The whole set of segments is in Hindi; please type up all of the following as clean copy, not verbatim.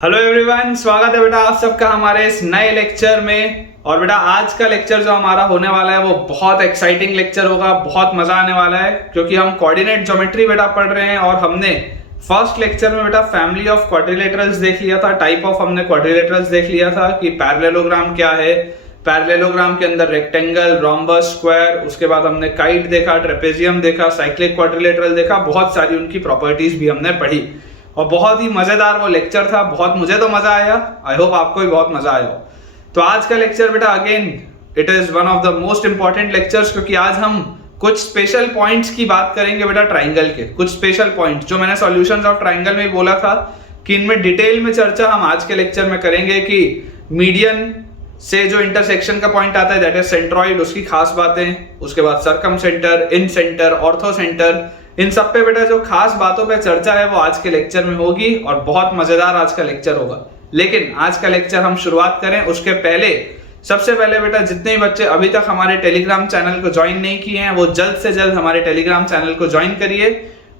हेलो एवरीवन, स्वागत है बेटा आप सबका हमारे इस नए लेक्चर में। और बेटा आज का लेक्चर जो हमारा होने वाला है वो बहुत एक्साइटिंग लेक्चर होगा, बहुत मजा आने वाला है क्योंकि हम कोऑर्डिनेट ज्योमेट्री बेटा पढ़ रहे हैं। और हमने फर्स्ट लेक्चर में बेटा फैमिली ऑफ क्वाड्रिलेटरल्स देख लिया था, टाइप ऑफ हमने क्वाड्रिलेटरल्स देख लिया था कि पैरेललोग्राम क्या है, पैरेललोग्राम के अंदर रेक्टेंगल, रोम्बस, स्क्वायर, उसके बाद हमने काइट देखा, ट्रेपेजियम देखा, साइक्लिक क्वाड्रिलेटरल देखा, बहुत सारी उनकी प्रॉपर्टीज भी हमने पढ़ी और बहुत ही मजेदार वो लेक्चर था। बहुत मुझे तो मजा आया, आई होप आपको भी बहुत मजा आया हो। तो आज का लेक्चर बेटा again it is one of the most important lectures क्योंकि आज हम कुछ स्पेशल पॉइंट्स की बात करेंगे बेटा ट्राइंगल के, कुछ स्पेशल पॉइंट्स जो मैंने सॉल्यूशंस ऑफ ट्राइंगल में बोला था कि इनमें डिटेल में चर्चा हम आज के लेक्चर में करेंगे कि मीडियन से जो इंटरसेक्शन का पॉइंट आता है दैट इज सेंट्रॉइड, उसकी खास बातें, उसके बाद सर्कम सेंटर, इन सेंटर, ऑर्थो सेंटर, इन सब पे बेटा जो खास बातों पे चर्चा है वो आज के लेक्चर में होगी और बहुत मजेदार आज का लेक्चर होगा। लेकिन आज का लेक्चर हम शुरुआत करें उसके पहले सबसे पहले बेटा जितने भी बच्चे अभी तक हमारे टेलीग्राम चैनल को ज्वाइन नहीं किए हैं वो जल्द से जल्द हमारे टेलीग्राम चैनल को ज्वाइन करिए।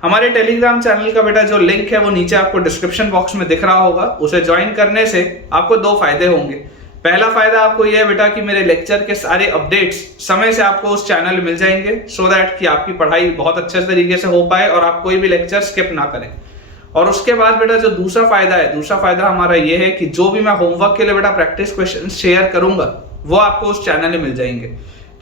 हमारे टेलीग्राम चैनल का बेटा जो लिंक है वो नीचे आपको डिस्क्रिप्शन बॉक्स में दिख रहा होगा। उसे ज्वाइन करने से आपको दो फायदे होंगे। पहला फायदा आपको यह है बेटा कि मेरे लेक्चर के सारे अपडेट्स समय से आपको उस चैनल में मिल जाएंगे सो दैट कि आपकी पढ़ाई बहुत अच्छे तरीके से हो पाए और आप कोई भी लेक्चर स्किप ना करें। और उसके बाद बेटा जो दूसरा फायदा है, दूसरा फायदा हमारा यह है कि जो भी मैं होमवर्क के लिए बेटा प्रैक्टिस क्वेश्चन शेयर करूंगा वो आपको उस चैनल में मिल जाएंगे,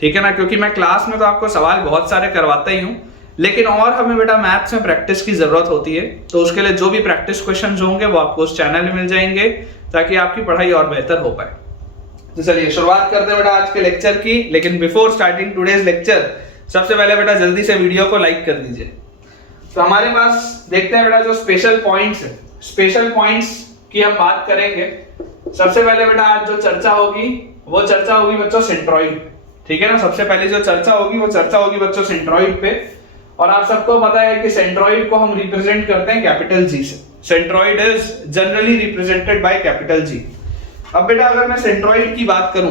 ठीक है ना। क्योंकि मैं क्लास में तो आपको सवाल बहुत सारे करवाता ही हूँ, लेकिन और हमें बेटा मैथ्स में प्रैक्टिस की जरूरत होती है, तो उसके लिए जो भी प्रैक्टिस क्वेश्चन होंगे वो आपको उस चैनल में मिल जाएंगे ताकि आपकी पढ़ाई और बेहतर हो पाए। तो चलिए शुरुआत करते हैं बेटा आज के लेक्चर की। लेकिन बिफोर स्टार्टिंग टुडेज लेक्चर सबसे पहले बेटा जल्दी से वीडियो को लाइक कर दीजिए। तो हमारे पास देखते हैं बेटा जो स्पेशल पॉइंट्स है, स्पेशल पॉइंट्स की हम बात करेंगे। सबसे पहले बेटा आज जो चर्चा होगी वो चर्चा होगी बच्चों सेंट्रॉइड, ठीक है ना। सबसे पहले जो चर्चा होगी वो चर्चा होगी बच्चों सेंट्रॉइड पे। और आप सबको पता है कि सेंट्रॉइड को हम रिप्रेजेंट करते हैं कैपिटल जी से। Centroid is generally represented by capital G. अब बेटा अगर मैं सेंट्रॉइड की बात करूं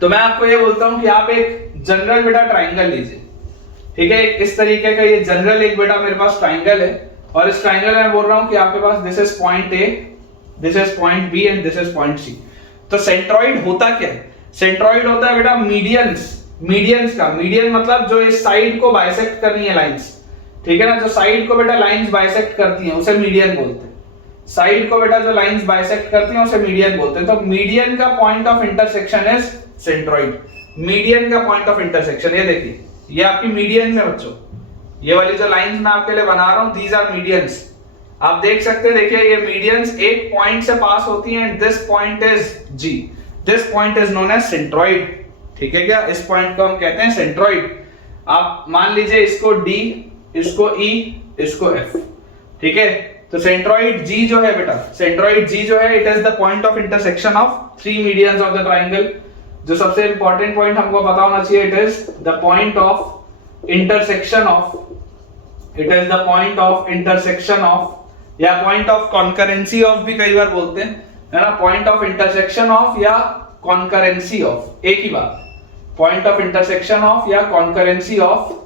तो मैं आपको ये बोलता हूं कि आप एक जनरल बेटा ट्राइंगल लीजिए, ठीक है। इस तरीके का ये जनरल एक बेटा मेरे पास ट्राइंगल है और इस ट्राइंगल में बोल रहा हूं कि आपके पास this is point A, this is point B and this is point C. तो सेंट्रॉइड होता क्या है? सेंट्रॉइड होता है बेटा मीडियंस का। मीडियन मतलब जो इस साइड को बाइसेक्ट कर रही है लाइंस, ठीक है ना। जो साइड को बेटा लाइंस बाइसेक्ट करती हैं उसे मीडियन बोलते हैं। साइड को बेटा जो लाइंस बाइसेक्ट करती हैं उसे मीडियन बोलते हैं। तो मीडियन का point of intersection is centroid. Median का पॉइंट ऑफ इंटरसेक्शन ये देखिए, ये आपकी मीडियन है बच्चों। ये वाली जो लाइंस मैं आपके लिए बना रहा हूं दीज आर मीडियंस। आप देख सकते हैं, देखिए ये मीडियंस एक पॉइंट से पास होती हैं and this point is G, this point is known as centroid, ठीक है क्या। इस पॉइंट को हम कहते हैं सेंट्रॉइड। आप मान लीजिए इसको डी, इसको ई, इसको एफ, ठीक है। तो सेंट्रॉइड जी जो है बेटा, सेंट्रॉइड जी जो है it is the point of intersection of three medians of the triangle. जो सबसे इंपॉर्टेंट पॉइंट हमको पता होना चाहिए, it is the point of intersection of, it is the point of intersection of या पॉइंट ऑफ कॉन्करेंसी ऑफ भी कई बार बोलते हैं, है ना। पॉइंट ऑफ इंटरसेक्शन ऑफ या कॉन्करेंसी ऑफ, एक ही बात। पॉइंट ऑफ इंटरसेक्शन ऑफ या concurrency of,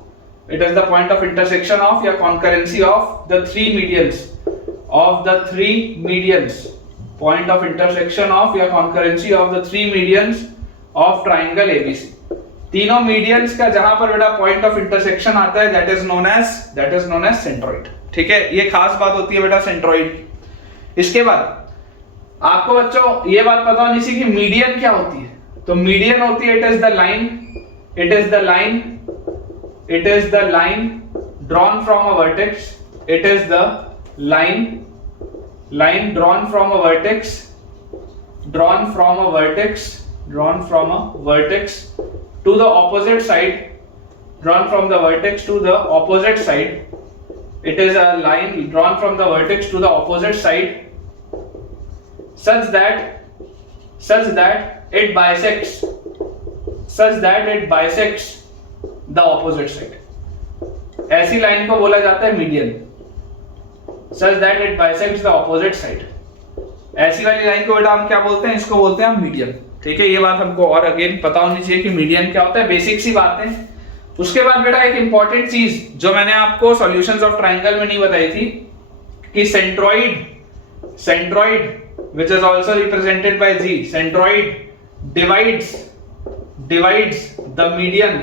it is the point of intersection of या concurrency of the three medians, point of intersection of या concurrency of the three medians of triangle ABC। तीनों medians का जहां पर बेटा point of intersection आता है that is known as centroid, ठीक है। ये खास बात होती है बेटा centroid की। इसके बाद आपको बच्चों ये बात पता होनी चाहिए कि median क्या होती है। तो median होती है it is the line drawn from a vertex, it is the line drawn from a vertex to the opposite side, drawn from the vertex to the opposite side. It is a line drawn from the vertex to the opposite side such that it bisects the opposite side. ऐसी लाइन को बोला जाता है median, such that it bisects the opposite side. ऐसी वाली लाइन को बेटा हम क्या बोलते हैं? इसको बोलते हैं हम मीडियन, ठीक है। ये बात हमको और अगेन पता होनी चाहिए कि मीडियन क्या होता है, बेसिक सी बात है। उसके बाद बेटा एक इंपॉर्टेंट चीज जो मैंने आपको सॉल्यूशंस ऑफ ट्रायंगल में नहीं बताई थी कि centroid centroid which is also represented by G, centroid divides the median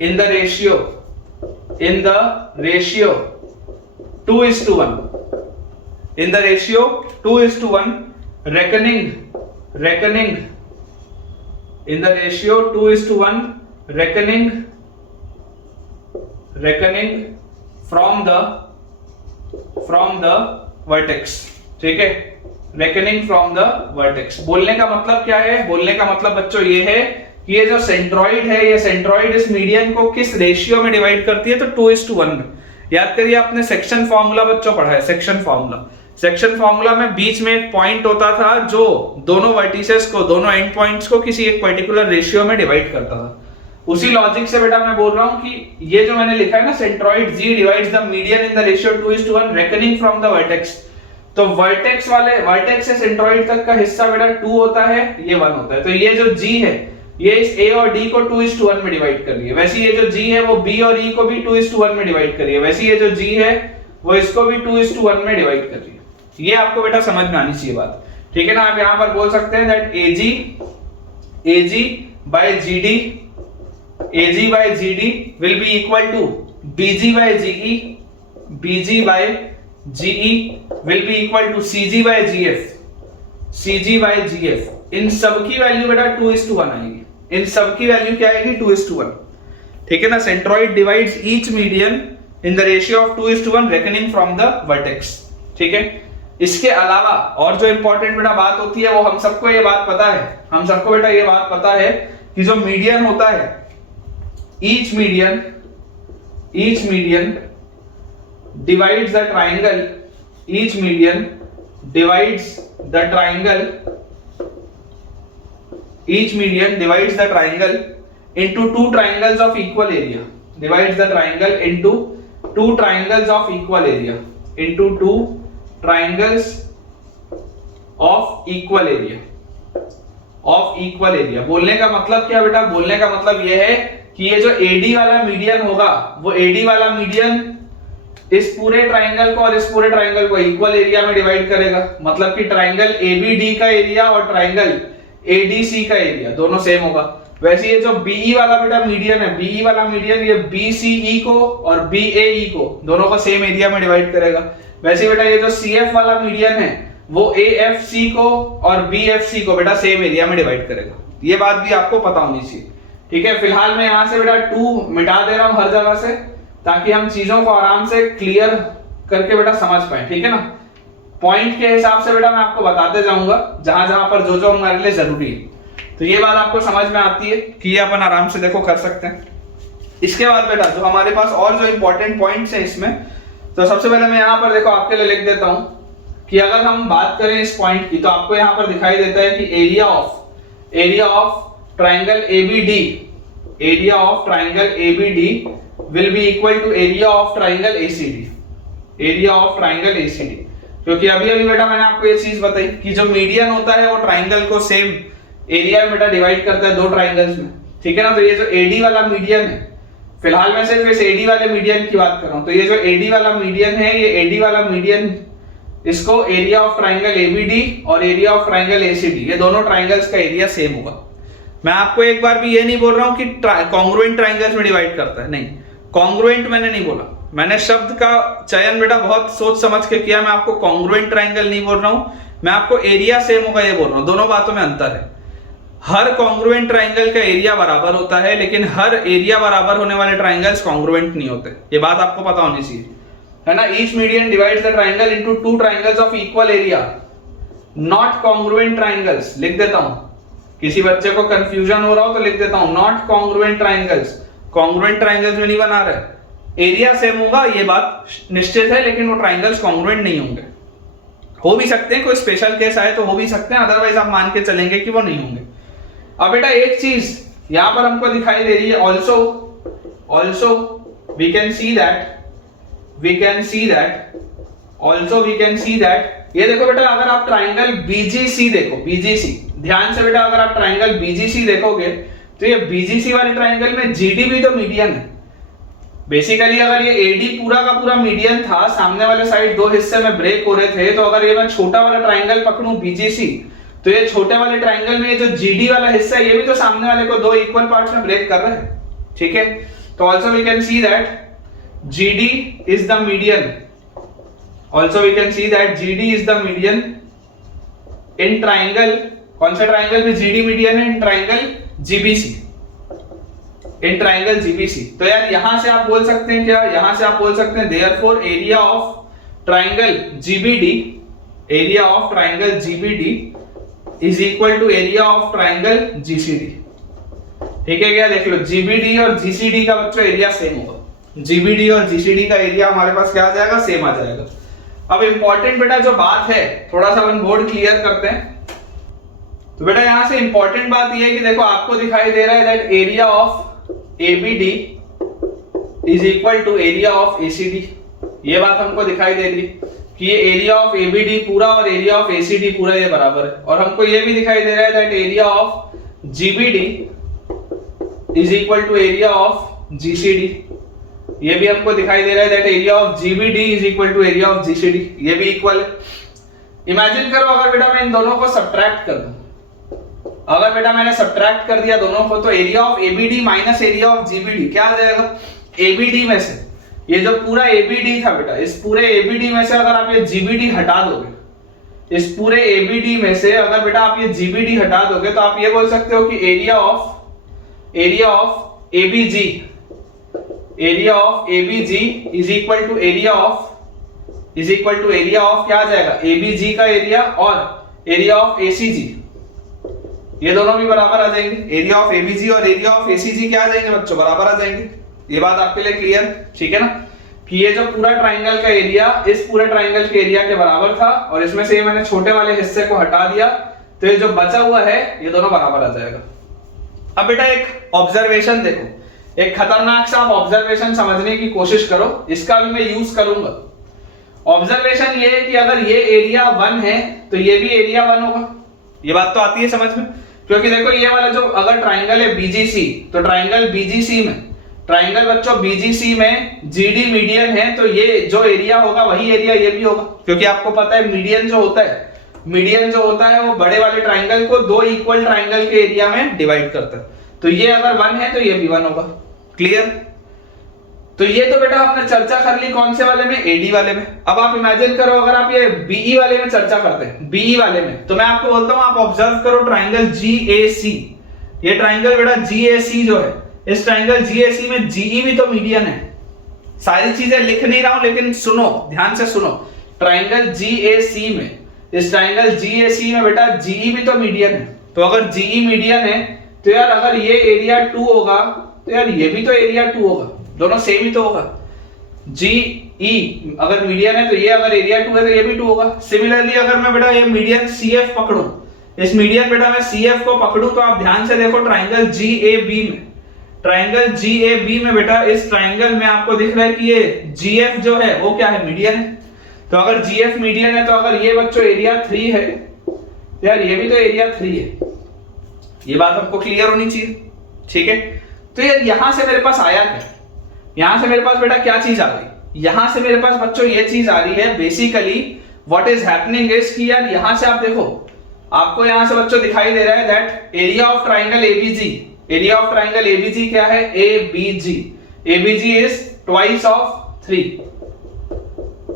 in the ratio 2:1, in the ratio 2:1, reckoning in the ratio 2:1, reckoning from the vertex, ठीक है, reckoning from the vertex। बोलने का मतलब क्या है? बोलने का मतलब बच्चों ये है कि ये जो सेंट्रॉइड है, ये सेंट्रॉइड इस मीडियन को किस रेशियो में डिवाइड करती है? तो 2:1 में। याद करिए आपने सेक्शन फॉर्मूला बच्चों पढ़ा है, सेक्शन फॉर्मूला में बीच में एक पॉइंट होता था जो दोनों वर्टिसेस को, दोनों एंड पॉइंट्स को किसी एक पर्टिकुलर रेशियो में डिवाइड करता था। उसी लॉजिक से बेटा मैं बोल रहा हूं कि ये जो मैंने लिखा है ना, centroid G divides the median in the ratio 2:1, reckoning from the vertex. तो वर्टेक्स से सेंट्रॉइड तक का हिस्सा बेटा 2 होता है, ये 1 होता है। तो ये जो G है ये इस A और D को 2:1 में डिवाइड कर रही है। वैसे ये जो G है वो B और E को भी 2:1 में डिवाइड कर रही है। वैसे ये जो G है वो इसको भी 2:1 में डिवाइड कर रही है। ये आपको बेटा समझ में आनी चाहिए बात, ठीक है ना। आप यहां पर बोल सकते हैं that AG by GD will be equal to BG by GE will be equal to CG by GF। इन सब की वैल्यू बेटा 2:1 आएगी। इन सब की वैल्यू क्या आएगी? 2:1, ठीक है ना। Centroid divides each median in the ratio of 2:1, reckoning from the vertex, ठीक है। इसके अलावा और जो इंपॉर्टेंट बेटा बात होती है वो हम सबको ये बात पता है, हम सबको बेटा ये बात पता है कि जो मीडियन होता है, each median divides the triangle, each median divides the triangle into two triangles of equal area, divides the triangle into two triangles of equal area, बोलने का मतलब क्या बेटा? बोलने का मतलब यह है कि ये जो AD वाला मीडियन होगा, वो AD वाला मीडियन इस पूरे ट्राइंगल को और इस पूरे ट्राइंगल को इक्वल एरिया में डिवाइड करेगा। मतलब कि ट्राइंगल ABD का एरिया और ट्राइंगल ADC का एरिया दोनों सेम होगा। वैसे ये जो BE वाला बेटा मीडियन है, BE वाला मीडियन ये BCE को और BAE को दोनों को सेम एरिया में डिवाइड करेगा। वैसे बेटा ये जो CF वाला मीडियन है वो AFC को और BFC को बेटा सेम एरिया में डिवाइड करेगा। ये बात भी आपको पता होनी चाहिए, ठीक है। फिलहाल मैं यहां से बेटा 2 मिटा दे रहा हूं हर जगह से, ताकि हम चीजों को आराम से क्लियर करके बेटा समझ पाए, ठीक है ना। पॉइंट के हिसाब से बेटा मैं आपको बताते जाऊंगा जहां जहां पर जो हमारे लिए जरूरी है। तो ये बात आपको समझ में आती है कि ये अपन आराम से देखो कर सकते हैं। इसके बाद बेटा जो हमारे पास और जो इंपॉर्टेंट पॉइंट्स हैं इसमें, तो सबसे पहले मैं यहाँ पर देखो आपके लिए लिख देता हूं कि अगर हम बात करें इस पॉइंट की, तो आपको यहाँ पर दिखाई देता है कि area of triangle ABD will be equal to area of triangle ACD। क्योंकि अभी बेटा मैंने आपको ये चीज बताई कि जो मीडियन होता है वो ट्राइंगल को सेम एरिया में बेटा डिवाइड करता है दो ट्राइंगल्स में, ठीक है ना। तो ये जो AD वाला मीडियन है, फिलहाल मैं सिर्फ इस AD वाले मीडियन की बात कर रहा हूं। तो ये जो AD वाला मीडियन है, ये AD वाला मीडियन, इसको एरिया ऑफ ट्राइंगल ABD और एरिया ऑफ ट्राइंगल ACD, ये दोनों ट्राइंगल्स का एरिया सेम होगा। मैं आपको एक बार भी ये नहीं बोल रहा हूं कि कॉन्ग्रुएंट ट्राइंगल्स में डिवाइड करता है, नहीं, कॉन्ग्रुएंट मैंने नहीं बोला। मैंने शब्द का चयन बेटा बहुत सोच समझ के किया। मैं आपको कॉन्ग्रुएंट ट्राइंगल नहीं बोल रहा हूं, मैं आपको एरिया सेम होगा ये बोल रहा हूं। दोनों बातों में अंतर है। हर कॉन्ग्रुएंट ट्राइंगल का एरिया बराबर होता है, लेकिन हर एरिया बराबर होने वाले ट्राइंगल्स कॉन्ग्रुएंट नहीं होते। ये बात आपको पता होनी चाहिए, है ना। Each median divides the triangle into two triangles of equal area, not congruent triangles. लिख देता हूं, किसी बच्चे को कंफ्यूजन हो रहा हो तो लिख देता हूं, not congruent triangles. Congruent triangles में नहीं बना रहे, एरिया सेम होगा ये बात निश्चित है, लेकिन वो ट्राइंगल्स कॉन्ग्रुएंट नहीं होंगे। हो भी सकते हैं, कोई स्पेशल केस आए तो हो भी सकते हैं, अदरवाइज आप मान के चलेंगे कि वो नहीं होंगे। अब बेटा एक चीज यहां पर हमको दिखाई दे रही है, also we can see that ये देखो बेटा, अगर आप ट्राइंगल BGC देखो, BGC ध्यान से बेटा, अगर आप ट्राइंगल BGC देखोगे तो ये BGC वाले ट्राइंगल में GD भी तो मीडियन है। बेसिकली अगर ये एडी पूरा का पूरा मीडियन था, सामने वाले साइड दो हिस्से में ब्रेक हो रहे थे, तो अगर ये मैं छोटा वाला ट्राइंगल पकड़ूं बीजीसी, तो ये छोटे वाले ट्राइंगल में जो जीडी वाला हिस्सा है, ये भी तो सामने वाले को दो इक्वल पार्ट्स में ब्रेक कर रहा है, ठीक है। तो also we can see that GD is the median, also we can see that GD is the median in triangle, कौन सा ट्राइंगल में जीडी मीडियन है? In triangle GBC, in triangle GBC. तो यार यहां से आप बोल सकते हैं क्या? यहां से आप बोल सकते हैं therefore area of triangle GBD, area of triangle GBD is equal to area of triangle GCD, ठीक है क्या? देख लो जीबीडी और जीसीडी का बच्चों एरिया सेम होगा, जीबीडी और जीसीडी का एरिया हमारे पास क्या आ जाएगा? सेम आ जाएगा। अब इंपॉर्टेंट बेटा जो बात है, थोड़ा सा अपन बोर्ड क्लियर करते हैं। तो बेटा यहां से इंपॉर्टेंट बात यह है कि देखो आपको दिखाई दे रहा है that area of ABD is equal to area of ACD, ये बात हमको दिखाई दे रही कि ये एरिया ऑफ ABD पूरा और एरिया ऑफ ACD पूरा ये बराबर है। और हमको ये भी दिखाई दे रहा है that area of GBD is equal to area of GCD, ये भी हमको दिखाई दे रहा है that area of GBD is equal to area of GCD, ये भी इक्वल है। इमेजिन करो अगर बेटा मैं इन दोनों को सब्ट्रैक्ट कर दूं, अगर बेटा मैंने सब्ट्रैक्ट कर दिया दोनों को, तो area of ABD minus area of GBD क्या आ जाएगा? ABD में से ये जो पूरा ABD था बेटा, इस पूरे ABD में से अगर आप ये GBD हटा दोगे, इस पूरे ABD में से अगर बेटा आप ये GBD हटा दोगे, तो आप ये बोल सकते हो कि area of ABG, area of ABG is equal to area of क्या आ जाएगा? ABG का एरिया और एरिया ऑफ ACG, ये दोनों भी बराबर आ जाएंगे। एरिया ऑफ एबीजी और एरिया ऑफ एसीजी क्या आ जाएंगे बच्चों? बराबर आ जाएंगे। ये बात आपके लिए क्लियर, ठीक है ना? कि ये जो पूरा ट्राइंगल का एरिया इस पूरे ट्राइंगल के एरिया के बराबर था, और इसमें से ये मैंने छोटे वाले हिस्से को हटा दिया, तो ये जो बचा हुआ है ये दोनों बराबर आ जाएगा। अब बेटा एक ऑब्जर्वेशन देखो, एक खतरनाक सा आप ऑब्जर्वेशन समझने की कोशिश करो, इसका भी मैं यूज करूंगा। ऑब्जर्वेशन ये है कि अगर ये एरिया 1 है तो ये भी एरिया 1 होगा। ये बात तो आती है समझ में? क्योंकि देखो ये वाला जो अगर ट्राइंगल है बीजीसी, तो ट्राइंगल बीजीसी में, ट्राइंगल बच्चों बीजीसी में जीडी मीडियन है, तो ये जो एरिया होगा वही एरिया ये भी होगा। क्योंकि आपको पता है मीडियन जो होता है वो बड़े वाले ट्राइंगल को दो इक्वल ट्राइंगल के एरिया में डिवाइड करता है। तो ये अगर 1 है तो ये भी 1 होगा। क्लियर? तो ये तो बेटा आपने चर्चा कर ली कौन से वाले में? एडी वाले में। अब आप इमेजिन करो अगर आप ये बीई वाले में चर्चा करते हैं, बीई वाले में, तो मैं आपको बोलता हूं आप ऑब्जर्व करो ट्राइंगल जीएसी, ये ट्राइंगल बेटा जीएसी जो है, इस ट्राइंगल जीएसी में जीई भी तो मीडियन है। सारी चीजें लिख नहीं रहा हूं लेकिन सुनो, ध्यान से सुनो। ट्राइंगल जीएसी में, इस ट्राइंगल जीएसी में बेटा जीई भी तो मीडियन है। तो अगर जीई मीडियन है तो यार अगर ये एरिया 2 होगा तो यार ये भी तो एरिया 2 होगा, दोनों सेम ही तो होगा। जीई अगर मीडियन है तो ये अगर एरिया 2 है तो ये भी 2 होगा। सिमिलरली अगर मैं बेटा ये मीडियन सीएफ पकड़ूं, इस मीडियन बेटा मैं सीएफ को पकड़ूं, तो आप ध्यान से देखो ट्राइंगल जीएबी में, ट्राइंगल जीएबी में बेटा इस ट्राइंगल में आपको दिख रहा है कि ये जीएफ जो है वो क्या है? मीडियन है। तो अगर जीएफ मीडियन है तो अगर ये बच्चों एरिया 3 है तो यार ये भी तो एरिया 3 है। ये बात हमको क्लियर होनी चाहिए, ठीक है? तो यार यहां से मेरे पास आया क्या? यहां से मेरे पास बेटा क्या चीज आ गई? यहां से मेरे पास बच्चों ये चीज आ रही है, basically what is happening is कि यार यहां से आप देखो, आपको यहां से बच्चों दिखाई दे रहा है that area of triangle ABG, area of triangle ABG क्या है? ABG, ABG is twice of 3,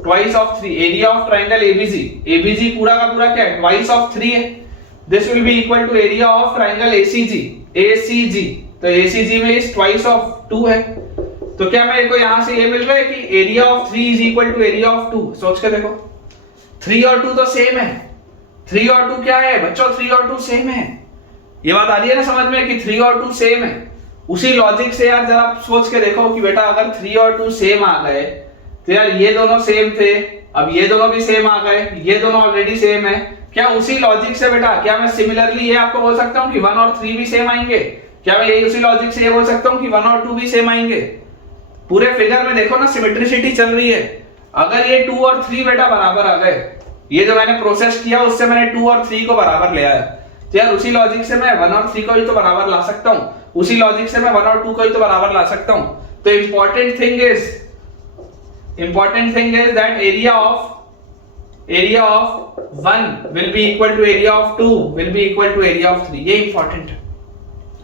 twice of 3, area of triangle ABG, ABG पूरा का पूरा क्या है? ट्वाइस ऑफ 3 है। This will be equal to area of triangle ACG, ACG, तो एसीजी में इज ट्वाइस ऑफ 2 है। तो क्या मेरे को यहां से ये मिल रहा है कि area of 3 is equal to area of 2? सोच के देखो, 3 और 2 तो सेम है। 3 और 2 क्या है बच्चों? 3 और 2 सेम है। ये बात आ रही है ना समझ में कि 3 और 2 सेम है? उसी लॉजिक से यार जरा सोच के देखो कि बेटा अगर 3 और 2 सेम आ गए तो यार ये दोनों सेम थे, अब ये दोनों भी सेम आ गए, ये दोनों ऑलरेडी सेम है। क्या उसी लॉजिक से बेटा क्या मैं सिमिलरली ये आपको बोल सकता हूँ कि 1 और 3 भी सेम आएंगे? क्या मैं यही उसी लॉजिक से ये बोल सकता हूँ कि 1 और 2 भी सेम आएंगे? पूरे फिगर में देखो ना सिमेट्रिसिटी चल रही है। अगर ये 2 और 3 बेटा बराबर आ गए, ये जो मैंने प्रोसेस किया उससे मैंने 2 और 3 को बराबर ले आया, तो यार उसी लॉजिक से मैं 1 और 3 को ही तो बराबर ला सकता हूँ, उसी लॉजिक से मैं 1 और 2 को ही तो बराबर ला सकता हूँ। तो important thing is that area of 1 will be equal to area of 2 will be equal to area of 3। ये इंपॉर्टेंट है,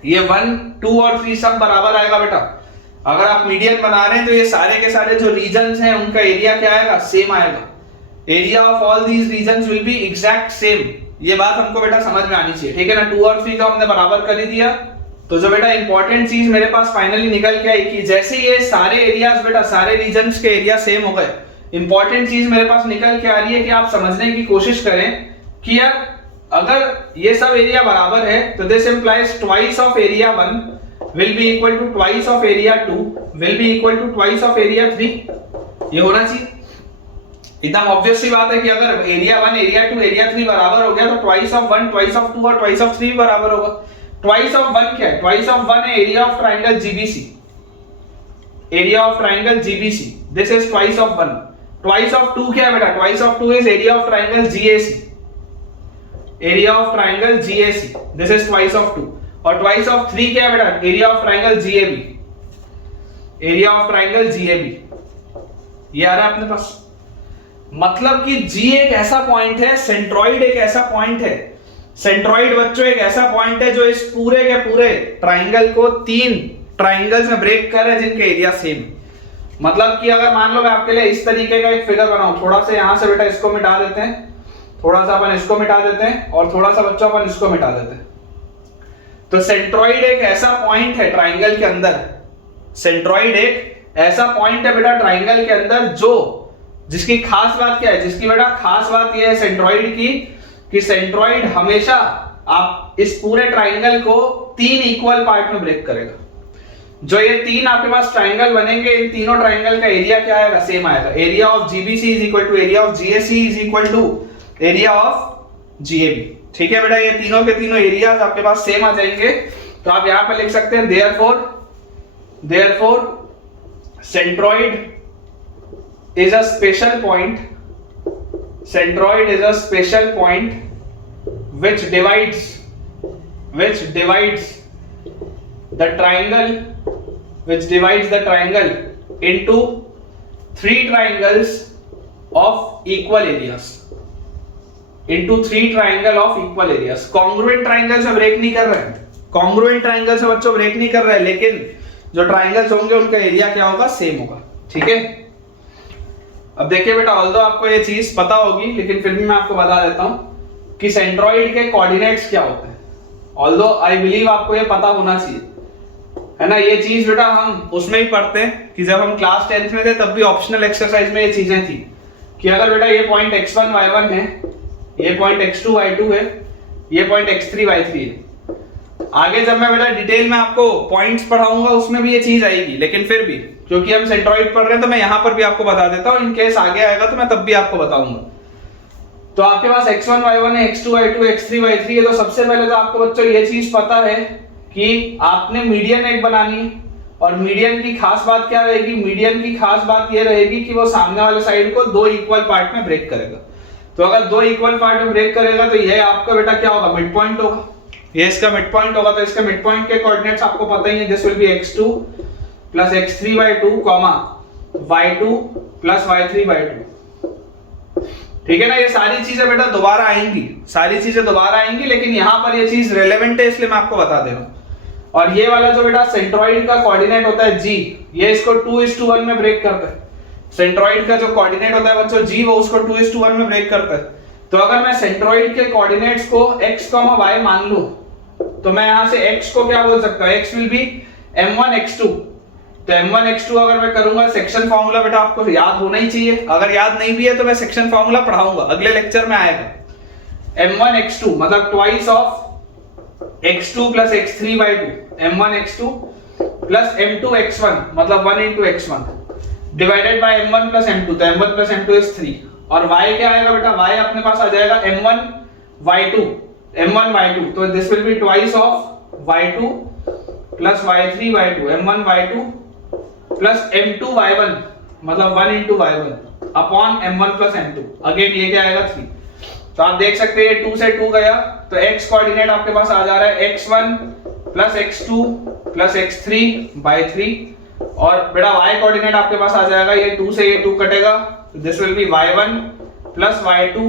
ये 1, 2 और 3 सब बराबर आएगा बेटा। अगर आप मीडियन बना रहे हैं तो ये सारे के सारे जो रीजन्स हैं उनका एरिया क्या आएगा, सेम आएगा। Area of all these regions will be exact same. ये बात हमको बेटा समझ में आनी चाहिए, ठीक है ना। 2 और 3 को हमने बराबर कर ही दिया। तो जो बेटा इंपॉर्टेंट चीज मेरे पास फाइनली निकल के आई कि जैसे ये सारे एरियाज बेटा सारे रीजन्स के एरिया सेम हो गए, इंपॉर्टेंट चीज मेरे पास निकल के आ रही है कि आप समझने की कोशिश करें कि यार अगर ये सब एरिया बराबर है तो this implies twice of area 1 will be equal to twice of area 2 will be equal to twice of area 3। ये होना चाहिए। एकदम ऑब्वियस सी बात है कि अगर एरिया 1 एरिया 2 एरिया 3 बराबर हो गया तो ट्वाइस ऑफ 1 ट्वाइस ऑफ 2 और ट्वाइस ऑफ 3 बराबर होगा। ट्वाइस ऑफ 1 क्या है, ट्वाइस ऑफ 1 है area of triangle GBC, area of triangle GBC, this is twice of 1। Twice of 2 क्या है बेटा, twice of 2 is area of triangle GAC, area of triangle GAC, this is twice of 2। और ट्वाइस ऑफ 3 क्या है बेटा, area of triangle GAB, area of triangle GAB. ये आ रहा है अपने पास। मतलब कि जी एक ऐसा पॉइंट है, सेंट्रॉइड एक ऐसा पॉइंट है, सेंट्रॉइड बच्चों एक ऐसा पॉइंट है जो इस पूरे के पूरे ट्राइंगल को 3 ट्राइंगल्स में ब्रेक कर रहे हैं जिनके एरिया सेम। मतलब कि अगर मान लो मैं आपके लिए इस तरीके का एक फिगर बनाऊं, थोड़ा सा यहां से बेटा इसको मिटा देते हैं, थोड़ा सा अपन इसको मिटा देते हैं और थोड़ा सा बच्चों अपन इसको मिटा देते हैं। तो सेंट्रॉइड एक ऐसा पॉइंट है ट्राइंगल के अंदर, सेंट्रॉइड एक ऐसा पॉइंट है बेटा ट्राइंगल के अंदर जो जिसकी खास बात क्या है, जिसकी बेटा खास बात यह है सेंट्रॉइड की कि सेंट्रॉइड हमेशा आप इस पूरे ट्राइंगल को 3 इक्वल पार्ट में ब्रेक करेगा। जो ये 3 आपके पास ट्राइंगल बनेंगे, इन तीनों ट्राइंगल का एरिया क्या आएगा, सेम आएगा। Area of GBC is equal to area of GAC is equal to area of GAB. ठीक है बेटा, ये तीनों के तीनों एरियाज आपके पास सेम आ जाएंगे। तो आप यहां पर लिख सकते हैं therefore centroid is a special point, centroid is a special point which divides the triangle into 3 triangles of equal areas, congruent triangle से ब्रेक नहीं कर रहे हैं, congruent triangle से बच्चों ब्रेक नहीं कर रहे हैं, लेकिन जो ट्राइंगल्स होंगे उनका एरिया क्या होगा, सेम होगा। ठीक है, अब देखिए बेटा, ऑल्दो आपको ये चीज पता होगी लेकिन फिर भी मैं आपको बता देता हूं कि सेंट्रॉइड के कोऑर्डिनेट्स क्या होते हैं। ऑल्दो आई बिलीव आपको ये पता होना चाहिए, है ना। ये चीज बेटा हम उसमें ही पढ़ते हैं कि जब हम क्लास 10th में थे तब भी ऑप्शनल एक्सरसाइज में ये चीजें थी कि अगर बेटा ये पॉइंट x1 y1 है, ये पॉइंट x2 y2 है, ये पॉइंट x3 y3 है। आगे जब मैं बेटा डिटेल में आपको पॉइंट्स पढ़ाऊंगा उसमें भी ये चीज आएगी, लेकिन फिर भी क्योंकि हम सेंट्रॉइड पढ़ रहे हैं तो मैं यहां पर भी आपको बता देता हूं, इन केस आगे आएगा तो मैं तब भी आपको बताऊंगा। तो आपके पास x1 y1 है, x2 y2 x3 y3 है। तो सबसे पहले तो आपको बच्चों ये चीज पता है कि आपने मीडियन एक बनानी है, और मीडियन की खास बात क्या रहेगी, मीडियन की खास बात ये रहेगी कि वो सामने वाले साइड को 2 इक्वल पार्ट में ब्रेक करेगा। तो अगर 2 इक्वल पार्ट में ब्रेक करेगा तो ये आपका बेटा क्या होगा, मिड पॉइंट होगा। ये इसका मिड पॉइंट होगा, तो इसके मिड पॉइंट के कोऑर्डिनेट्स आपको पता ही है, this will B x2 plus x3 y2 comma y2 plus y3 y2। ठीक है ना। ये सारी चीजें बेटा दोबारा आएंगी, लेकिन यहां पर ये चीज रेलेवेंट है इसलिए मैं आपको बता दे रहा हूं। और ये वाला जो बेटा सेंट्रॉइड का कोऑर्डिनेट होता है g, ये इसको 2:1 में ब्रेक करता है। सेंट्रॉइड का जो कोऑर्डिनेट होता है बच्चों g, वो उसको 2:1 में ब्रेक करता है। तो अगर मैं सेंट्रॉइड के कोऑर्डिनेट्स को x, y मान लूं तो मैं यहां से x को क्या बोल सकता हूं, x will be m1 x2। तो m1 x2 अगर मैं करूंगा, सेक्शन फार्मूला बेटा आपको याद होना ही चाहिए, अगर याद नहीं भी है तो मैं सेक्शन फार्मूला पढ़ाऊंगा, अगले लेक्चर में आएगा। m1 x2 मतलब twice of x2 plus x3 by 2, m1 x2 plus m2 x1 मतलब 1 into x1 divided by m1 plus m2, तो m1 प्लस m2 इज 3। और y क्या आएगा बेटा, y अपने पास आ जाएगा m1 y2, तो this will be twice of y2 plus y3 y2, m1 y2 plus m2 y1 मतलब 1 into y1 upon m1 plus m2। Again ये क्या आएगा, 3। तो आप देख सकते हैं 2 से 2 गया तो x कोऑर्डिनेट आपके पास आ जा रहा है x1 plus x2 plus x3 by 3 और बेटा y कोऑर्डिनेट आपके पास आ जाएगा, ये 2 से ये 2 कटेगा, this will B y1 plus y2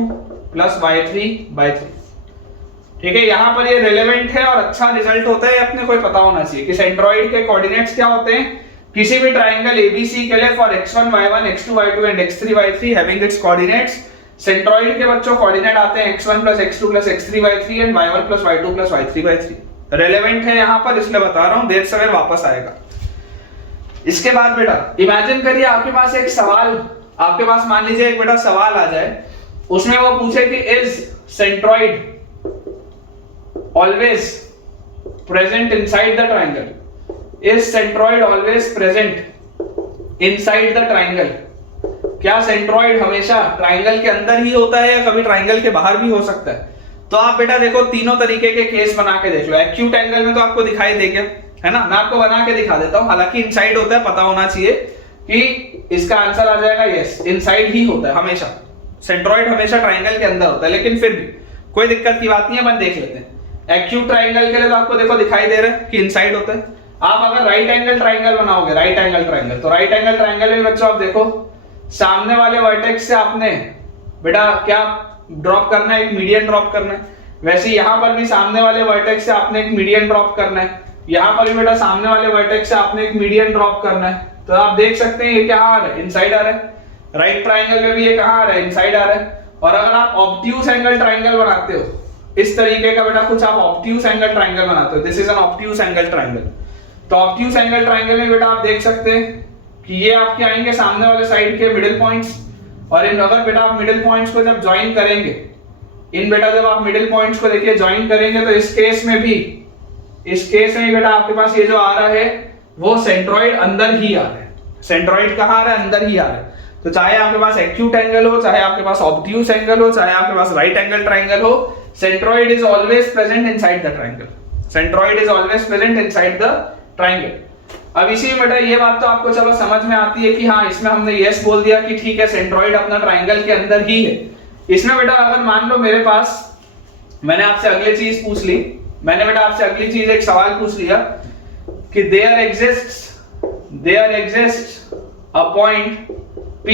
plus y3 by 3। ठीक है, यहाँ पर ये रिलेवेंट है और अच्छा रिजल्ट होता है, अपने को पता होना चाहिए कि सेंट्रोइड के कोऑर्डिनेट्स क्या होते हैं किसी भी ट्राइंगल ABC के लिए for x1 y1 x2 y2 and x3 y3 having its coordinates. Centroid के बच्चों कोऑर्डिनेट आते हैं x1 plus x2 plus x3 y3 and y1 plus y2 plus y3 y3। Relevant है यहाँ पर, इसलिए बता रहा हूँ, देर सवेर वापस आएगा। इसके बाद बेटा इमेजिन करिए आपके पास एक सवाल, आपके पास मान लीजिए एक बेटा सवाल आ जाए, उसमें वो पूछे कि is centroid always present inside the triangle, is centroid always present inside the triangle. क्या सेंट्रोइड हमेशा ट्राइंगल के अंदर ही होता है या कभी ट्राइंगल के बाहर भी हो सकता है? तो आप बेटा देखो तीनों तरीके के केस बना के देख लो। एक्यूट एंगल में तो आपको दिखाई देगा, है ना, मैं आपको बना के दिखा देता हूं, हालांकि इनसाइड होता है, पता होना चाहिए कि इसका आंसर आ जाएगा यस, इनसाइड ही होता है हमेशा, सेंट्रोइड हमेशा ट्राइंगल के अंदर होता है, लेकिन फिर भी कोई दिक्कत की बात नहीं है, अपन देख लेते हैं। एक्यूट ट्राइंगल के लिए तो आपको देखो दिखाई दे रहा है कि इनसाइड होता है। आप अगर राइट एंगल ट्राइंगल बनाओगे, राइट एंगल ट्राइंगल, तो राइट एंगल ट्राइंगल में बच्चों आप देखो सामने वाले वर्टेक्स से आपने बेटा क्या ड्रॉप करना है, एक मीडियन ड्रॉप करना है। वैसे यहां पर भी सामने वाले वर्टेक्स से आपने एक मीडियन ड्रॉप करना है, यहां पर भी बेटा सामने वाले वर्टेक्स से आपने एक मीडियन ड्रॉप करना है। तो आप देख सकते हैं ये क्या आ रहा है, इनसाइड आ रहा है। राइट ट्राइंगल में भी ये कहां आ रहा है, इनसाइड आ रहा है। और अगर आप ऑब्ट्यूज एंगल ट्राइंगल बनाते हो, इस तरीके का बेटा कुछ आप ऑब्ट्यूज एंगल ट्राइंगल बनाते हो, this is an obtuse angle triangle. तो ऑब्ट्यूज एंगल ट्राइंगल में बेटा आप देख सकते हैं कि ये आपके आएंगे सामने वाले साइड के मिडिल पॉइंट्स, और इन अगर बेटा आप मिडिल पॉइंट्स को जब ज्वाइन करेंगे, इन बेटा जब आप मिडिल पॉइंट्स को देखिए ज्वाइन करेंगे, तो इस केस में भी बेटा आपके पास ये जो आ रहा है वो सेंट्रोइड अंदर ही आ रहा है। सेंट्रोइड कहां आ रहा है, अंदर ही आ रहा है। तो चाहे आपके पास एक्यूट एंगल हो, चाहे आपके पास ऑब्ट्यूज एंगल हो, चाहे आपके पास राइट एंगल ट्राइंगल हो, centroid is always present inside the triangle. Centroid is always present inside the triangle. अब इसी में बेटा ये बात तो आपको चलो समझ में आती है कि हाँ, इसमें हमने यस बोल दिया कि ठीक है सेंट्रोइड अपना ट्राइंगल के अंदर ही है। इसमें बेटा अगर मान लो मेरे पास, मैंने आपसे अगली चीज पूछ ली, मैंने बेटा आपसे अगली चीज एक सवाल पूछ लिया कि there exists a point P,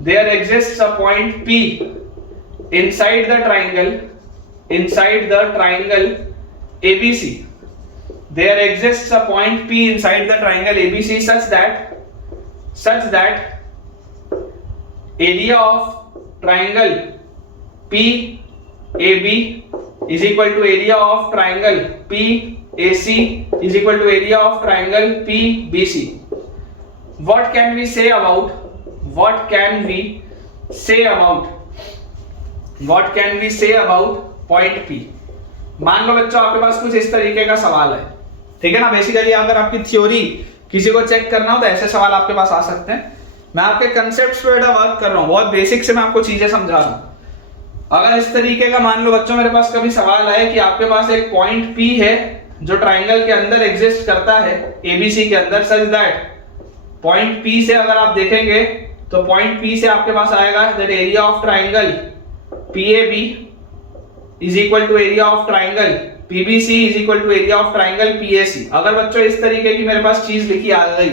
there exists a point P inside the triangle ABC. There exists a point P inside the triangle ABC such that area of triangle PAB is equal to area of triangle PAC is equal to area of triangle PBC. What can we say about point P? मान लो बच्चों आपके पास कुछ इस तरीके का सवाल है, ठीक है ना। बेसिकली अगर आपकी थ्योरी किसी को चेक करना हो तो ऐसे सवाल आपके पास आ सकते हैं। मैं आपके कंसेप्ट्स पे बेटा वर्क कर रहा हूँ, बहुत बेसिक से मैं आपको चीजें समझा रहा हूँ। अगर इस तरीके का मान लो बच्चों मेरे पास कभी सवाल आए कि आपके पास एक पॉइंट P है जो ट्राइंगल के अंदर एग्जिस्ट करता है, ABC के अंदर, सच दैट पॉइंट P से अगर आप देखेंगे तो पॉइंट P से आपके पास आएगा that area of triangle PAB is equal to area of triangle PBC is equal to area of triangle PAC। अगर बच्चों इस तरीके की मेरे पास चीज लिखी आ गई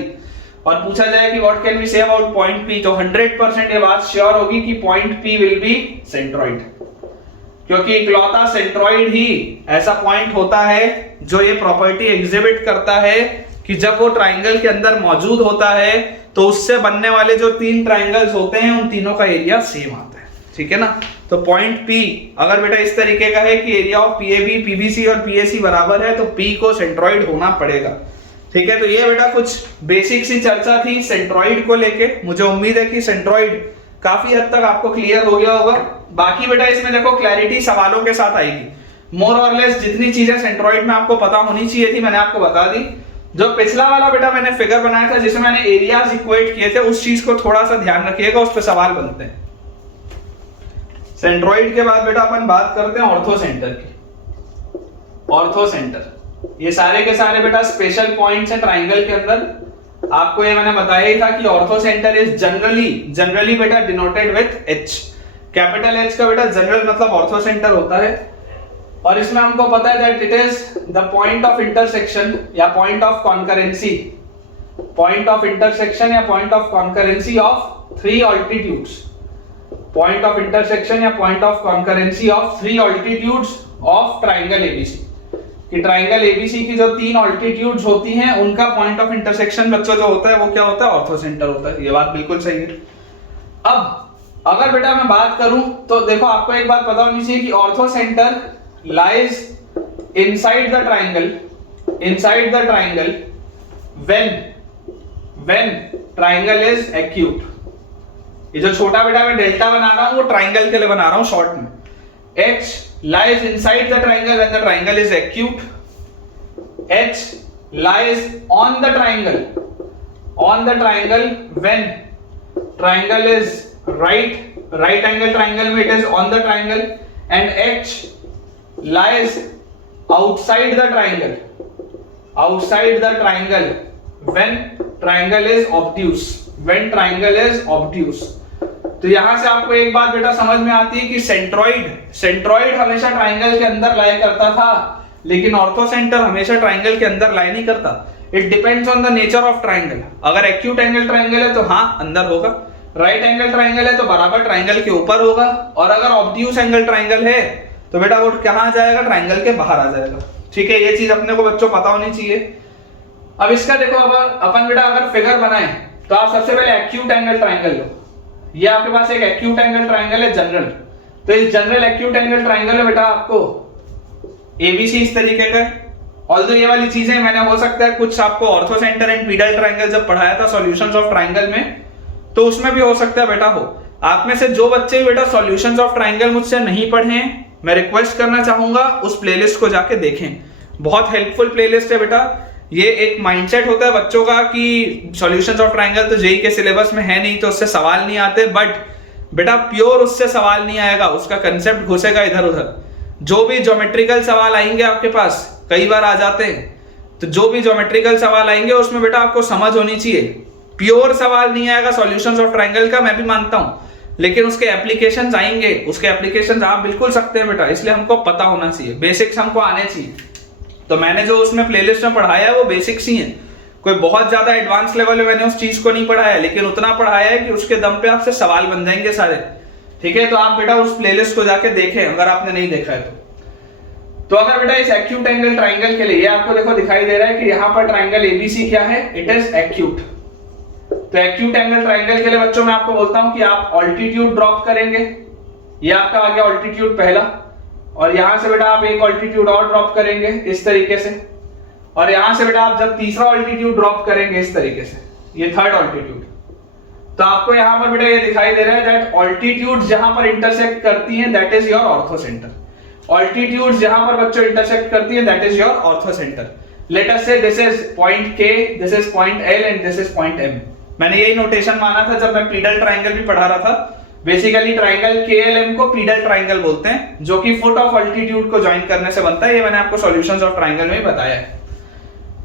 और पूछा जाए कि what can we say about point P, तो 100% ये बात श्योर होगी कि point P will be centroid, क्योंकि इकलौता सेंट्रोइड ही ऐसा पॉइंट होता है जो ये प्रॉपर्टी एग्जिबिट करता है कि जब वो ट्राइंगल के अंदर मौजूद होता है तो उससे बनने वाले जो तीन ट्राइंगल्स होते हैं उन तीनों का एरिया सेम आता है, ठीक है ना। तो पॉइंट P अगर बेटा इस तरीके का है कि एरिया ऑफ PAB, PBC और PAC बराबर है, तो P को सेंट्रोइड होना पड़ेगा, ठीक है। तो ये बेटा कुछ बेसिक सी चर्चा थी सेंट्रोइड को लेके। मुझे उम्मीद है कि सेंट्रोइड काफी हद तक आपको क्लियर हो गया होगा। बाकी बेटा इसमें देखो क्लैरिटी सवालों के साथ आएगी। मोर और लेस जितनी चीजें सेंट्रोइड में आपको पता होनी चाहिए थी मैंने आपको बता दी। जो पिछला वाला बेटा मैंने फिगर बनाया था जिसमें मैंने एरियाज इक्वेट किए थे, उस चीज को थोड़ा सा ध्यान रखिएगा, उस पर सवाल बनते हैं। सेंट्रोइड के बाद बेटा अपन बात करते हैं ऑर्थोसेंटर की। ऑर्थोसेंटर ये सारे के सारे बेटा स्पेशल पॉइंट्स हैं ट्राइंगल के अंदर। आपको ये मैंने बताया ही था कि ऑर्थोसेंटर इज जनरली बेटा denoted with H। Capital H का बेटा जनरल मतलब ऑर्थोसेंटर होता है, और इसमें हमको पता है that it is the point of intersection या point of concurrency point of intersection या point of concurrency of 3 altitudes, point of intersection या point of concurrency of 3 altitudes of triangle ABC, कि ट्राइंगल एबीसी की जो 3 ऑल्टीट्यूड्स होती हैं उनका पॉइंट ऑफ इंटरसेक्शन बच्चों जो होता है वो क्या होता है, ऑर्थोसेंटर होता है। ये बात बिल्कुल सही है। अब अगर बेटा मैं बात करूं तो देखो आपको एक बात पता होनी चाहिए कि orthocentre lies inside the triangle, inside the triangle when triangle is acute. ये जो छोटा बेटा मैं डेल्टा बना रहा हूं वो ट्राइंगल के लिए बना रहा हूं शॉर्ट में। H lies inside the triangle when the triangle is acute. H lies on the triangle when triangle is right angle triangle में it is on the triangle, and H lies outside the triangle when triangle is obtuse, तो यहां से आपको एक बात बेटा समझ में आती है कि सेंट्रॉइड हमेशा ट्राइंगल के अंदर लाई करता था, लेकिन ऑर्थोसेंटर हमेशा ट्राइंगल के अंदर लाई नहीं करता। It depends on the nature of triangle. अगर एक्यूट एंगल ट्राइंगल है तो हाँ अंदर होगा, राइट एंगल ट्राइंगल है तो बराबर ट्राइंगल के ऊपर होगा, और अगर ऑब्ट्यूस एंगल ट्राइंगल है तो बेटा वो कहां जाएगा, ट्राइंगल के बाहर आ जाएगा। ठीक है, ये चीज अपने को बच्चों पता होनी चाहिए। अब इसका देखो अपन बेटा अगर फिगर बनाए तो आप सबसे पहले एक्यूट एंगल ट्राइंगल लो। ये आपके पास एक एक्यूट एंगल ट्राइंगल है जनरल, तो इस जनरल एक्यूट एंगल ट्राइंगल में बेटा आपको एबीसी इस तरीके का। ऑल्दो ये वाली चीजें मैंने हो सकता है कुछ आपको ऑर्थोसेंटर एंड पीडल ट्राइंगल जब पढ़ाया था सॉल्यूशंस ऑफ ट्राइंगल में, तो उसमें भी हो सकता है बेटा हो। आप में से जो बच्चे बेटा सॉल्यूशंस ऑफ ट्राइंगल मुझसे नहीं पढ़े हैं, मैं रिक्वेस्ट करना चाहूंगा उस प्लेलिस्ट को जाके देखें। बहुत हेल्पफुल प्लेलिस्ट है बेटा। ये एक माइंडसेट होता है बच्चों का कि सॉल्यूशंस ऑफ ट्राइंगल तो जेईई के सिलेबस में है नहीं तो उससे सवाल नहीं आते, बट बेटा प्योर उससे सवाल नहीं आएगा, उसका कंसेप्ट घुसेगा इधर उधर। जो भी ज्योमेट्रिकल सवाल आएंगे आपके पास, कई बार आ जाते हैं, तो जो भी ज्योमेट्रिकल सवाल आएंगे उसमें बेटा आपको समझ होनी चाहिए। प्योर सवाल नहीं आएगा सॉल्यूशंस ऑफ ट्राइंगल का, मैं भी मानता हूं, लेकिन उसके एप्लीकेशंस आएंगे, उसके एप्लीकेशंस आप बिल्कुल सकते हैं बेटा, इसलिए हमको पता होना चाहिए, बेसिक्स हमको आने चाहिए। तो मैंने जो उसमें प्लेलिस्ट में पढ़ाया है वो बेसिक्स ही है, कोई बहुत ज्यादा एडवांस लेवल में मैंने उस चीज को नहीं पढ़ाया, लेकिन उतना पढ़ाया है कि उसके दम पे आपसे सवाल बन जाएंगे सारे। ठीक है, तो आप बेटा उस प्लेलिस्ट को जाके देखें अगर आपने नहीं देखा है तो अगर बेटा इस एक्यूट एंगल ट्राइंगल के लिए आपको देखो दिखाई दे रहा है कि यहाँ पर ट्राइंगल एबीसी क्या है, इट इज एक्यूट। तो एक्यूट एंगल ट्राइंगल के लिए बच्चों मैं आपको बोलता हूं कि आप ऑल्टीट्यूड ड्रॉप करेंगे, ये आपका आ गया ऑल्टीट्यूड पहला, और यहां से बेटा आप एक ऑल्टीट्यूड और ड्रॉप करेंगे इस तरीके से, और यहां से बेटा आप जब तीसरा ऑल्टीट्यूड ड्रॉप करेंगे इस तरीके से, ये थर्ड ऑल्टीट्यूड, तो आपको यहां पर बेटा ये दिखाई दे रहा है दैट ऑल्टीट्यूड जहां पर इंटरसेक्ट करती हैं that is your orthocentre. Altitude जहां पर बच्चों इंटरसेक्ट करती हैं that is your orthocentre. Let us say this is point K, this is point L and this is point M. मैंने यही नोटेशन माना था जब मैं पीडल ट्राइंगल भी पढ़ा रहा था। बेसिकली ट्राइंगल केएलएम को पीडल ट्राइंगल बोलते हैं, जो कि फुट ऑफ अल्टीट्यूड को ज्वाइन करने से बनता है। ये मैंने आपको सॉल्यूशंस ऑफ ट्राइंगल में ही बताया है।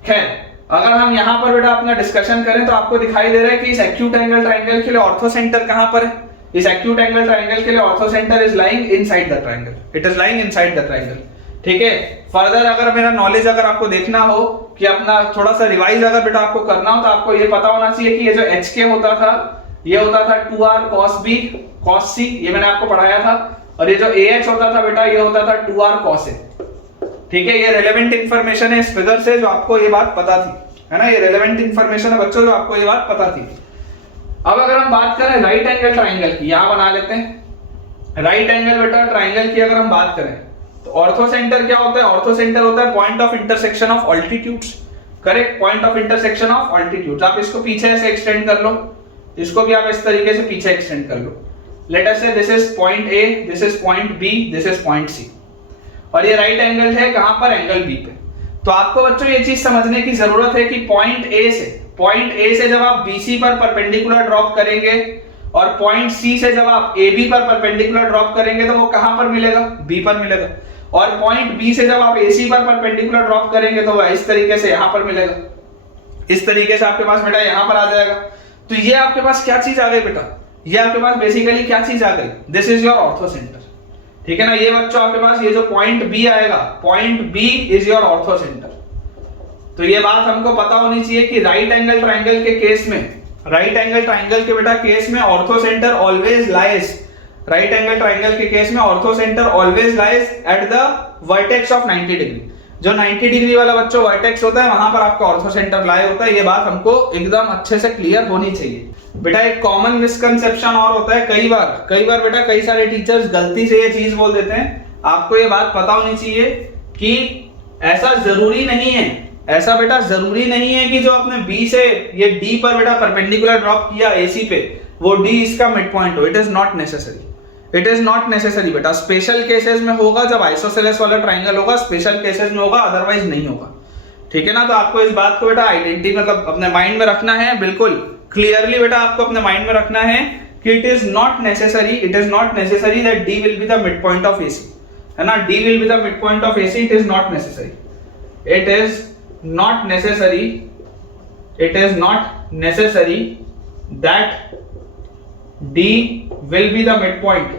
खैर, अगर हम यहां पर बेटा अपना डिस्कशन करें तो आपको दिखाई दे रहा है कि इस एक्यूट एंगल ट्राइंगल के लिए ऑर्थोसेंटर कहां पर है। इस एक्यूट एंगल ट्राइंगल के लिए orthocentre is lying inside the triangle, it is lying inside the triangle. ठीक है, फर्दर अगर मेरा नॉलेज अगर आपको देखना हो कि अपना थोड़ा सा रिवाइज अगर बेटा आपको करना हो तो आपको ये पता होना चाहिए कि ये जो एच के होता था ये होता था 2r cos b cos c, ये मैंने आपको पढ़ाया था, और ये जो ah होता था बेटा ये होता था 2r cos a। ठीक है, ये रेलेवेंट इंफॉर्मेशन है इस फिगर से जो आपको ये बात पता थी, है ना, ये रेलेवेंट इंफॉर्मेशन है बच्चों जो आपको ये बात पता थी। अब अगर हम बात करें राइट एंगल ट्राइंगल की, यहां बना लेते हैं राइट एंगल बेटा ट्राइंगल की। अगर हम बात करें तो ऑर्थोसेंटर क्या होता है, ऑर्थोसेंटर होता है point of intersection of altitudes. Correct, point of intersection of altitudes. आप इसको पीछे ऐसे एक्सटेंड कर लो, इसको भी आप इस तरीके से पीछे एक्सटेंड कर लो। Let us say this is point A, this is point B, this is point C, और ये राइट एंगल है कहां पर, एंगल बी पे। तो आपको बच्चों ये चीज समझने की जरूरत है कि पॉइंट ए से जब आप बीसी पर परपेंडिकुलर ड्रॉप करेंगे और पॉइंट सी से जब आप एबी पर परपेंडिकुलर ड्रॉप करेंगे तो वो कहां पर मिलेगा, बी पर मिलेगा, और पॉइंट बी से जब आप एसी पर परपेंडिकुलर ड्रॉप करेंगे तो वह इस तरीके से यहां पर मिलेगा। इस तरीके से आपके पास बेटा यहां पर आ जाएगा। तो ये आपके पास क्या चीज आ गई बेटा, ये आपके पास बेसिकली क्या चीज आ गई, दिस इज योर ऑर्थोसेंटर। ठीक है ना, ये बच्चों आपके पास ये जो पॉइंट बी आएगा, पॉइंट बी इज योर ऑर्थोसेंटर। तो ये बात हमको पता होनी चाहिए कि राइट एंगल ट्राइंगल के केस में, राइट एंगल ट्राइंगल के बेटा केस में ortho centre always lies, right angle triangle के केस में ortho centre always lies at the vertex of 90 degree. जो 90 डिग्री वाला बच्चों वर्टेक्स होता है वहां पर आपका ऑर्थो सेंटर लाई होता है। ये बात हमको एकदम अच्छे से क्लियर होनी चाहिए। बेटा एक कॉमन मिसकंसेप्शन और होता है, कई बार बेटा कई सारे टीचर्स गलती से ये चीज बोल देते हैं। आपको ये बात पता होनी चाहिए कि ऐसा जरूरी नहीं है, ऐसा बेटा जरूरी नहीं है कि जो आपने बी से ये डी पर बेटा परपेंडिकुलर ड्रॉप किया एसी पे, वो डी इसका मिड पॉइंट हो। It is not necessary, it is not necessary बेटा। स्पेशल केसेस में होगा जब आइसोसेलेस वाला ट्राइंगल होगा, स्पेशल केसेस में होगा, अदरवाइज नहीं होगा। ठीक है ना। तो आपको इस बात को बेटा आइडेंटिटी मतलब अपने माइंड में रखना है, बिल्कुल क्लियरली बेटा आपको अपने माइंड में रखना है कि it is not necessary that D will be the mid point of AC, है ना। D will be the mid point of AC, it is not necessary, it is not necessary, it is not necessary that D will be the midpoint,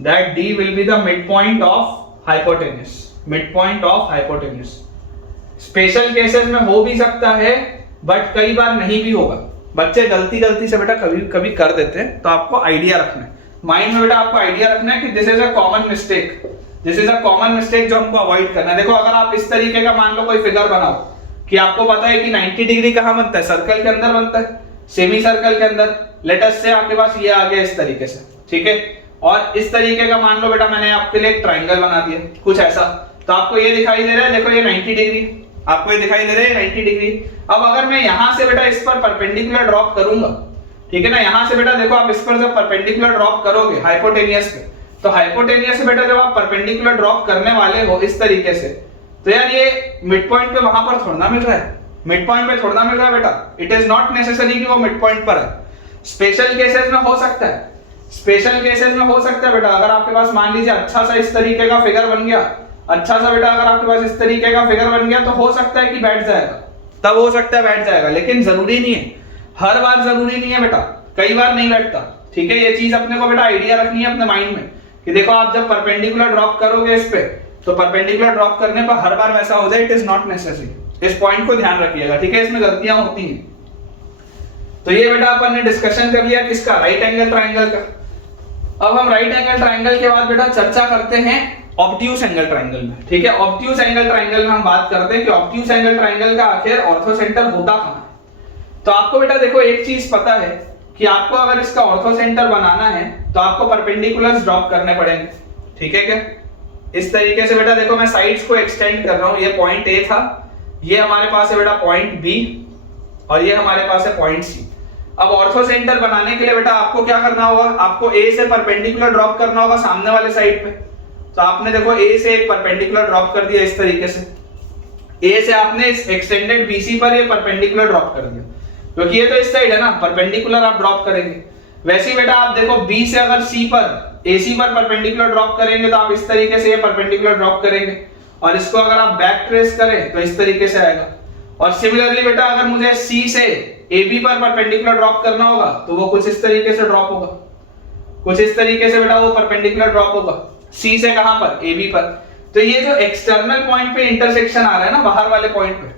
that D will be the midpoint of hypotenuse, midpoint of hypotenuse। Special cases में हो भी सकता है बट कई बार नहीं भी होगा। बच्चे गलती से बेटा कभी कभी कर देते हैं, तो आपको आइडिया रखना है माइंड में बेटा, आपको आइडिया रखना है कि this is a common mistake, this is a common mistake जो हमको अवॉइड करना है। देखो अगर आप इस तरीके का मान लो कोई फिगर बनाओ कि आपको पता है कि 90 डिग्री कहां बनता है, सर्कल के अंदर बनता है, सेमी सर्कल के अंदर। लेट अस से आपके पास ये आ गया इस तरीके से, ठीक है। और इस तरीके का मान लो बेटा मैंने आपके लिए एक ट्राइंगल बना दिया कुछ ऐसा, तो आपको ये दिखाई दे रहा है, देखो ये 90 डिग्री, आपको ये दिखाई दे रहा है 90 डिग्री। अब अगर मैं यहां से बेटा इस पर परपेंडिकुलर ड्रॉप करूंगा, ठीक है ना, यहां से बेटा देखो आप इस पर जब परपेंडिकुलर ड्रॉप करोगे हाइपोटेनियस पे, तो हाइपोटेनियस से बेटा जब आप परपेंडिकुलर ड्रॉप करने वाले हो इस तरीके से, तो यार ये मिड पॉइंट पे वहां पर थोड़ा मिल रहा है, मिड पॉइंट पे थोड़ा मिल रहा है बेटा। इट इज नॉट नेसेसरी कि वो मिड पॉइंट पर है। स्पेशल केसेस में हो सकता है, स्पेशल केसेस में हो सकता है बेटा, अगर आपके पास मान लीजिए अच्छा सा इस तरीके का फिगर बन गया, अच्छा सा बेटा अगर आपके पास इस तरीके का फिगर बन गया, तो हो सकता है कि बैठ जाएगा, तब हो सकता है बैठ जाएगा, लेकिन जरूरी नहीं है, हर बार जरूरी नहीं है बेटा, कई बार नहीं बैठता। ठीक है, ये चीज अपने को बेटा आइडिया रखनी है अपने माइंड में कि देखो आप जब परपेंडिकुलर ड्रॉप करोगे इस पे, तो परपेंडिकुलर ड्रॉप करने पर हर बार वैसा हो जाए, इट इज नॉट नेसेसरी। इस पॉइंट को ध्यान रखिएगा, ठीक है, इसमें गलतियां होती हैं। तो ये बेटा अपन ने डिस्कशन कर लिया किसका, राइट एंगल ट्राइंगल का। अब हम राइट एंगल ट्राइंगल के बाद बेटा चर्चा करते हैं ऑब्ट्यूज एंगल ट्राइंगल में। ठीक है, ऑब्ट्यूज एंगल ट्राइंगल में हम बात करते हैं कि ऑब्ट्यूज एंगल ट्राइंगल का आखिर ऑर्थो सेंटर होता कहां है। तो आपको बेटा देखो एक चीज पता है कि आपको अगर इसका ऑर्थो सेंटर बनाना है तो आपको परपेंडिकुलर्स ड्रॉप करने पड़ेंगे। ठीक है क्या, इस तरीके से बेटा देखो मैं साइड्स को एक्सटेंड कर रहा हूं। ये पॉइंट ए था, ये हमारे पास है बेटा पॉइंट बी, और ये हमारे पास है पॉइंट सी। अब ऑर्थो सेंटर बनाने के लिए बेटा आपको क्या करना होगा, आपको ए से परपेंडिकुलर ड्रॉप करना होगा सामने वाले साइड पे। तो आपने देखो ए से एक परपेंडिकुलर ड्रॉप कर दिया इस तरीके से, ए से आपने इस एक्सटेंडेड बीसी पर ये परपेंडिकुलर ड्रॉप कर दिया, क्योंकि ये तो इस साइड है ना, परपेंडिकुलर आप ड्रॉप करेंगे। वैसे ही बेटा आप देखो बी से अगर सी पर एसी पर परपेंडिकुलर ड्रॉप करेंगे तो आप इस तरीके से ये परपेंडिकुलर ड्रॉप करेंगे, और इसको अगर आप बैक ट्रेस करें तो इस तरीके से आएगा। और सिमिलरली बेटा अगर मुझे सी से AB पर परपेंडिकुलर ड्रॉप करना होगा तो वो कुछ इस तरीके से ड्रॉप होगा, कुछ इस तरीके से बेटा वो परपेंडिकुलर ड्रॉप होगा सी से कहां पर, AB पर। तो ये जो एक्सटर्नल पॉइंट पे इंटरसेक्शन आ रहा है ना, बाहर वाले पॉइंट पे,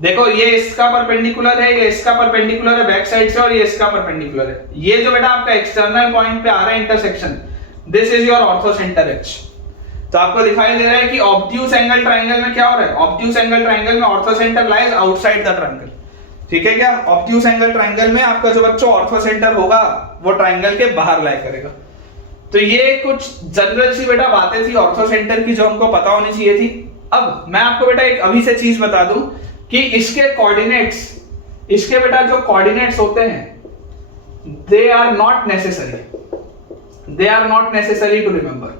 देखो ये इसका परपेंडिकुलर है, ये इसका परपेंडिकुलर है बैक साइड से, और ये इसका परपेंडिकुलर है। ये जो बेटा आपका एक्सटर्नल पॉइंट पे आ रहा है intersection, this is your ortho centre H। तो आपको दिखाई दे रहा है कि ऑब्ट्यूज एंगल ट्राइंगल में क्या हो रहा है, ऑब्ट्यूज एंगल ट्राइंगल में ortho centre lies outside the triangle. ठीक है क्या, ऑब्ट्यूज एंगल ट्राइंगल में आपका जो बच्चों ऑर्थो सेंटर होगा वो ट्राइंगल के बाहर लाई करेगा। तो ये कुछ जनरल सी बेटा बातें थी ऑर्थो सेंटर की जो हमको पता होनी चाहिए थी। अब मैं आपको बेटा एक अभी से चीज बता दूं कि इसके कोऑर्डिनेट्स, इसके बेटा जो कोऑर्डिनेट्स होते हैं they are not necessary, they are not necessary to remember,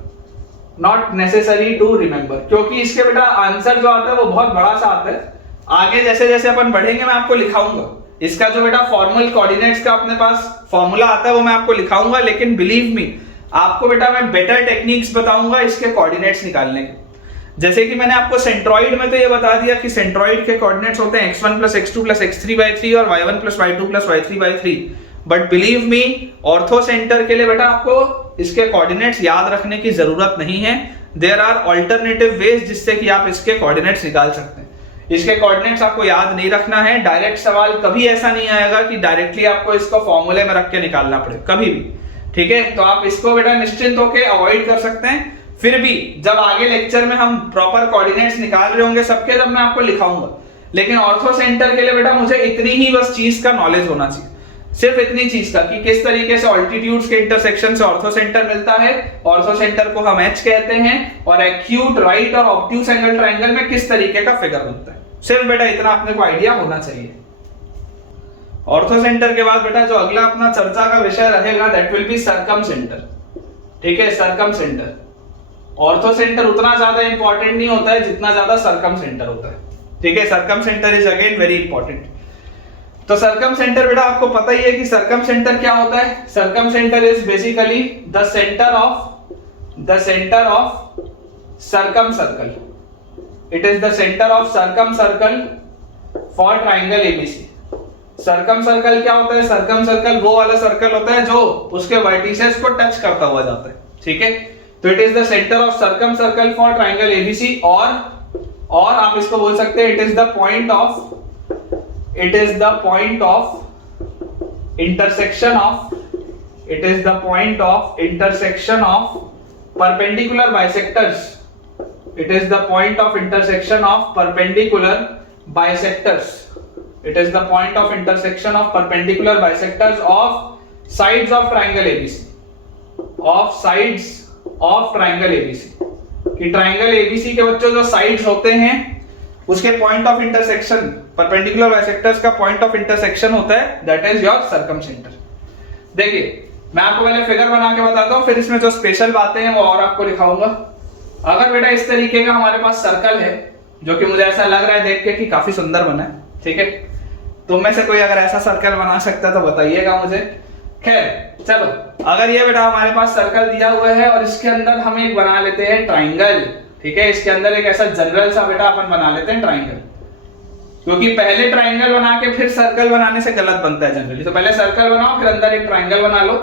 not necessary to remember, क्योंकि इसके बेटा आंसर जो आता है वो बहुत बड़ा सा आता है। आगे जैसे जैसे अपन बढ़ेंगे मैं आपको लिखाऊंगा इसका जो बेटा फॉर्मल कोऑर्डिनेट्स का अपने पास फॉर्मूला आता है वो मैं आपको लिखाऊंगा, लेकिन बिलीव मी आपको बेटा मैं बेटर टेक्निक्स बताऊंगा इसके कोऑर्डिनेट्स निकालने के। जैसे कि मैंने आपको सेंट्रॉइड में तो ये बता दिया कि सेंट्रॉइड के कोऑर्डिनेट्स होते हैं x1 + x2 + x3/3 और y1 + y2 + y3/3। But believe me ortho centre के लिए बेटा आपको इसके कोऑर्डिनेट्स याद रखने की जरूरत नहीं है। देयर आर ऑल्टरनेटिव वेज जिससे कि आप इसके कोऑर्डिनेट्स निकाल सकते हैं। इसके कोऑर्डिनेट्स आपको याद नहीं रखना है। डायरेक्ट सवाल कभी ऐसा नहीं आएगा कि डायरेक्टली आपको इसको फॉर्मूले में रख के निकालना पड़े, कभी भी, ठीक है। तो आप इसको बेटा निश्चिंत होकर अवॉइड कर सकते हैं। फिर भी जब आगे लेक्चर में हम प्रॉपर कोऑर्डिनेट्स निकाल रहे होंगे सबके, तब मैं आपको लिखाऊंगा। लेकिन ऑर्थो सेंटर के लिए बेटा मुझे इतनी ही बस चीज का नॉलेज होना चाहिए, सिर्फ इतनी चीज का कि किस तरीके से ऑल्टीट्यूड्स के इंटरसेक्शन से ऑर्थो सेंटर मिलता है, ऑर्थो सेंटर को हम एच कहते हैं, और एक्यूट राइट और ऑब्ट्यूस एंगल ट्रायंगल में किस तरीके का फिगर बनता है। सिर्फ बेटा इतना अपने को आइडिया होना चाहिए। ऑर्थो सेंटर के बाद बेटा जो अगला अपना चर्चा का विषय रहेगा that will B circum centre, ठीक है। सर्कम सेंटर, ऑर्थो सेंटर उतना ज्यादा इंपॉर्टेंट नहीं होता है जितना ज्यादा सर्कम सेंटर होता है, ठीक है। Circum centre is again very important. तो सर्कम सेंटर बेटा आपको पता ही है कि सर्कम सेंटर क्या होता है। Circum centre is basically the centre of circum circle. It is the centre of circum circle for triangle ABC. Circum circle क्या होता है? सर्कम सर्कल वो वाला सर्कल होता है जो उसके वर्टिसेस को टच करता हुआ जाता है, ठीक है। तो it is the centre of circum circle for triangle ABC, और आप इसको बोल सकते हैं it is the point of intersection of perpendicular bisectors. It is the point of intersection of perpendicular bisectors. It is the point of intersection of perpendicular bisectors of sides of triangle ABC. Of sides of triangle ABC. कि ट्राइंगल एबीसी के बच्चों जो साइड्स होते हैं उसके point of intersection, perpendicular bisectors का पॉइंट ऑफ इंटरसेक्शन होता है, that is your circum centre. देखिए मैं आपको पहले फिगर बना के बताता हूं, फिर इसमें जो स्पेशल बातें हैं वो और आपको दिखाऊंगा। अगर बेटा इस तरीके का हमारे पास सर्कल है, जो कि मुझे ऐसा लग रहा है देख के कि काफी सुंदर बना है, ठीक है। तुम में से कोई अगर ऐसा सर्कल बना सकता है तो बताइएगा मुझे। खैर चलो, अगर ये बेटा हमारे पास सर्कल दिया हुआ है और इसके अंदर हम एक बना लेते हैं ट्राइंगल, ठीक है। इसके अंदर एक ऐसा जनरल सा बेटा अपन बना लेते हैं ट्राइंगल, क्योंकि पहले ट्राइंगल बना के फिर सर्कल बनाने से गलत बनता है जनरली। तो पहले सर्कल बनाओ, फिर अंदर एक ट्राइंगल बना लो,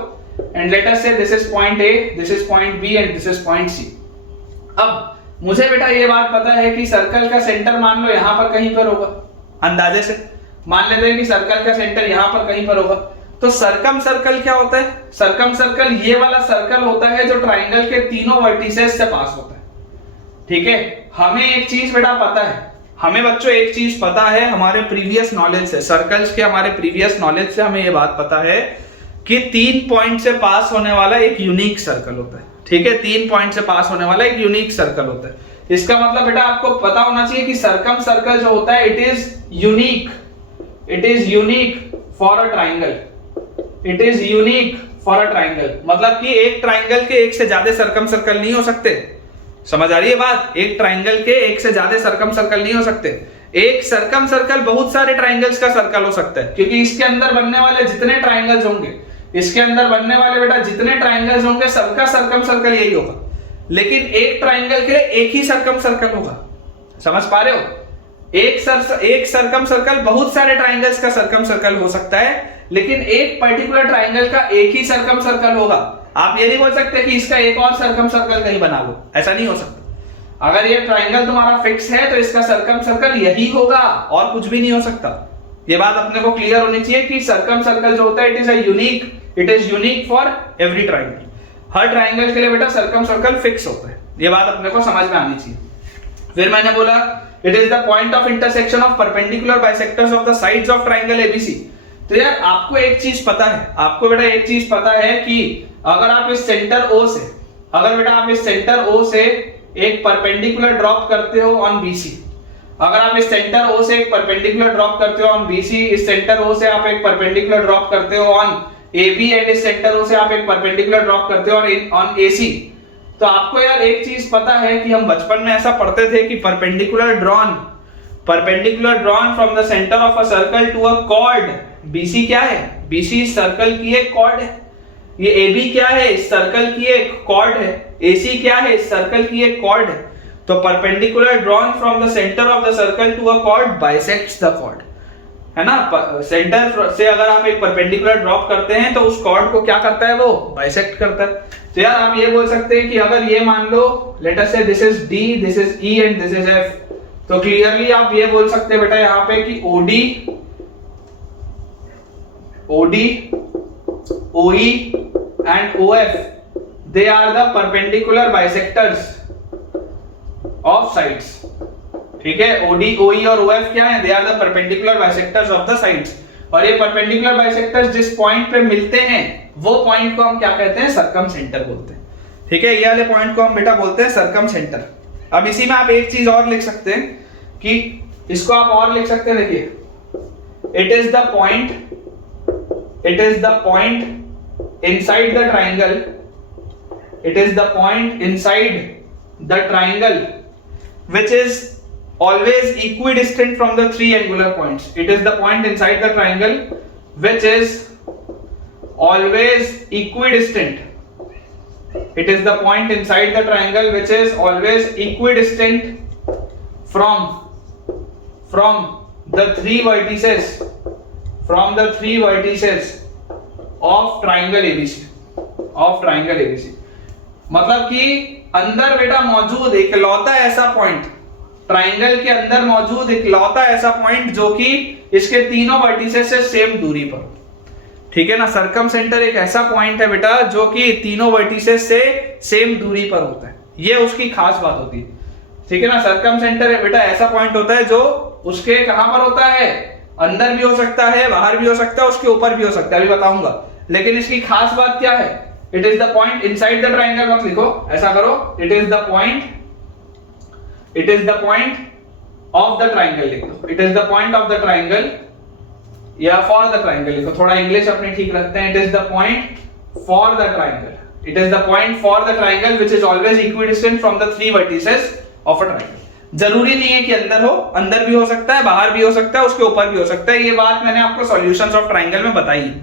and let us say this is point A, this is point B and this is point C. अब मुझे बेटा ये बात पता है कि सर्कल का सेंटर मान लो यहां पर कहीं पर होगा, अंदाजे से मान लेते हैं कि सर्कल का सेंटर यहां पर कहीं पर होगा। तो सर्कम सर्कल क्या होता है? सर्कम सर्कल ये वाला सर्कल होता है जो ट्राइंगल के तीनों वर्टिसेस से पास होता है, ठीक है। हमें एक चीज बेटा पता है, हमें बच्चों एक चीज पता है हमारे प्रीवियस नॉलेज से, सर्कल्स के हमारे प्रीवियस नॉलेज से हमें ये बात पता है कि 3 पॉइंट से पास होने वाला एक यूनिक सर्कल होता है, ठीक है। 3 पॉइंट से पास होने वाला एक यूनिक सर्कल होता है। इसका मतलब बेटा आपको पता होना चाहिए कि सर्कम सर्कल जो होता है it is unique for a triangle. It is unique for a triangle, मतलब कि एक ट्राइंगल के एक से ज्यादा सर्कम सर्कल नहीं हो सकते। समझ आ रही है बात? एक ट्राइंगल के एक से ज्यादा सर्कम सर्कल नहीं हो सकते। एक सर्कम सर्कल बहुत सारे ट्राइंगल्स का सर्कल हो सकता है, क्योंकि इसके अंदर बनने वाले जितने ट्राइंगल्स होंगे, इसके अंदर बनने वाले बेटा जितने ट्राइंगल्स होंगे सबका सर्कम सर्कल यही होगा, लेकिन एक ट्राइंगल के लिए एक ही सर्कम सर्कल होगा। समझ पा रहे हो? एक सर्कम सर्कल बहुत सारे ट्राइंगल्स का सर्कम सर्कल हो सकता है, लेकिन एक पर्टिकुलर ट्राइंगल का एक ही सर्कम सर्कल होगा। आप ये नहीं बोल सकते कि इसका एक और सर्कम सर्कल कहीं बना लो, ऐसा नहीं हो सकता। अगर ये ट्राइंगल तुम्हारा फिक्स है तो इसका सर्कम सर्कल यही होगा और कुछ भी नहीं हो सकता। ये बात अपने को क्लियर होनी चाहिए कि सर्कम सर्कल जो होता है it is unique for every triangle. Her triangle के लिए बेटा सर्कम सर्कल फिक्स होता है, ये बात अपने को समझ में आनी चाहिए। फिर मैंने बोला it is the point of intersection of perpendicular bisectors of the sides of triangle ABC. तो यार आपको एक चीज पता है, आपको बेटा एक चीज पता है कि अगर आप इस सेंटर O से एक परपेंडिकुलर ड्रॉप करते हो ऑन BC, अगर आप इस सेंटर O से एक परपेंडिकुलर ड्रॉप करते हो ऑन BC, इस सेंटर O से आप एक परपेंडिकुलर ड्रॉप करते हो ऑन AB एंड इस सेंटर O से आप एक परपेंडिकुलर ड्रॉप करते हो ऑन AC, तो आपको यार एक चीज पता है कि हम बचपन में ऐसा पढ़ते थे कि perpendicular drawn from the centre of a circle to a chord. BC क्या है? BC सर्कल की एक कॉर्ड है। ये AB क्या है? इस सर्कल की एक कॉर्ड है। AC क्या है? इस सर्कल की एक कॉर्ड है। तो perpendicular drawn from the centre of the circle to a chord bisects the chord, है ना। सेंटर से अगर आप एक परपेंडिकुलर ड्रॉप करते हैं तो उस कॉर्ड को क्या करता है? वो बाइसेक्ट करता है। तो यार आप ये बोल सकते हैं कि अगर ये मान लो let us say this is D, this is E and this is F, तो क्लियरली आप ये बोल सकते हैं बेटा यहाँ पे कि OD, OE and OF, they are the perpendicular bisectors of sides. ठीक है, OD, OE और OF क्या है? They are the perpendicular bisectors of the sides. और ये perpendicular bisectors जिस पॉइंट पे मिलते हैं वो पॉइंट को हम क्या कहते हैं? सर्कम सेंटर बोलते हैं। ठीक है, ये वाले पॉइंट को हम बेटा बोलते हैं सर्कम सेंटर। अब इसी में आप एक चीज और लिख सकते हैं कि इसको आप और लिख सकते हैं, देखिए, it is the point inside the triangle, it is the point inside the triangle which is always equidistant from the three angular points. It is the point inside the triangle which is always equidistant. It is the point inside the triangle which is always equidistant from the three vertices of triangle ABC. मतलब कि अंदर बेटा मौजूद इकलौता ऐसा पॉइंट, ट्राइंगल के अंदर मौजूद इकलौता ऐसा पॉइंट जो कि इसके तीनों वर्टिसेस से सेम दूरी पर। ठीक है ना, सर्कम सेंटर एक ऐसा पॉइंट है बेटा जो कि तीनों वर्टिसेस से सेम दूरी पर होता है, ये उसकी खास बात होती है। ठीक है ना, सर्कम सेंटर बेटा ऐसा पॉइंट होता है जो उसके कहां पर होता है? अंदर भी हो सकता है, बाहर भी हो सकता है, उसके ऊपर भी हो सकता है, अभी बताऊंगा। लेकिन इसकी खास बात क्या है? It is the point inside the triangle मत लिखो, ऐसा करो, it is the point of the triangle लिख दो, it is the point of the triangle या फॉर द ट्राइंगल लिखो, थोड़ा इंग्लिश अपने ठीक रखते हैं। It is the point for the triangle, it is the point for the triangle which is always equidistant from the three vertices of a triangle. जरूरी नहीं है कि अंदर हो, अंदर भी हो सकता है, बाहर भी हो सकता है, उसके ऊपर भी हो सकता है। ये बात मैंने आपको सॉल्यूशंस ऑफ ट्राइंगल में बताई,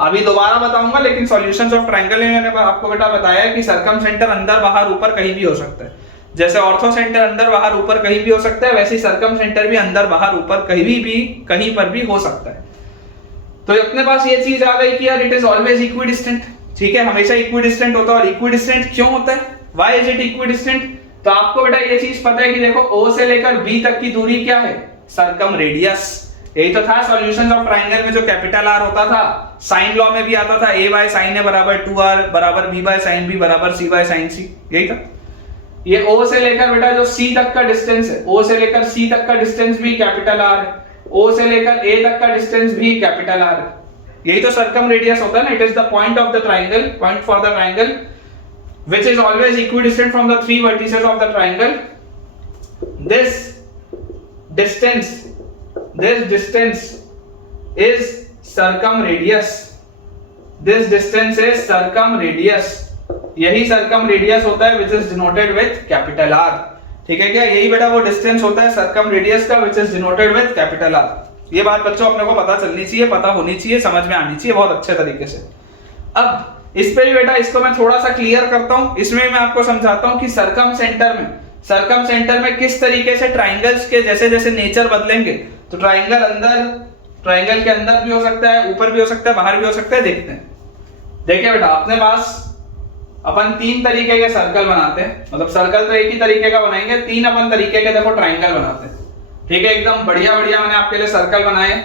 अभी दोबारा बताऊंगा, लेकिन सॉल्यूशंस ऑफ ट्राइंगल में मैंने आपको बेटा बताया कि सर्कम सेंटर अंदर बाहर ऊपर कहीं भी हो सकता है। जैसे ऑर्थो सेंटर अंदर बाहर ऊपर कहीं भी हो सकता है, वैसे ही सर्कम सेंटर भी अंदर बाहर ऊपर कहीं पर भी हो सकता है। तो अपने पास ये चीज आ गई कि यार इट इज ऑलवेज इक्विडिस्टेंट। ठीक है, हमेशा इक्विडिस्टेंट होता है। और इक्विडिस्टेंट क्यों होता है? Why is it equidistant? तो आपको बेटा ये चीज पता है कि देखो O से लेकर B तक की दूरी क्या है? Circum radius. यही तो था सॉल्यूशंस ऑफ ट्राइंगल में, जो कैपिटल R होता था, साइन लॉ में भी आता था, A बाय साइन A बराबर 2R बराबर B बाय साइन B बराबर C बाय साइन C, यही था। ये O से लेकर बेटा जो C तक का डिस्टेंस है, O से लेकर C तक का डिस्टेंस भी कैपिटल R है, O से लेकर A तक का डिस्टेंस भी कैपिटल R है। यही तो सर्कम रेडियस होता है ना। It is the point of the triangle, point for the triangle which is always equidistant from the three vertices of the triangle. This distance is circumradius. This distance is circumradius. यही circumradius होता है which is denoted with capital R. ठीक है क्या? यही बेटा वो डिस्टेंस होता है circumradius का which is denoted with capital R. ये बात बच्चों अपने को पता चलनी चाहिए, पता होनी चाहिए, समझ में आनी चाहिए बहुत अच्छे तरीके से। अब इस पे भी बेटा इसको मैं थोड़ा सा क्लियर करता हूं। इसमें मैं आपको समझाता हूं कि सर्कम सेंटर में किस तरीके से ट्राइंगल्स के जैसे जैसे नेचर बदलेंगे, तो ट्राइंगल के अंदर भी हो सकता है, ऊपर भी हो सकता है, बाहर भी हो सकता है। देखते हैं। देखिए बेटा, अपने पास अपन तीन तरीके के सर्कल बनाते हैं, मतलब सर्कल तो एक ही तरीके का बनाएंगे, तीन अपन तरीके के देखो ट्राइंगल बनाते हैं। ठीक है, एकदम बढ़िया मैंने आपके लिए सर्कल बनाए।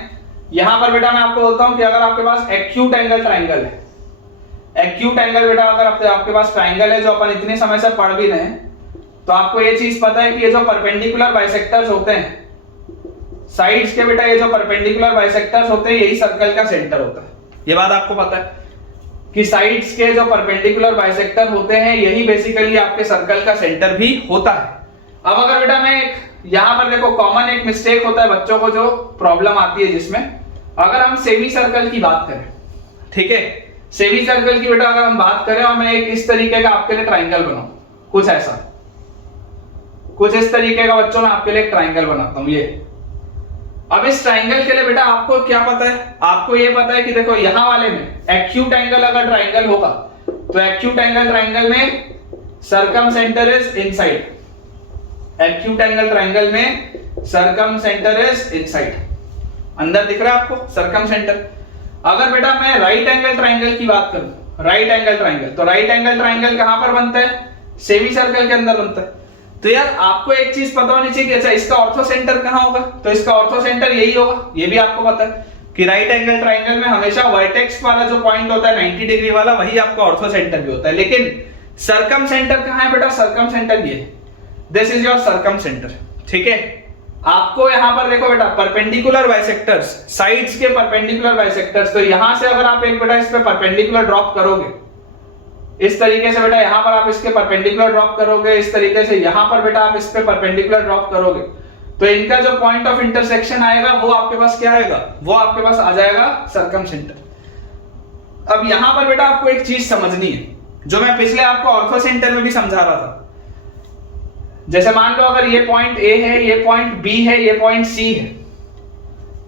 यहां पर बेटा मैं आपको बोलता हूं कि अगर आपके पास एक्यूट एंगल ट्राइंगल है, एक्यूट एंगल बेटा अगर आपके पास ट्राइंगल है जो अपन इतने समय से पढ़ भी रहे हैं, तो आपको ये चीज पता है कि ये जो परपेंडिकुलर बाइसेक्टर्स होते हैं साइड्स के, बेटा ये जो परपेंडिकुलर बाइसेक्टर्स होते हैं यही सर्कल का सेंटर होता है। ये बात आपको पता है कि साइड्स के जो परपेंडिकुलर बाइसेक्टर होते हैं यही बेसिकली आपके सर्कल का सेंटर भी होता है। अब अगर बेटा मैं यहां पर देखो, कॉमन एक मिस्टेक होता है बच्चों को जो प्रॉब्लम आती है, जिसमें अगर हम सेमी सर्कल की बात करें, ठीक है, सेमी सर्कल की बेटा अगर हम बात करें और मैं एक इस तरीके का आपके लिए ट्राइंगल बनाऊं, कुछ ऐसा, कुछ इस तरीके का बच्चों मैं आपके लिए एक ट्राइंगल बनाता हूं। ये अब इस ट्राइंगल के लिए बेटा आपको क्या पता है? आपको ये पता है कि देखो यहां वाले में एक्यूट एंगल अगर ट्राइंगल होगा तो एक्यूट एंगल ट्राइंगल में circum centre is inside, acute angle triangle में सर्कम सेंटर इज इनसाइड, अंदर दिख रहा है आपको सर्कम सेंटर। अगर बेटा मैं राइट एंगल ट्राइंगल की बात करूं, राइट एंगल ट्राइंगल, तो राइट एंगल ट्राइंगल कहां पर बनता है? सेमी सर्कल के अंदर बनता है। तो यार आपको एक चीज पता होनी चाहिए कि अच्छा इसका ऑर्थो सेंटर कहाँ होगा, तो इसका ऑर्थो सेंटर यही होगा, ये भी आपको पता है कि राइट एंगल ट्राइंगल में हमेशा वर्टेक्स वाला जो पॉइंट होता है 90 डिग्री वाला, वही आपका ऑर्थो सेंटर भी होता है। लेकिन सर्कम सेंटर कहाँ है बेटा, सर्कम सेंटर ये, this is your circum centre, ठीक है। आपको यहां पर देखो बेटा परपेंडिकुलर बाइसेक्टर्स, साइड्स के परपेंडिकुलर बाइसेक्टर्स, तो यहां से अगर आप एक बेटा इस पे परपेंडिकुलर ड्रॉप करोगे, इस तरीके से बेटा यहां पर आप इसके परपेंडिकुलर ड्रॉप करोगे, इस तरीके से यहां पर बेटा आप इस पे परपेंडिकुलर ड्रॉप करोगे, तो इनका जो पॉइंट ऑफ इंटरसेक्शन आएगा वो आपके पास क्या आएगा, वो आपके पास आ जाएगा सर्कम सेंटर। अब यहां पर बेटा आपको एक चीज समझनी है जो मैं पिछले आपको ऑर्थो सेंटर में भी समझा रहा था। जैसे मान लो अगर ये पॉइंट ए है, ये पॉइंट बी है, ये पॉइंट सी है,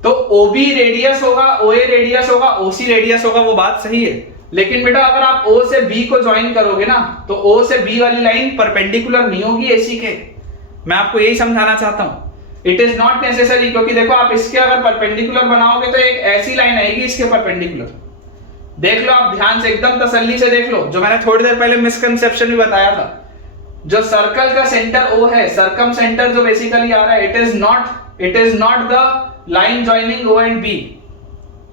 तो OB रेडियस होगा, OA रेडियस होगा, OC रेडियस होगा, वो बात सही है। लेकिन बेटा अगर आप O से B को ज्वाइन करोगे ना, तो O से B वाली लाइन परपेंडिकुलर नहीं होगी AC के। मैं आपको यही समझाना चाहता हूं, इट इज नॉट नेसेसरी, क्योंकि देखो आप इसके अगर परपेंडिकुलर बनाओगे तो एक ऐसी लाइन आएगी इसके परपेंडिकुलर। देख लो आप ध्यान से, एकदम तसल्ली से देख लो, जो मैंने थोड़ी देर पहले मिसकंसेप्शन भी बताया था। जो सर्कल का सेंटर O है, सर्कम सेंटर जो बेसिकली आ रहा है, it is not the line joining O and B।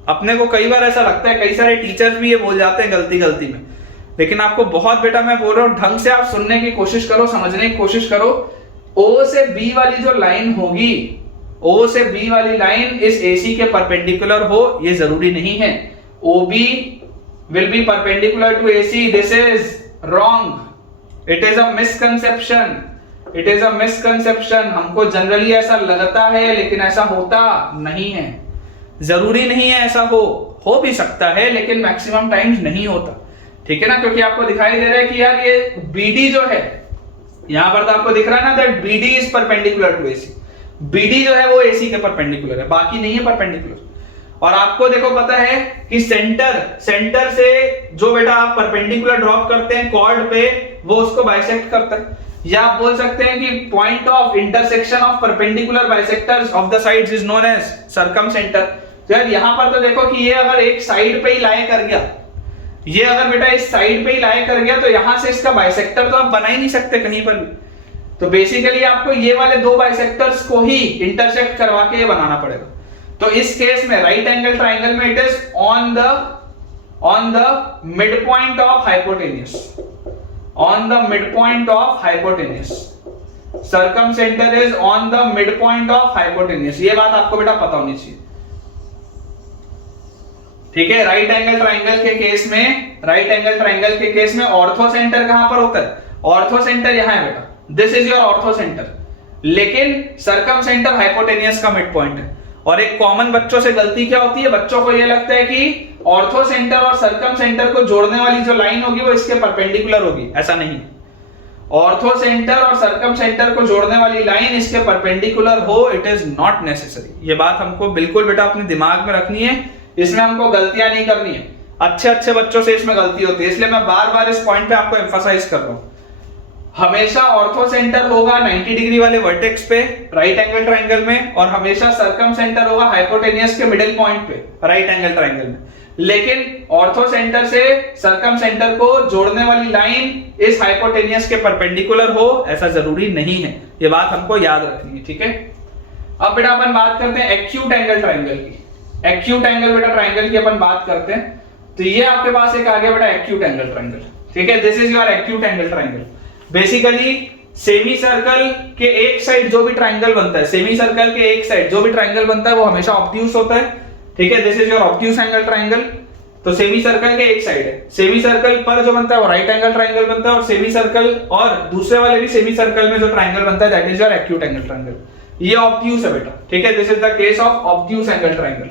अपने को कई बार ऐसा लगता है, कई सारे टीचर्स भी ये बोल जाते हैं गलती में, लेकिन आपको बहुत बेटा मैं बोल रहा हूं ढंग से आप सुनने की कोशिश करो, समझने की कोशिश करो। O से B वाली जो लाइन होगी, O से B वाली लाइन इस AC के परपेंडिकुलर हो ये जरूरी नहीं है। OB will be perpendicular to AC, this is wrong, it is a misconception, it is a misconception। हमको जनरली ऐसा लगता है लेकिन ऐसा होता नहीं है, जरूरी नहीं है ऐसा हो भी सकता है लेकिन मैक्सिमम टाइम्स नहीं होता, ठीक है ना। क्योंकि आपको दिखाई दे रहा है कि यार ये BD जो है, यहां पर तो आपको दिख रहा है ना that BD is perpendicular to AC, BD जो है वो AC के परपेंडिकुलर है, बाकी नहीं है परपेंडिकुलर। और आपको देखो पता है कि सेंटर से जो बेटा आप परपेंडिकुलर ड्रॉप करते हैं कॉर्ड पे, वो उसको बाइसेक्ट करता है, या आप बोल सकते हैं कि point of intersection of perpendicular bisectors of the sides is known as circumcentre. तो यार यहां पर तो देखो कि ये अगर एक साइड पे ही लाई कर गया, ये अगर बेटा इस साइड पे ही लाई कर गया, तो यहां से इसका बाइसेक्टर तो आप बना ही नहीं सकते कहीं पर भी। तो बेसिकली आपको ये वाले दो बाइसेक्टर्स को ही इंटरसेक्ट करवा के ये बनाना पड़ेगा। तो इस केस में राइट एंगल ट्राइंगल में it is on the mid point of hypotenuse, on the mid point of hypotenuse, circum centre is on the mid point of hypotenuse. ये बात आपको बेटा पता होनी चाहिए, ठीक है। राइट एंगल ट्राइंगल के केस में, राइट एंगल ट्राइंगल के केस में ऑर्थो सेंटर कहां पर होता है, ऑर्थो सेंटर यहां है बेटा, this is your ortho centre. लेकिन सर्कम सेंटर हाइपोटेन्यूस का मिड पॉइंट है। और एक कॉमन बच्चों से गलती क्या होती है, बच्चों को यह लगता है कि ऑर्थो सेंटर और सर्कम सेंटर को जोड़ने वाली जो लाइन होगी वो इसके परपेंडिकुलर होगी, ऐसा नहीं। ऑर्थो सेंटर और सर्कम सेंटर को जोड़ने वाली लाइन इसके परपेंडिकुलर हो, इट इज नॉट नेसेसरी। ये बात हमको बिल्कुल बेटा अपने दिमाग में रखनी है, इसमें हमको गलतियां नहीं करनी है। अच्छे बच्चों से इसमें गलती होती है, इसलिए मैं बार इस पॉइंट पे आपको एम्फसाइज कर रहा हूं। हमेशा ऑर्थो सेंटर होगा 90 डिग्री वाले वर्टेक्स पे राइट एंगल ट्राइंगल में, और हमेशा सर्कम सेंटर होगा हाइपोटेन्यूस के मिडिल पॉइंट पे राइट एंगल ट्राइंगल में। लेकिन ऑर्थो सेंटर से सर्कम सेंटर को जोड़ने वाली लाइन इस हाइपोटेन्यूस के परपेंडिकुलर हो, ऐसा जरूरी नहीं है। ये बात हमको याद रखनी है, ठीक है। अब बेटा अपन बात करते हैं एक्यूट एंगल ट्राइंगल की। एक्यूट एंगल बेटा ट्राइंगल की अपन बात करते हैं, तो ये आपके पास एक आ गया बेटा एक्यूट एंगल ट्राइंगल, ठीक है। This is your acute angle triangle. Basically semi circle के एक साइड जो भी ट्राइंगल बनता है, सेमी सर्कल के एक साइड जो भी ट्राइंगल बनता है वो हमेशा ऑब्ट्यूस होता है, ठीक है। This is your obtuse angle triangle. तो सेमी सर्कल के एक साइड है, सेमी सर्कल पर जो बनता है वो राइट एंगल ट्राइंगल बनता है, और सेमी सर्कल और दूसरे वाले भी सेमी सर्कल में जो ट्राइंगल बनता है that is your acute angle triangle. ये ऑब्ट्यूस है बेटा, ठीक है। This is the case of obtuse angle triangle,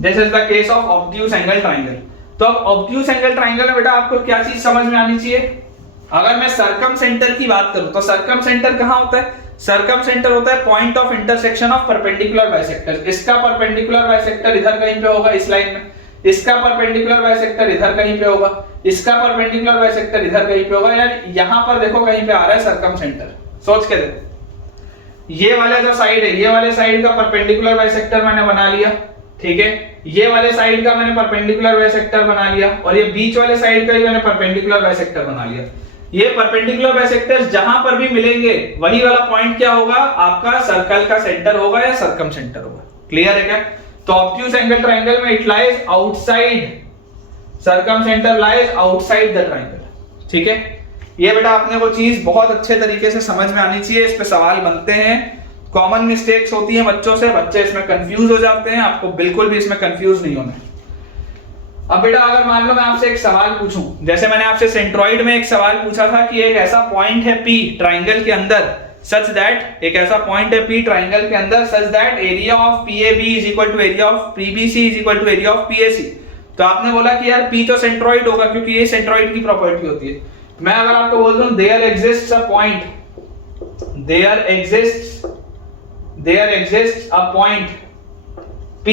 this is the case of obtuse angle triangle. तो अब ऑब्ट्यूस एंगल ट्राइंगल में बेटा आपको क्या चीज समझ में आनी चाहिए। अगर मैं सर्कम सेंटर की बात करूं तो सर्कम सेंटर कहां होता है, सर्कम सेंटर होता है point of intersection of perpendicular bisector. इसका परपेंडिकुलर बाइसेक्टर इधर कहीं पे होगा इस लाइन में, इसका परपेंडिकुलर बाइसेक्टर इधर कहीं पे होगा, इसका परपेंडिकुलर बाइसेक्टर इधर कहीं पे होगा। यार यहां पर देखो कहीं पे आ रहा है सर्कम सेंटर, सोच के देखो। ये वाला जो साइड है, ये वाले साइड का परपेंडिकुलर बाइसेक्टर मैंने बना लिया, ठीक है। ये वाले साइड का मैंने परपेंडिकुलर बाइसेक्टर बना लिया, और ये बीच वाले साइड का भी मैंने परपेंडिकुलर बाइसेक्टर बना लिया। ये परपेंडिकुलर बाइसेक्टर्स जहां पर भी मिलेंगे वही वाला पॉइंट क्या होगा, आपका सर्कल का सेंटर होगा या सर्कम सेंटर होगा। क्लियर है क्या? तो ऑब्ट्यूज एंगल ट्रायंगल में it lies outside, circum centre lies outside the triangle. ठीक है, ये बेटा आपने वो चीज बहुत अच्छे तरीके से समझ में आनी चाहिए। इस पे सवाल बनते हैं, कॉमन मिस्टेक्स होती हैं बच्चों से, बच्चे इसमें कंफ्यूज हो जाते हैं, आपको बिल्कुल भी इसमें कंफ्यूज नहीं होना है। अब बेटा अगर मान लो मैं आपसे एक सवाल पूछूं, जैसे मैंने आपसे सेंट्रॉइड में एक सवाल पूछा था कि एक ऐसा पॉइंट है P ट्रायंगल के अंदर सच दैट, एक ऐसा पॉइंट है P ट्रायंगल के अंदर such that area of PAB is equal to area of PBC is equal to area of PAC। तो आपने बोला कि यार P तो सेंट्रॉइड होगा क्योंकि ये सेंट्रॉइड की प्रॉपर्टी होती है। मैं अगर आपको बोल दूं there exists a point, there exists a point P,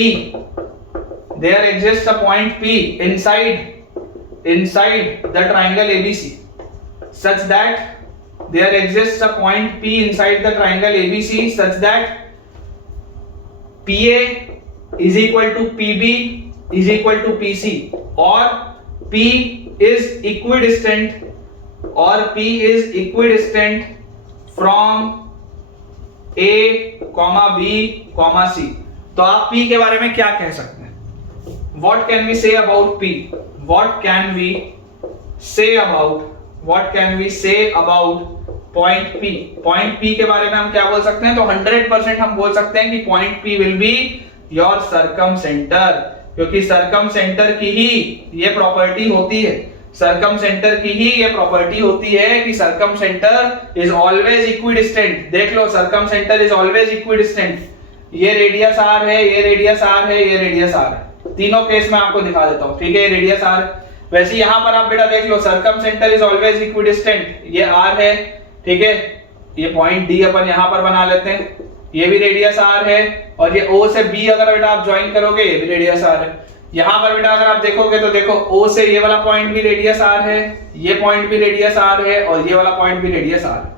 there exists a point P inside the triangle ABC such that there exists a point P inside the triangle ABC such that PA is equal to PB is equal to PC, or P is equidistant from A, B, C। तो आप P के बारे में क्या कह सकते हैं? What can we say about P? What can we say about point P? Point P के बारे में हम क्या बोल सकते हैं? तो 100% हम बोल सकते हैं कि point P will be your circumcenter, क्योंकि सर्कम सेंटर की ही ये प्रॉपर्टी होती है, सर्कम सेंटर की ही ये प्रॉपर्टी होती है कि circumcentre is always equidistant. देख लो, circumcentre is always equidistant. ये रेडियस r है, ये रेडियस r है, ये रेडियस r है, तीनों केस में आपको दिखा देता हूं। ठीक है, ये रेडियस r है। वैसे यहां पर आप बेटा देख लो, circumcentre is always equidistant, ये r है। ठीक है, ये पॉइंट d अपन यहां पर बना लेते हैं, ये भी रेडियस r है, और ये o से b अगर बेटा आप ज्वाइन करोगे ये भी रेडियस r है। यहां पर बेटा अगर आप देखोगे तो देखो o से ये वाला पॉइंट भी रेडियस r है, ये पॉइंट भी रेडियस r है, और ये वाला पॉइंट भी रेडियस r है।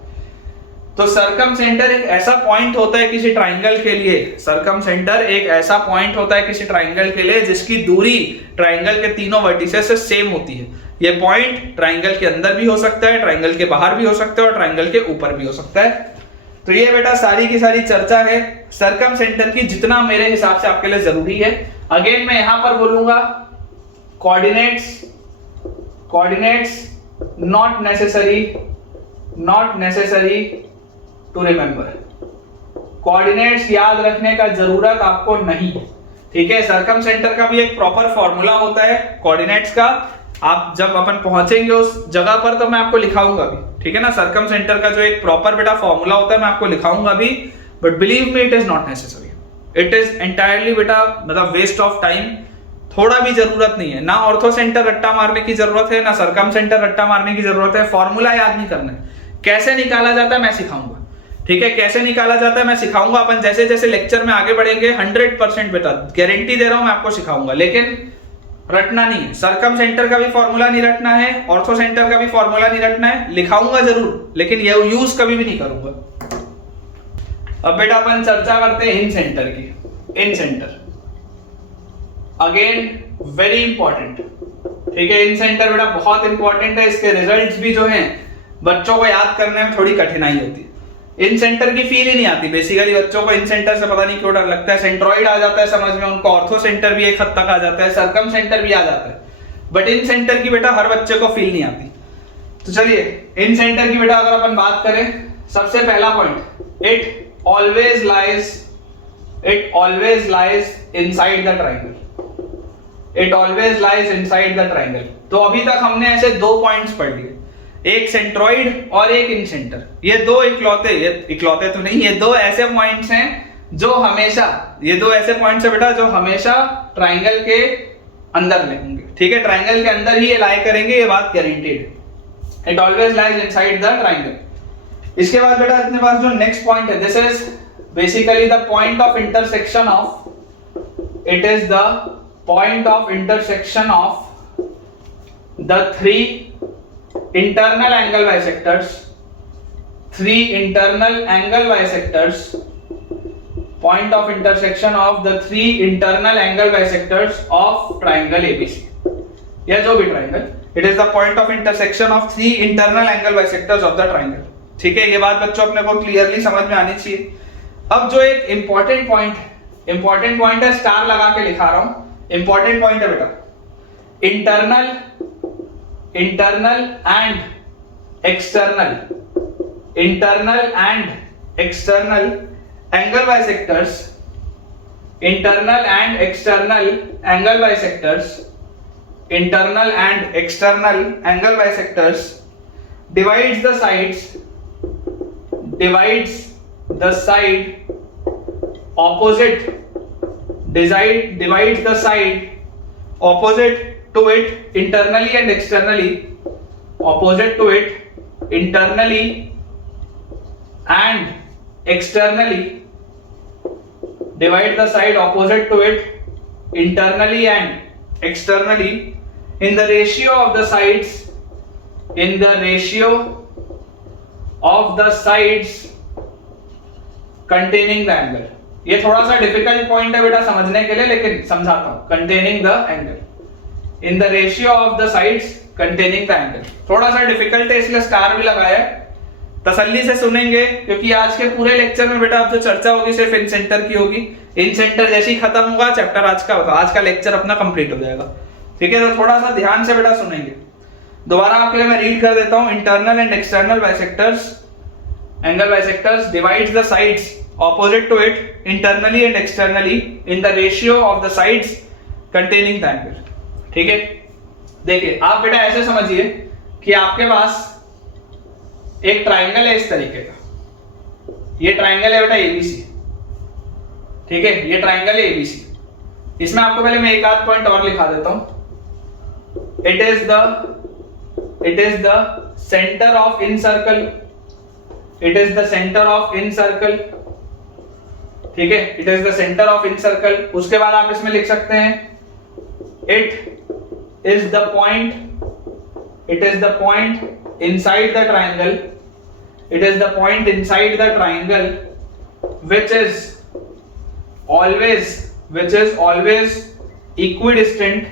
तो सर्कम सेंटर एक ऐसा पॉइंट होता है किसी ट्राइंगल के लिए, सर्कम सेंटर एक ऐसा पॉइंट होता है किसी ट्राइंगल के लिए जिसकी दूरी ट्राइंगल के तीनों वर्टिसेस से सेम होती है। ये पॉइंट ट्राइंगल के अंदर भी हो सकता है, ट्राइंगल के बाहर भी हो सकता है, और ट्राइंगल के ऊपर भी हो सकता है। तो ये बेटा सारी की सारी चर्चा है सर्कम सेंटर की, जितना मेरे हिसाब से आपके लिए जरूरी है। अगेन मैं यहां पर बोलूंगा coordinates not necessary to remember. Coordinates याद रखने का जरूरत आपको नहीं है। ठीक है, सर्कम सेंटर का भी एक प्रॉपर फॉर्मूला होता है कोऑर्डिनेट्स का। आप जब अपन पहुंचेंगे उस जगह पर तो मैं आपको लिखाऊंगा भी। ठीक है ना, सर्कम सेंटर का जो एक प्रॉपर बेटा फॉर्मूला होता है मैं आपको लिखाऊंगा भी, but believe me it is not necessary. It is entirely बेटा मतलब वेस्ट ऑफ टाइम, थोड़ा भी जरूरत नहीं है। ना ऑर्थो सेंटर रट्टा मारने की जरूरत है, ना सर्कम सेंटर रट्टा मारने की जरूरत है। फॉर्मूला याद नहीं करना है, कैसे निकाला जाता है मैं सिखाऊंगा। ठीक है, कैसे निकाला जाता है मैं सिखाऊंगा। अपन जैसे जैसे लेक्चर में आगे बढ़ेंगे 100% बेटा गारंटी दे रहा हूं मैं आपको सिखाऊंगा, लेकिन रटना नहीं है। सर्कम सेंटर का भी फॉर्मूला नहीं रटना है, ऑर्थो सेंटर का भी फॉर्मूला नहीं रटना है। लिखाऊंगा जरूर लेकिन ये यूज कभी भी नहीं करूंगा। अब बेटा अपन चर्चा करते हैं इन सेंटर की। इन सेंटर अगेन वेरी इंपॉर्टेंट। ठीक है, इन सेंटर बेटा बहुत इंपॉर्टेंट है। इसके रिजल्ट्स भी जो हैं बच्चों को याद करने में थोड़ी कठिनाई होती है। इन सेंटर की फील ही नहीं आती बेसिकली बच्चों को। इन सेंटर से पता नहीं क्यों डर लगता है। सेंट्रॉइड आ जाता है समझ में उनको, ऑर्थो सेंटर भी एक हद तक आ जाता है, सर्कम सेंटर भी आ जाता है, बट इन सेंटर की बेटा हर बच्चे को फील नहीं आती। तो चलिए इन सेंटर की बेटा अगर अपन बात करें, सबसे पहला point, it always lies inside the triangle. It always lies inside the triangle. तो अभी तक हमने ऐसे दो पॉइंट्स पढ़ लिए, एक सेंट्रॉइड और एक इन सेंटर। ये दो इकलौते तो नहीं, ये दो ऐसे पॉइंट्स हैं जो हमेशा, ये दो ऐसे पॉइंट्स है बेटा जो हमेशा ट्राइंगल के अंदर लेंगे। ठीक है, ट्राइंगल के अंदर ही ये लाई करेंगे, ये बात गारंटीड है। It always lies inside the triangle. इसके बाद बेटा अपने पास जो नेक्स्ट पॉइंट है, this is basically the point of intersection of, it is the point of intersection of the three internal angle bisectors, three internal angle bisectors, point of intersection of the three internal angle bisectors of triangle ABC, या जो भी triangle it is the point of intersection of three internal angle bisectors of the triangle. ठीक है, ये बात बच्चों अपने को क्लियरली समझ में आनी चाहिए। अब जो एक इंपॉर्टेंट पॉइंट है, स्टार लगा के लिखा रहा हूं, इंपॉर्टेंट पॉइंट है बेटा, internal and external angle bisectors, internal and external angle bisectors divides the side opposite to it internally and externally, divide the side opposite to it internally and externally in the ratio of the sides containing the angle। ये थोड़ा सा डिफिकल्ट पॉइंट है बेटा समझने के लिए, लेकिन समझाता हूं। containing the angle in the ratio of the sides containing the angle, थोड़ा सा डिफिकल्ट है इसलिए स्टार भी लगाया है। तसल्ली से सुनेंगे क्योंकि आज के पूरे लेक्चर में बेटा अब जो चर्चा होगी सिर्फ इन सेंटर की होगी। इन सेंटर जैसे ही खत्म होगा चैप्टर आज का लेक्चर अपना कंप्लीट हो जाएगा। ठीक है, तो थोड़ा सा ध्यान से बेटा सुनेंगे। दोबारा आपके लिए मैं रीड कर देता हूं। Internal and external angle bisectors divides the sides opposite to it internally and externally in the ratio of the sides containing the angle। ठीक है, देखिए आप बेटा ऐसे समझिए कि आपके पास एक ट्राइंगल है इस तरीके का। ये ट्राइंगल है बेटा एबीसी। ठीक है, ये ट्राइंगल है एबीसी। इसमें आपको पहले मैं एक आध पॉइंट और लिखा देता हूं। It is the centre of in circle. ठीक है, it is the centre of in circle. उसके बाद आप इसमें लिख सकते हैं it is the point inside the triangle, it is the point inside the triangle which is always equidistant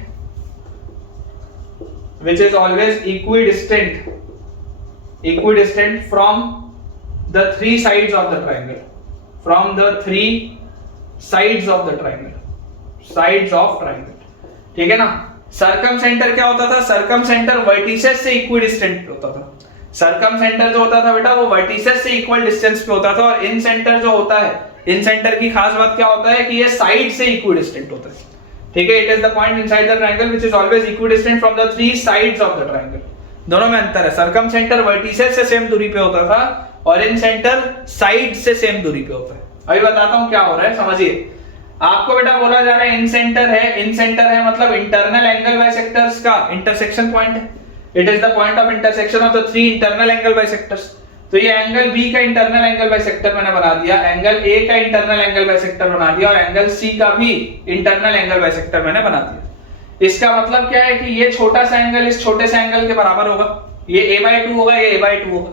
from the three sides of the triangle, sides of triangle। ठीक है ना। सर्कम सेंटर क्या होता था? सर्कम सेंटर वर्टिसेस से इक्विडिस्टेंट होता था। सर्कम सेंटर जो होता था बेटा वो वर्टिसेस से इक्वल डिस्टेंस पे होता था। और इन सेंटर जो होता है, इन सेंटर की खास बात क्या होता है कि ये साइड से इक्विडिस्टेंट होता है। ठीक है, it is the point inside the triangle which is always equidistant from the three sides of the triangle. दोनों में अंतर है। सर्कम सेंटर वर्टिसेस से सेम दूरी पे होता था और इन सेंटर साइड से सेम दूरी पे होता है। अभी बताता हूं क्या हो रहा है, समझिए। आपको बेटा बोला जा रहा है इन सेंटर है मतलब इंटरनल एंगल बाइसेक्टर्स का इंटरसेक्शन पॉइंट है। It is the point of intersection of the three internal angle bisectors. तो ये एंगल बी का इंटरनल एंगल बाइसेक्टर मैंने बना दिया, एंगल ए का इंटरनल एंगल बाइसेक्टर बना दिया और एंगल सी का भी इंटरनल एंगल बाइसेक्टर मैंने बना दिया। इसका मतलब क्या है कि ये छोटा सा एंगल इस छोटे से एंगल के बराबर होगा, ये a/2 होगा, ये a/2 होगा।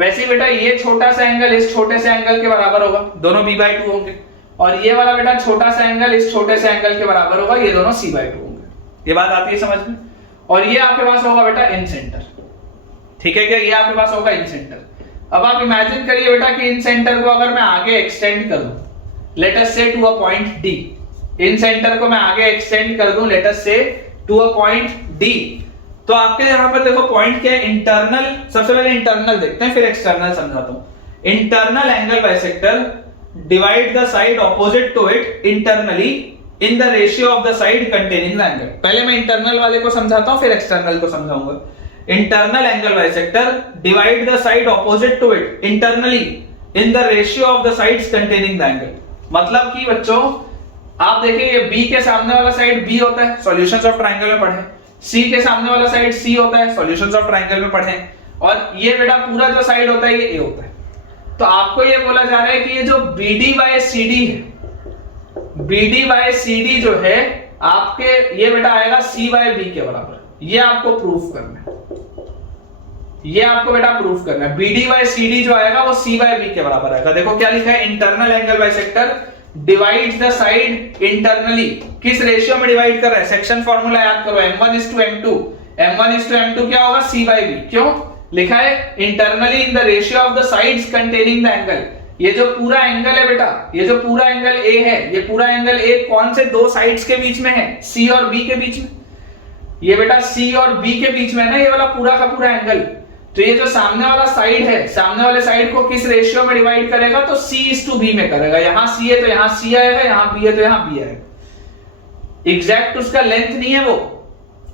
वैसे ही बेटा ये छोटा सा एंगल इस छोटे से एंगल के बराबर होगा, दोनों b/2 होंगे। और ये वाला बेटा छोटा सा एंगल इस छोटे से एंगल के बराबर होगा, ये दोनों c/2 होंगे। ये बात आती है समझ में। और ये आपके पास होगा बेटा इन सेंटर। ठीक है क्या? ये आपके पास होगा इन सेंटर। अब आप इमेजिन करिए बेटा कि इन सेंटर को अगर मैं आगे एक्सटेंड कर दूं, let us say to a point D। Incentre को मैं आगे एक्सटेंड कर दूं let us say to a point D, तो आपके यहां पर देखो पॉइंट क्या है, इंटरनल। सबसे पहले इंटरनल देखते हैं फिर एक्सटर्नल समझाता हूं। Internal angle bisector divide the side opposite to it internally in the ratio of the side containing the angle. पहले मैं इंटरनल वाले को समझाता हूं फिर एक्सटर्नल को समझाऊंगा। Internal angle bisector divide the side opposite to it internally in the ratio of the sides containing the angle। मतलब कि बच्चों आप देखिए ये B के सामने वाला साइड B होता है, सॉल्यूशंस ऑफ ट्रायंगल में पढ़े। C के सामने वाला साइड C होता है, सॉल्यूशंस ऑफ ट्रायंगल में पढ़े। और ये बेटा पूरा जो साइड होता है ये A होता है। तो आपको ये बोला जा रहा है कि ये जो BD by CD है, BD by CD जो है आपके ये बेटा आएगा C by B के बराबर। ये आपको प्रूफ करना है, ये आपको बेटा प्रूफ करना है। BD by CD जो आएगा वो C by B के बराबर आएगा। देखो क्या लिखा है, internal angle bisector divides the side internally. किस रेशियो में डिवाइड कर रहा है? सेक्शन फार्मूला याद करो, m1:m2 M1:M2 क्या होगा, C by B। क्यों लिखा है, internally in the ratio of the sides containing the angle. ये जो पूरा एंगल है बेटा, ये जो पूरा एंगल A है, ये पूरा एंगल A कौन से दो साइड्स के बीच में है, C और B के बीच में। ये बेटा C और B के बीच में है ना, ये वाला पूरा का पूरा एंगल। तो ये जो सामने वाला साइड है, सामने वाले साइड को किस रेशियो में डिवाइड करेगा, तो C/B में करेगा। यहां C है तो यहां C आएगा, यहां B है तो यहां B आएगा। एग्जैक्ट उसका लेंथ नहीं है वो,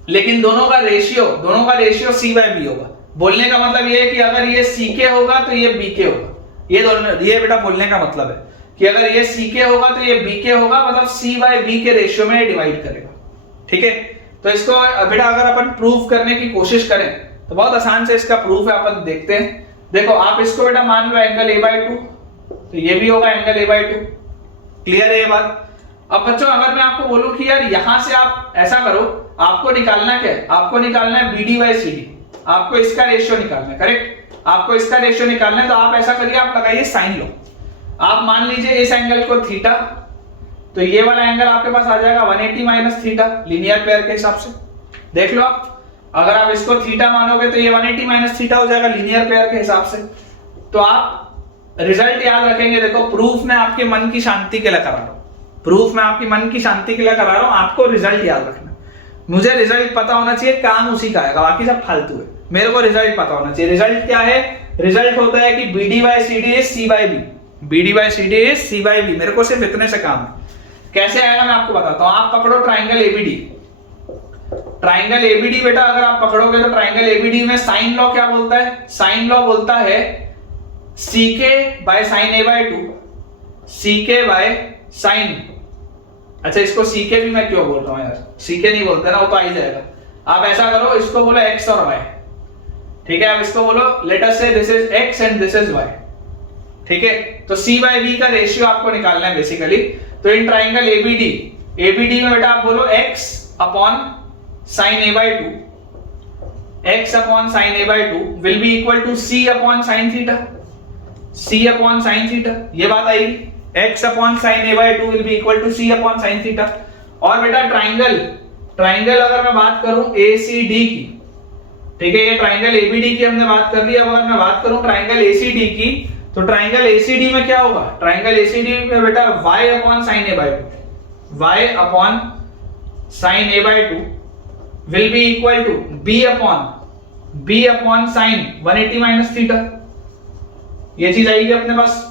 लेकिन दोनों का रेशियो C by B होगा। बोलने का मतलब ये है कि अगर ये CK होगा तो ये BK होगा। ये दोनों, ये बेटा बोलने का मतलब है कि अगर ये CK होगा तो ये BK होगा, मतलब C by B के रेशियो में डिवाइड करेगा। ठीक है, तो इसको बेटा अगर अपन प्रूव करने की कोशिश करें तो बहुत आसान से इसका प्रूफ है, अपन देखते हैं। देखो आप इसको बेटा मान लो एंगल A/2, तो ये भी होगा एंगल A/2। क्लियर है ये बात। अब बच्चों अगर मैं आपको बोलूं कि यार यहां से आप ऐसा करो, आपको निकालना क्या है, आपको निकालना है BD/CD, आपको इसका रेशियो निकालना है, करेक्ट, आपको इसका रेशियो निकालना है। तो आप ऐसा करिए, आप लगाइए साइन लो। आप मान लीजिए इस एंगल को थीटा, तो ये वाला एंगल आपके पास आ जाएगा 180 माइनस थीटा, लीनियर पेयर के हिसाब से। देख लो आप, अगर आप इसको थीटा मानोगे तो ये 180 माइनस थीटा हो जाएगा लीनियर पेयर के हिसाब से। तो आप रिजल्ट याद रखेंगे। देखो प्रूफ मैं आपके मन की शांति के लिए करा रहा हूं, प्रूफ मैं आपकी मन की शांति के लिए करा रहा हूं, आपको रिजल्ट याद रखना। मुझे रिजल्ट पता होना चाहिए, काम उसी का आएगा, बाकी सब फालतू है। मेरे को रिजल्ट पता होना चाहिए। रिजल्ट क्या है, रिजल्ट होता है कि BD/CD is C by B, BD/CD is C by B। मेरे को सिर्फ इतने से काम है। कैसे आएगा मैं आपको बताता हूं। आप पकड़ो ट्राइंगल ABD, ट्राइंगल ABD बेटा अगर आप पकड़ोगे तो ट्राइंगल ABD में साइन लॉ क्या बोलता है, साइन लॉ बोलता है CK by sin A/2, CK by sin, अच्छा इसको CK भी मैं क्यों बोल रहा हूं यार, CK नहीं बोलते ना, वो तो आ ही जाएगा। आप ऐसा करो, इसको बोलो x और y, ठीक है। आप इसको बोलो late us say this is x and this is y, ठीक है। तो C by B का रेशियो आपको निकालना है बेसिकली। तो इन ट्राइंगल ABD में बेटा आप बोलो x upon sin A/2, x upon sin A/2 will be equal to C upon sin theta, C upon sin theta. ये बात आएगी, x upon sin A/2 will be equal to C upon sin theta. और बेटा ट्राइंगल अगर मैं बात करूं ACD की, ठीक है, ये ट्राइंगल ABD की हमने बात कर ली। अब अगर मैं बात करूं ट्राइंगल ACD की, तो ट्राइंगल ACD में क्या होगा, ट्राइंगल ACD में बेटा y upon sin A/2, y upon sin A/2 will be equal to b upon sin 180 minus theta. ये चीज आएगी अपने पास,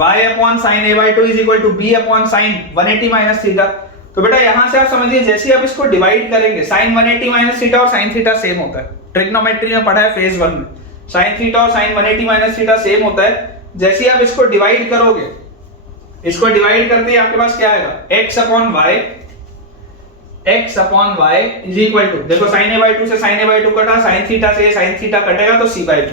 y upon sin A/2 is equal to b upon sin 180 minus theta. तो बेटा यहां से आप समझिए, जैसे आप इसको डिवाइड करेंगे, sin 180 माइनस थीटा और sin थीटा सेम होता है, ट्रिग्नोमेट्री में पढ़ा है फेज 1 में, sin थीटा और sin 180 माइनस थीटा सेम होता है। जैसे ही आप इसको डिवाइड करोगे, इसको डिवाइड करते ही आपके पास क्या आएगा, x upon y is equal to, देखो sin A/2 से sin A/2 कटा, sin थीटा से sin थीटा कटेगा तो C by B,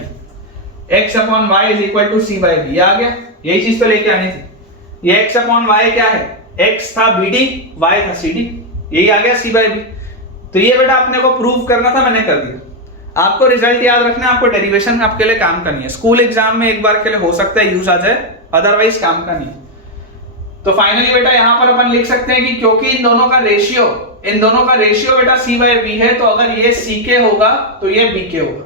x upon y is equal to C by B। ये आ गया, यही चीज तो लेके आनी थी। ये x अपॉन y क्या है, x था BD, y था CD, यही आ गया C by B। तो ये बेटा अपने को प्रूव करना था, मैंने कर दिया। आपको रिजल्ट याद रखना है, आपको डेरिवेशन आपके लिए काम करनी है। स्कूल एग्जाम में एक बार के लिए हो सकता है यूज आ जाए, अदरवाइज काम का नहीं। तो फाइनली बेटा यहां पर अपन लिख सकते हैं कि क्योंकि इन दोनों का रेशियो बेटा C by B है, तो अगर ये CK होगा तो ये BK होगा,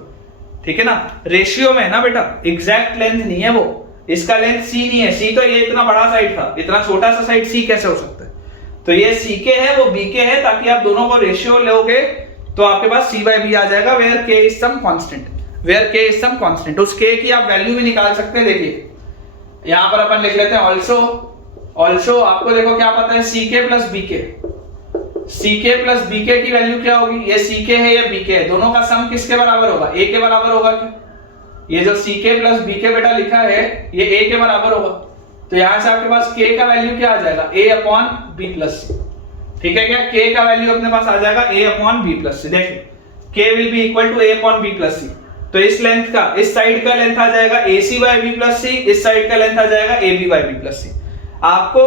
ठीक है ना। रेशियो में है ना बेटा, एग्जैक्ट लेंथ नहीं है वो, इसका लेंथ C नहीं है। C तो ये इतना बड़ा साइड था, इतना छोटा सा साइड C कैसे हो सकता है। तो ये CK है, वो BK है, ताकि आप दोनों को रेशियो लोगे तो आपके पास C by B आ जाएगा, where K is some constant. उस K की आप वैल्यू भी निकाल सकते हैं। देखिए यहां पर अपन लिख लेते हैं ऑल्सो आपको देखो क्या पता है, CK प्लस BK की वैल्यू क्या होगी, ये CK है ये BK है, दोनों का सम किसके बराबर होगा, A के बराबर होगा क्या। ये जो CK प्लस BK बेटा लिखा है ये A के बराबर होगा। तो यहां से आपके पास K का वैल्यू क्या आ जाएगा, A upon B plus C, ठीक है क्या। K का वैल्यू अपने पास आ जाएगा A upon B plus C। देखिए K will be equal to A upon B plus C। तो इस लेंथ का, इस साइड का लेंथ आ जाएगा AC by B plus C, इस साइड का लेंथ आ जाएगा AB by B plus C। आपको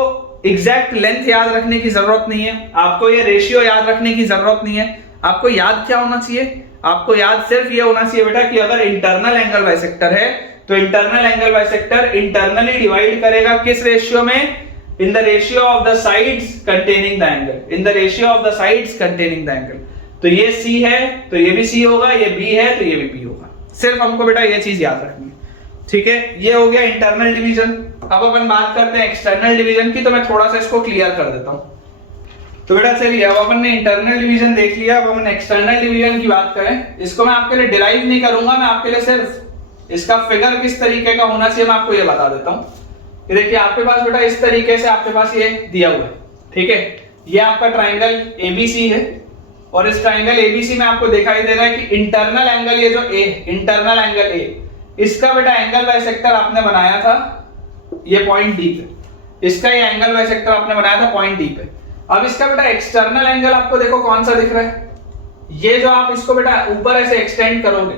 एग्जैक्ट लेंथ याद रखने की जरूरत नहीं है, आपको ये रेशियो याद रखने की जरूरत नहीं है। आपको याद क्या होना चाहिए, आपको याद सिर्फ ये होना चाहिए बेटा कि अगर इंटरनल एंगल बाइसेक्टर है तो internal angle bisector internally divide करेगा किस रेशियो में, इन the ratio of the sides containing the angle, in the ratio of the sides containing the angle. तो ये C है तो ये भी C होगा, ये B है तो ये भी B होगा। सिर्फ हमको बेटा ये चीज याद रखनी है, ठीक है। ये हो गया इंटरनल डिवीजन। अब अपन बात करते हैं एक्सटर्नल डिवीजन की, तो मैं थोड़ा सा इसको क्लियर कर देता हूं। तो बेटा चलिए, अब अपन ने इंटरनल डिवीजन देख लिया, अब अपन एक्सटर्नल डिवीजन की बात करें। इसको मैं आपके लिए डिराइव नहीं करूंगा, मैं आपके लिए सिर्फ इसका फिगर किस तरीके का होना चाहिए मैं आपको ये बता देता हूँ। ये देखिए आपके पास बेटा इस तरीके से आपके पास ये दिया हुआ है, ठीक है। ये आपका ट्राइंगल ABC है और इस ट्राइंगल ABC में आपको दिखाई दे रहा है कि इंटरनल एंगल, ये जो A, इंटरनल एंगल A, इसका बेटा एंगल बाइसेक्टर आपने बनाया था ये पॉइंट D पे। इसका ये एंगल बाइसेक्टर आपने बनाया था पॉइंट D पे। अब इसका बेटा एक्सटर्नल एंगल आपको देखो कौन सा दिख रहा है, ये जो आप इसको बेटा ऊपर ऐसे एक्सटेंड करोगे,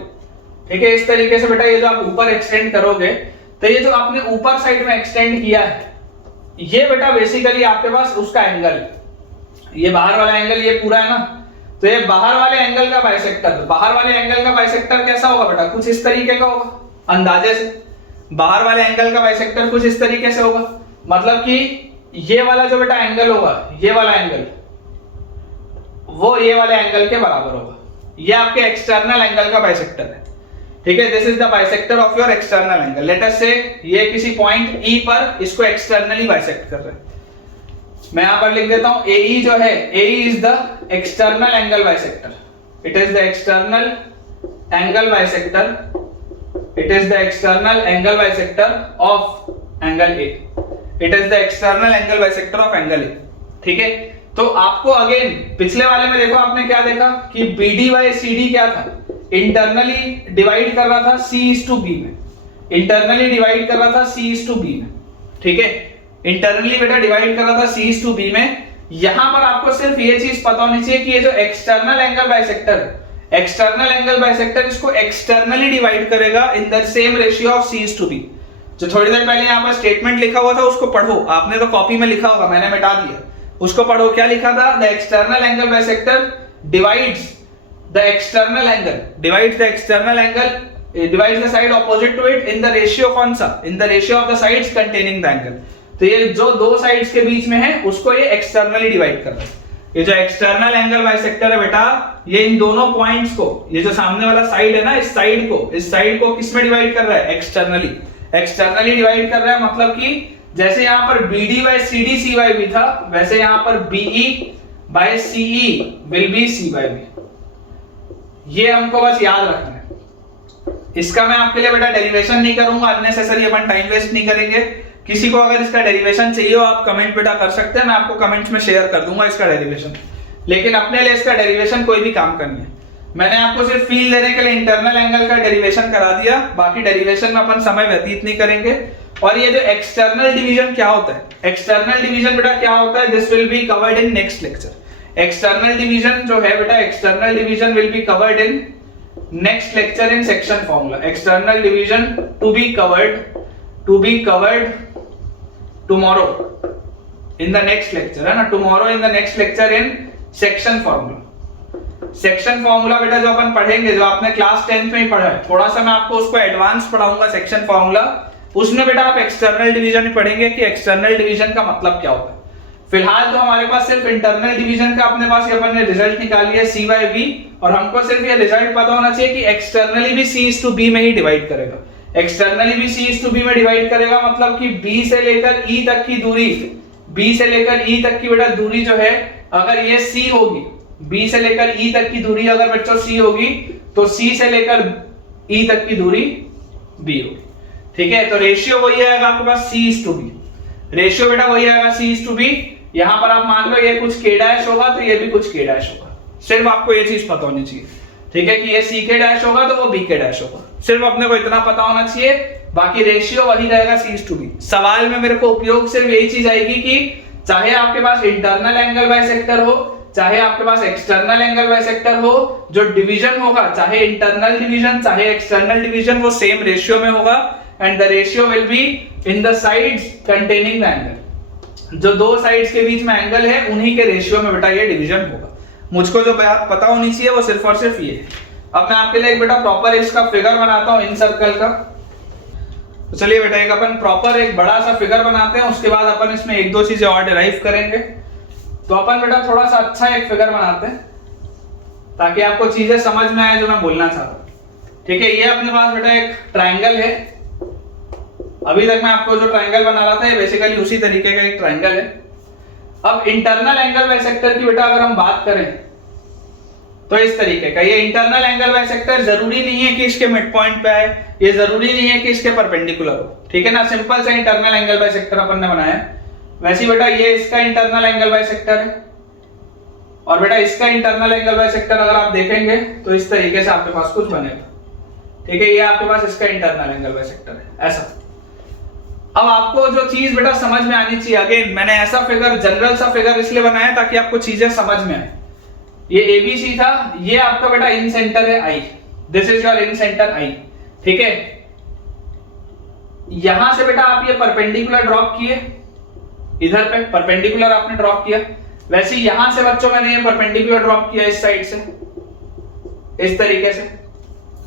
ठीक है, इस तरीके से बेटा ये जो आप ऊपर एक्सटेंड करोगे, तो ये जो आपने ऊपर साइड में एक्सटेंड किया है, ये बेटा बेसिकली आपके पास उसका एंगल, ये बाहर वाला एंगल ये पूरा है ना, तो ये बाहर वाले एंगल का बाइसेक्टर, बाहर वाले एंगल का बाइसेक्टर कैसा होगा बेटा, कुछ इस तरीके का होगा अंदाजे से। बाहर वाले एंगल का बाइसेक्टर कुछ इस तरीके से होगा, मतलब कि ये वाला जो बेटा एंगल होगा, ये वाला एंगल वो ये वाले एंगल के बराबर होगा। ये आपके एक्सटर्नल एंगल का बाइसेक्टर है, ठीक है। This is the bisector of your external angle. Late us से ये किसी पॉइंट E पर इसको एक्सटर्नली बाइसेक्ट कर रहे हैं। मैं यहां पर लिख देता हूं AE जो है, AE is the external angle bisector, it is the external angle bisector, it is the external angle bisector of angle A, it is the external angle bisector of angle A, ठीक है। तो आपको अगेन पिछले वाले में देखो आपने क्या देखा कि BD बाय CD क्या था, इंटरनली डिवाइड कर रहा था C/B में, इंटरनली डिवाइड कर रहा था C/B में, ठीक है। इंटरनली बेटा डिवाइड कर रहा था C/B में। यहां पर आपको सिर्फ ये चीज पता होनी चाहिए कि ये जो एक्सटर्नल एंगल बाइसेक्टर है, एक्सटर्नल एंगल बाइसेक्टर इसको एक्सटर्नली डिवाइड करेगा in the same ratio of C/B। जो थोड़ी देर पहले यहां पर स्टेटमेंट लिखा हुआ था उसको पढ़ो, आपने तो कॉपी में लिखा होगा, मैंने मिटा दिया, उसको पढ़ो। क्या लिखा था, the external angle bisector divides the external angle, divides the external angle, divides the side opposite to it in the ratio कौन सा, in the ratio of the sides containing the angle। तो ये जो दो साइड्स के बीच में है उसको ये एक्सटर्नली डिवाइड कर रहा है। ये जो एक्सटर्नल एंगल बाइसेक्टर है बेटा, ये इन दोनों पॉइंट्स को, ये जो सामने वाला साइड है ना, इस साइड को किस में डिवाइड कर रहा है, एक्सटर्नली, एक्सटर्नली डिवाइड कर रहा है। मतलब कि जैसे यहाँ पर BD बाय CD C/B था, वैसे यहाँ पर BE by CE will be C/B। ये हमको बस याद रखना है। इसका मैं आपके लिए बेटा डेरिवेशन नहीं करूंगा, अननेसेसरी अपन टाइम वेस्ट नहीं करेंगे। किसी को अगर इसका डेरिवेशन चाहिए हो आप कमेंट बेटा कर सकते हैं, मैं आपको कमेंट्स में शेयर कर दूंगा इसका डेरिवेशन। लेकिन अपने लिए इसका डेरिवेशन कोई भी काम करनी है, मैंने आपको सिर्फ फील देने के लिए इंटरनल एंगल का डेरिवेशन करा दिया, बाकी डेरिवेशन में अपन समय व्यतीत नहीं करेंगे। और ये जो एक्सटर्नल डिवीजन क्या होता है, एक्सटर्नल डिवीजन बेटा क्या होता है, this will be covered in next lecture. External division जो है बेटा, external division will be covered in next lecture in section formula. External division to be covered tomorrow in the next lecture, है ना, tomorrow in the next lecture in section formula. Section formula बेटा जो अपन पढ़ेंगे, जो आपने क्लास 10th में ही पढ़ा है, थोड़ा सा मैं आपको उसको एडवांस पढ़ाऊंगा सेक्शन फॉर्मूला, उसमें बेटा आप एक्सटर्नल डिवीजन पढ़ेंगे कि एक्सटर्नल डिवीजन का मतलब क्या होता है। फिलहाल तो हमारे पास सिर्फ इंटरनल डिवीजन का अपने पास अपन ने रिजल्ट निकाल लिया C/B, और हमको सिर्फ ये रिजल्ट पता होना चाहिए कि एक्सटर्नली भी C/B में ही डिवाइड करेगा, एक्सटर्नली भी C/B में डिवाइड करेगा। मतलब कि B से लेकर E तक की दूरी, B से लेकर E तक की बेटा दूरी जो है, अगर ये C होगी, B से लेकर E तक की दूरी अगर बच्चों C होगी, तो C से लेकर E तक की दूरी B होगी, ठीक है। तो रेशियो वही आएगा आपके पास C/B, रेशियो बेटा वही आएगा C/B। यहां पर आप मान लो ये कुछ K' होगा तो ये भी कुछ K' होगा, सिर्फ आपको ये चीज पता होनी चाहिए, ठीक है, कि ये CK' होगा तो वो BK' होगा, सिर्फ अपने को इतना पता होना चाहिए। बाकी रेशियो वही रहेगा C/B। सवाल में मेरे को उपयोग सिर्फ यही चीज आएगी कि चाहे आपके पास इंटरनल एंगल बाइसेक्टर हो, चाहे आपके पास एक्सटर्नल एंगल बाइसेक्टर हो, जो डिवीजन होगा, चाहे इंटरनल डिवीजन चाहे एक्सटर्नल डिवीजन, वो सेम रेशियो में होगा, and the ratio will be in the sides containing the angle. जो दो साइड्स के बीच में एंगल है उन्हीं के रेशियो में बेटा ये डिवीजन होगा। मुझको जो बात पता होनी चाहिए वो सिर्फ और सिर्फ ये है। अब मैं आपके लिए एक बेटा प्रॉपर इसका फिगर बनाता हूं इन सर्कल का। तो चलिए बेटा एक अपन प्रॉपर एक बड़ा सा फिगर बनाते हैं, उसके बाद अपन इसमें एक दो चीजें और डिराइव करेंगे। तो अपन बेटा थोड़ा सा अच्छा एक फिगर बनाते हैं। ताकि आपको चीजें समझ में आए जो मैं बोलना चाहता हूँ। ठीक है, ये अपने पास बेटा एक ट्रायंगल है। अभी तक मैं आपको जो ट्रायंगल बना रहा था ये बेसिकली उसी तरीके का एक ट्रायंगल है। अब इंटरनल एंगल बाइसेक्टर की बेटा अगर हम बात करें तो इस तरीके का ये इंटरनल एंगल बाइसेक्टर जरूरी नहीं है कि इसके मिड पॉइंट पे आए, ये जरूरी नहीं है कि इसके परपेंडिकुलर हो। ठीक है ना, सिंपल सा इंटरनल एंगल बाइसेक्टर अपन ने बनाया है। वैसे बेटा ये इसका इंटरनल एंगल बाइसेक्टर है और बेटा इसका इंटरनल एंगल बाइसेक्टर अगर आप देखेंगे तो इस तरीके से आपके पास कुछ बनेगा। ठीक है, ये आपके पास इसका इंटरनल एंगल बाइसेक्टर है ऐसा। अब आपको जो चीज बेटा समझ में आनी चाहिए, अगेन मैंने ऐसा फिगर, जनरल सा फिगर इसलिए बनाया ताकि आपको चीजें समझ में आए। ये ABC था, ये आपका बेटा इन सेंटर है I, this is your in centre I। ठीक है, यहां से बेटा आप ये परपेंडिकुलर ड्रॉप किए, इधर पे परपेंडिकुलर आपने ड्रॉप किया। वैसे यहां से बच्चों मैंने ये परपेंडिकुलर ड्रॉप किया इस साइड से इस तरीके से,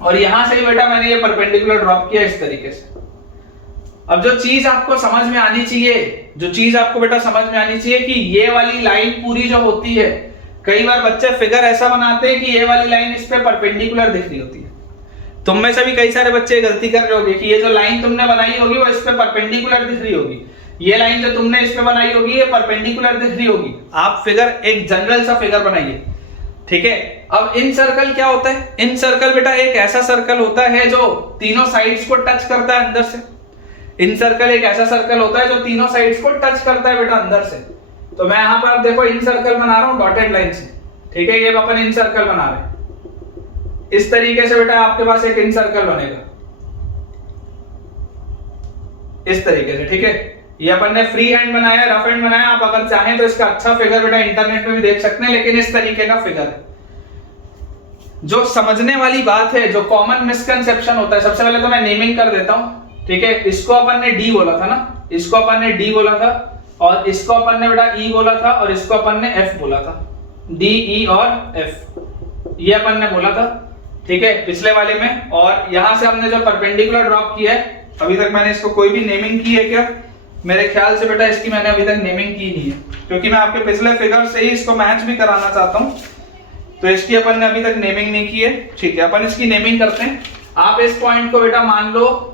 और यहां से बेटा मैंने ये परपेंडिकुलर ड्रॉप किया इस तरीके से। अब जो चीज आपको समझ में आनी चाहिए, जो चीज आपको बेटा समझ में आनी चाहिए कि ये वाली लाइन पूरी जो होती है, कई बार बच्चे फिगर ऐसा बनाते हैं कि ये वाली लाइन इस पे परपेंडिकुलर दिख रही होती है। तुम में से भी कई सारे बच्चे गलती कर रहे होंगे कि ये जो लाइन तुमने बनाई होगी वो इस पे परपेंडिकुलर दिख रही होगी, ये लाइन जो तुमने इस पे बनाई होगी ये परपेंडिकुलर दिख रही होगी। आप फिगर एक जनरल सा फिगर बनाइए। ठीक है, अब इन सर्कल क्या होता है? इन सर्कल बेटा एक ऐसा सर्कल होता है जो तीनों साइड्स को टच करता है अंदर से। इन सर्कल एक ऐसा सर्कल होता है जो तीनों साइड्स को टच करता है बेटा अंदर से। तो मैं यहां पर देखो इन सर्कल बना रहा हूं डॉटेड लाइन से। ठीक है, ये अपन इन सर्कल बना रहे हैं इस तरीके से बेटा, आपके पास एक इन सर्कल बनेगा इस तरीके से। ठीक है, ये अपन ने फ्री हैंड बनाया, रफ हैंड बनाया। आप अगर चाहें तो इसका अच्छा फिगर बेटा इंटरनेट में भी देख सकते हैं, लेकिन इस तरीके का फिगर है। जो समझने वाली बात है, जो कॉमन मिसकंसेप्शन होता है, सबसे पहले तो मैं नेमिंग कर देता हूं। ठीक है, इसको अपन ने डी बोला था ना, इसको अपन ने डी बोला था, और इसको अपन ने बेटा ई बोला था, और इसको अपन ने एफ बोला था। डी, ई और एफ ये अपन ने बोला था। ठीक है, पिछले वाले में। और यहां से हमने जो परपेंडिकुलर ड्रॉप किया है, अभी तक मैंने इसको कोई भी नेमिंग की है क्या? मेरे ख्याल से बेटा इसकी मैंने अभी तक नेमिंग की नहीं है, क्योंकि मैं आपके पिछले फिगर से ही इसको मैच भी कराना चाहता हूं, तो इसकी अपन ने अभी तक नेमिंग नहीं की है। ठीक है, अपन इसकी नेमिंग करते हैं। आप इस पॉइंट को बेटा मान लो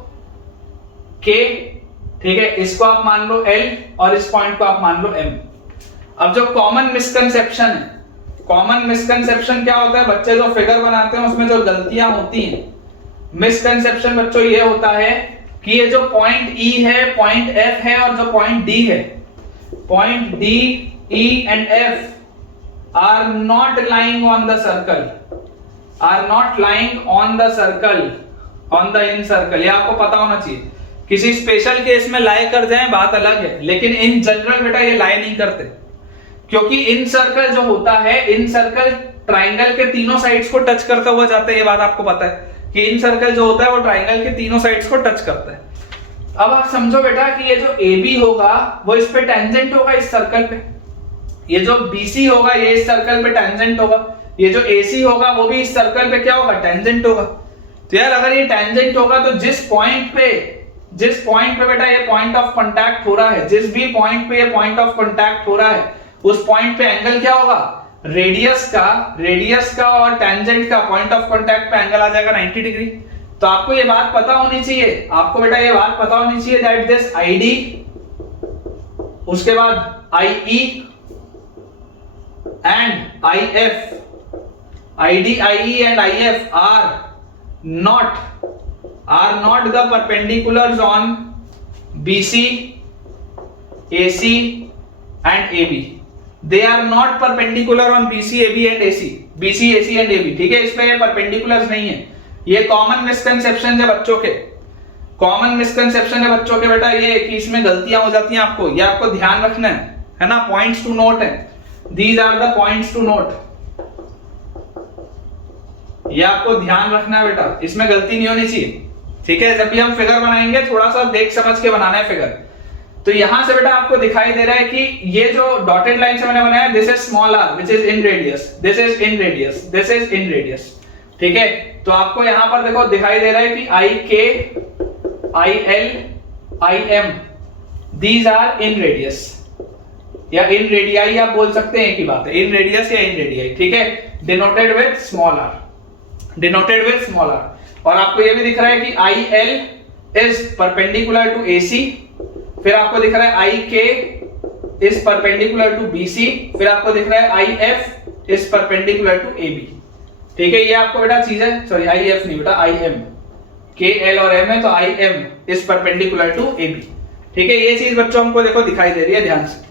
K, ठीक है, इसको आप मान लो L, और इस पॉइंट को आप मान लो M। अब जो कॉमन मिसकंसेप्शन है, कॉमन मिसकंसेप्शन क्या होता है? बच्चे जो फिगर बनाते हैं उसमें जो गलतियां होती हैं, मिसकंसेप्शन बच्चों ये होता है कि ये जो पॉइंट E है, पॉइंट F है, और जो पॉइंट D है, point D, E and F are not lying on the circle, are not lying on the circle, on the in circle। ये आपको पता होना चाहिए। किसी स्पेशल केस में लाई कर जाए बात अलग है, लेकिन इन जनरल बेटा ये लाई नहीं करते, क्योंकि इन सर्कल जो होता है, इन सर्कल ट्राइंगल के तीनों साइड्स को टच करता हुआ जाता है। ये बात आपको पता है कि इन सर्कल जो होता है वो ट्राइंगल के तीनों साइड्स को टच करता है। अब आप समझो बेटा कि ये जो AB होगा वो इस पे टेंजेंट होगा इस सर्कल पे, ये जो BC होगा ये इस सर्कल पे टेंजेंट होगा, ये जो AC होगा वो भी इस सर्कल पे क्या होगा? टेंजेंट होगा। तो यार अगर ये टेंजेंट होगा तो जिस पॉइंट पे बेटा ये पॉइंट ऑफ कांटेक्ट हो रहा है, जिस भी पॉइंट पे ये पॉइंट ऑफ कांटेक्ट हो रहा है, उस पॉइंट पे एंगल क्या होगा? रेडियस का और टेंजेंट का पॉइंट ऑफ कांटेक्ट पे एंगल आ जाएगा 90 डिग्री। तो आपको ये बात पता होनी चाहिए, आपको बेटा ये बात पता होनी चाहिए दैट दिस ID, उसके बाद IE and IF, ID, IE and IF are not the perpendiculars on BC, AC and AB। They are not perpendicular on BC, AB and AC, BC, AC and AB। ठीक है, इसमें ये perpendiculars नहीं है। ये कॉमन मिसकंसेप्शन है बच्चों के, कॉमन मिसकंसेप्शन है बच्चों के बेटा ये कि इसमें गलतियां हो जाती हैं। आपको ये आपको ध्यान रखना है ना, पॉइंट्स टू नोट है, these are the points to note. ये आपको ध्यान रखना है बेटा, इसमें गलती नहीं होनी चाहिए। ठीक है, जब भी हम फिगर बनाएंगे थोड़ा सा देख समझ के बनाना है फिगर। तो यहां से बेटा आपको दिखाई दे रहा है कि ये जो डॉटेड लाइन से मैंने बनाया, this is small r which is in radius, this is in radius, this is in radius. ठीक है, तो आपको यहां पर देखो दिखाई दे रहा है कि IK, IL, IM these are in radius, या इन रेडियाई आप बोल सकते हैं, एक ही बात है, इन रेडियस या इन रेडियाई। ठीक है, denoted with small r, denoted with small r। और आपको ये भी दिख रहा है कि IL is perpendicular to AC, फिर आपको दिख रहा है IK is perpendicular to BC, फिर आपको दिख रहा है IF is perpendicular to AB। ठीक है, ये आपको बेटा चीज है, सॉरी IF नहीं बेटा IM, K L और M है तो IM is perpendicular to AB। ठीक है, ये चीज बच्चों हमको देखो दिखाई दे रही है ध्यान से।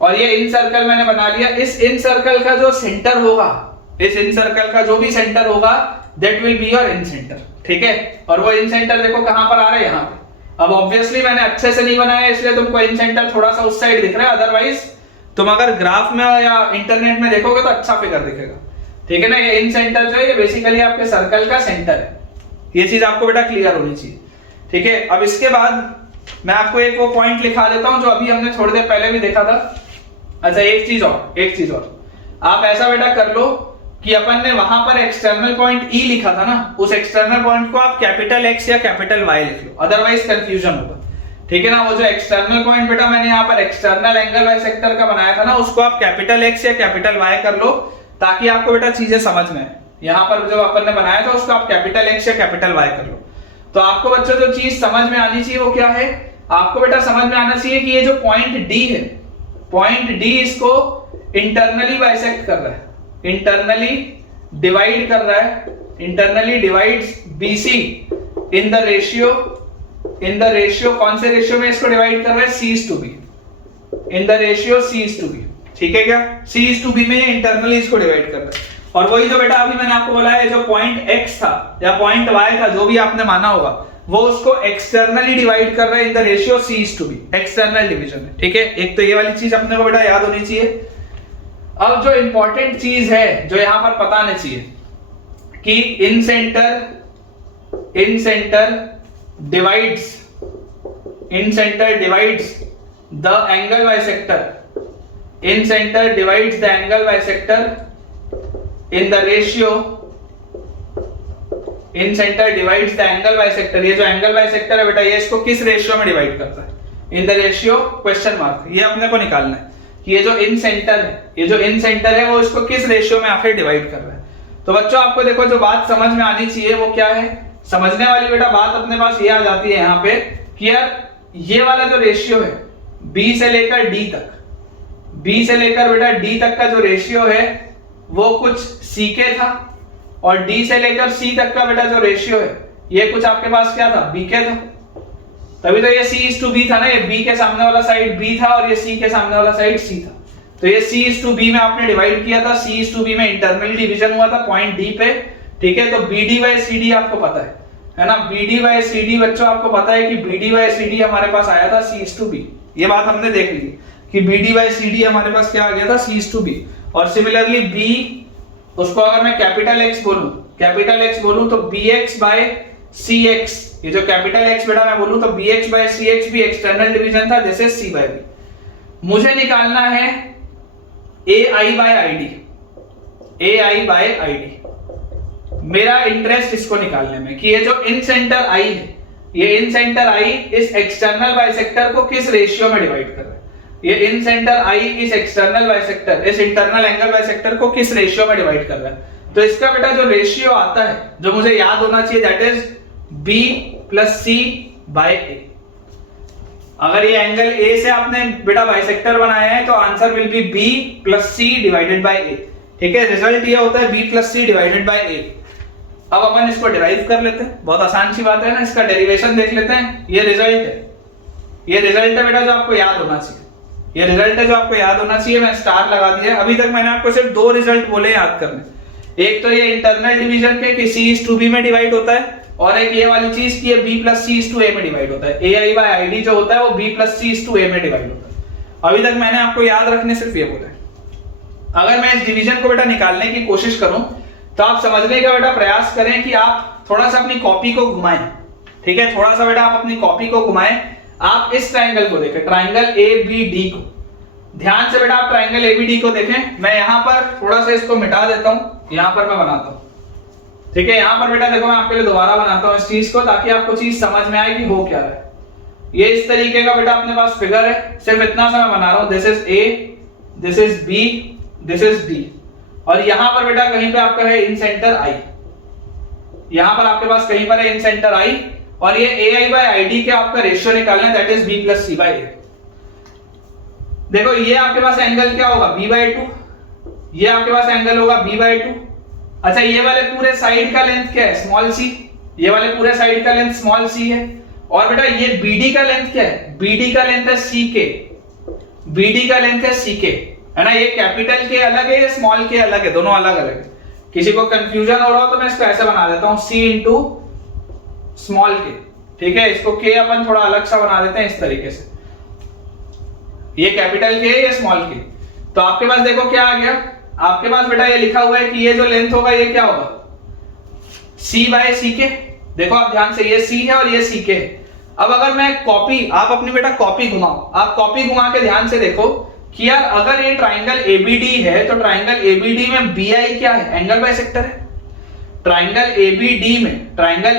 और ये इन सर्कल मैंने बना लिया, इस इन सर्कल का जो सेंटर होगा, इस इन सर्कल का जो भी सेंटर होगा that will be your in centre. ठीक है, और वो इन सेंटर देखो कहां पर आ रहा है, यहां पे। अब ऑब्वियसली मैंने अच्छे से नहीं बनाया इसलिए तुमको इन सेंटर थोड़ा सा उस साइड दिख रहा है, अदरवाइज तुम अगर ग्राफ में या इंटरनेट में देखोगे तो अच्छा फिगर दिखेगा। ठीक है ना, ये इन सेंटर जो है ये बेसिकली आपके सर्कल का सेंटर है, ये चीज आपको बेटा क्लियर होनी चाहिए। ठीक है, अब इसके बाद मैं आपको एक वो पॉइंट लिखा देता हूं जो अभी हमने थोड़ी देर पहले भी देखा था। अच्छा, एक चीज और आप ऐसा बेटा कर लो कि अपन ने वहां पर एक्सटर्नल पॉइंट E लिखा था ना, उस एक्सटर्नल पॉइंट को आप कैपिटल X या कैपिटल Y लिख लो, अदरवाइज कंफ्यूजन होगा। ठीक है ना, वो जो एक्सटर्नल पॉइंट बेटा मैंने यहाँ पर एक्सटर्नल एंगल बाइसेक्टर का बनाया था ना, उसको आप कैपिटल X या कैपिटल Y कर लो ताकि आपको बेटा चीजें समझ में आए। यहाँ पर जो अपन ने बनाया था उसको आप कैपिटल X या कैपिटल Y कर लो। तो आपको बच्चों जो चीज समझ में आनी चाहिए वो क्या है, आपको बेटा समझ में आना चाहिए कि ये जो पॉइंट D है, पॉइंट D इसको इंटरनली बाइसेक्ट कर रहा है, इंटरनली डिवाइड कर रहा है, internally divides BC in the ratio, कौन से रेशियो में इसको डिवाइड कर रहा है, C/B, in the ratio C/B। ठीक है क्या, C/B में इंटरनली इसको डिवाइड कर रहा है। और वही जो बेटा अभी मैंने आपको बोला है, जो पॉइंट X था या पॉइंट Y था, जो भी आपने माना होगा, वो उसको एक्सटर्नली डिवाइड कर रहा है इन the ratio C/B, external division है। ठीक है, एक तो ये वाली चीज अपने को बेटा याद होनी चाहिए। अब जो इंपॉर्टेंट चीज है जो यहां पर पता होनी चाहिए कि incentre divides the angle bisector, incentre divides the angle bisector in the ratio, incentre divides the angle bisector. ये जो एंगल बाइसेक्टर है बेटा, ये इसको किस रेशियो में डिवाइड करता है, इन द रेशियो क्वेश्चन मार्क, ये अपने को निकालना है कि ये जो इन सेंटर है वो इसको किस रेशियो में आखिर डिवाइड कर रहा है। तो बच्चों आपको देखो जो बात समझ में आनी चाहिए वो क्या है, समझने वाली बेटा बात अपने पास ये आ जाती है यहाँ पे कि यार ये वाला जो रेशियो है B से लेकर D तक, B से लेकर बेटा D तक का जो रेशियो है वो कुछ CK था, और D से लेकर C तक का बेटा जो रेशियो है ये कुछ आपके पास क्या था, BK था। तभी तो ये C/B था ना, ये B के सामने वाला साइड B था और ये C के सामने वाला साइड C था। तो ये C/B में आपने डिवाइड किया था, C/B में इंटरनली डिवीजन हुआ था पॉइंट D पे। ठीक है, तो BD/CD आपको पता है ना, BD/CD बच्चों आपको पता है कि BD/CD हमारे पास आया था C/B, ये बात हमने देख ली कि BD/CD हमारे पास क्या आ गया था, C/B। और सिमिलरली B, उसको अगर मैं कैपिटल X बोलूं तो BX/CX, ये जो कैपिटल X बेटा मैं बोलूं तो BX/CX भी एक्सटर्नल डिवीजन था, दिस इज C/B। मुझे निकालना है AI/ID, मेरा इंटरेस्ट इसको निकालने में कि ये जो इन सेंटर I है, ये इन सेंटर I इस एक्सटर्नल बाइसेक्टर को किस रेशियो में डिवाइड कर रहा है, ये इन सेंटर I इस एक्सटर्नल बाइसेक्टर, इस इंटरनल एंगल बाइसेक्टर को किस रेशियो में डिवाइड कर रहा है। तो इसका बेटा जो रेशियो आता है जो मुझे याद होना चाहिए, दैट इज B+C/A। अगर ये एंगल A से आपने बेटा बाइसेक्टर बनाया है तो आंसर विल बी B+C/A। ठीक है, रिजल्ट ये होता है B+C/A। अब अपन इसको डिराइव कर लेते हैं, बहुत आसान सी बात है ना, इसका डेरिवेशन देख लेते हैं। ये रिजल्ट है बेटा जो आपको याद होना चाहिए, मैं स्टार लगा दिया। अभी तक मैंने आपको सिर्फ दो रिजल्ट बोले याद करने, एक तो ये इंटरनल डिवीजन के कि C/B में डिवाइड होता है, और एक ये वाली चीज कि ये B+C/A में डिवाइड होता है। AI/ID जो होता है वो B+C/A में डिवाइड होता है। अभी तक मैंने आपको याद रखने सिर्फ ये बोला है। अगर मैं इस डिवीजन को बेटा निकालने की कोशिश करूं तो आप समझने का बेटा प्रयास करें कि आप थोड़ा सा अपनी कॉपी को घुमाएं। ठीक है, थोड़ा सा बेटा आप अपनी कॉपी को घुमाएं, आप इस ट्राइंगल को देखें, ट्राइंगल ABD को ध्यान से बेटा आप ट्राइंगल ABD को देखें। मैं यहां पर थोड़ा सा इसको मिटा देता हूं, यहां पर मैं बनाता हूं। ठीक है, यहां पर बेटा देखो मैं आपके लिए दोबारा बनाता हूं इस चीज को, ताकि आपको चीज समझ में आए कि हो क्या रहा है। ये इस तरीके का बेटा अपने पास फिगर है, सिर्फ इतना सा मैं बना रहा हूं, this is A, this is B, this is D, और यहां पर बेटा कहीं पे आपका है इन सेंटर आई, यहां पर आपके पास कहीं पर है इन सेंटर आई, और ये AI बाय ID के आपका रेशियो निकालना है, that is B plus C by A। देखो ये आपके पास एंगल क्या होगा B बाय 2, ये आपके पास एंगल होगा B बाय 2। अच्छा ये वाले पूरे साइड का लेंथ क्या है स्मॉल c, ये वाले पूरे साइड का लेंथ स्मॉल c है, और बेटा ये BD का लेंथ क्या है, BD का लेंथ है CK, BD का लेंथ है CK, है ना। ये कैपिटल के अलग है, ये स्मॉल के अलग है, दोनों अलग अलग है। किसी को कंफ्यूजन हो रहा हो तो मैं इसको ऐसे बना देता हूं C इंटू स्मॉल के, ठीक है। इसको K अपन थोड़ा अलग सा बना देते हैं इस तरीके से, ये कैपिटल के ये स्मॉल के। तो आपके पास देखो क्या आ गया, आपके पास बेटा ये लिखा हुआ है कि ये जो लेंथ होगा ये क्या होगा C बाय CK। देखो आप ध्यान से, ये C है और ये CK है। अब अगर मैं कॉपी, आप अपनी बेटा कॉपी घुमाओ, आप कॉपी घुमा के ध्यान से देखो कि यार अगर ये ट्राइंगल ABD है तो ट्राइंगल ABD में BI क्या है, एंगल बाइसेक्टर है। ट्राइंगल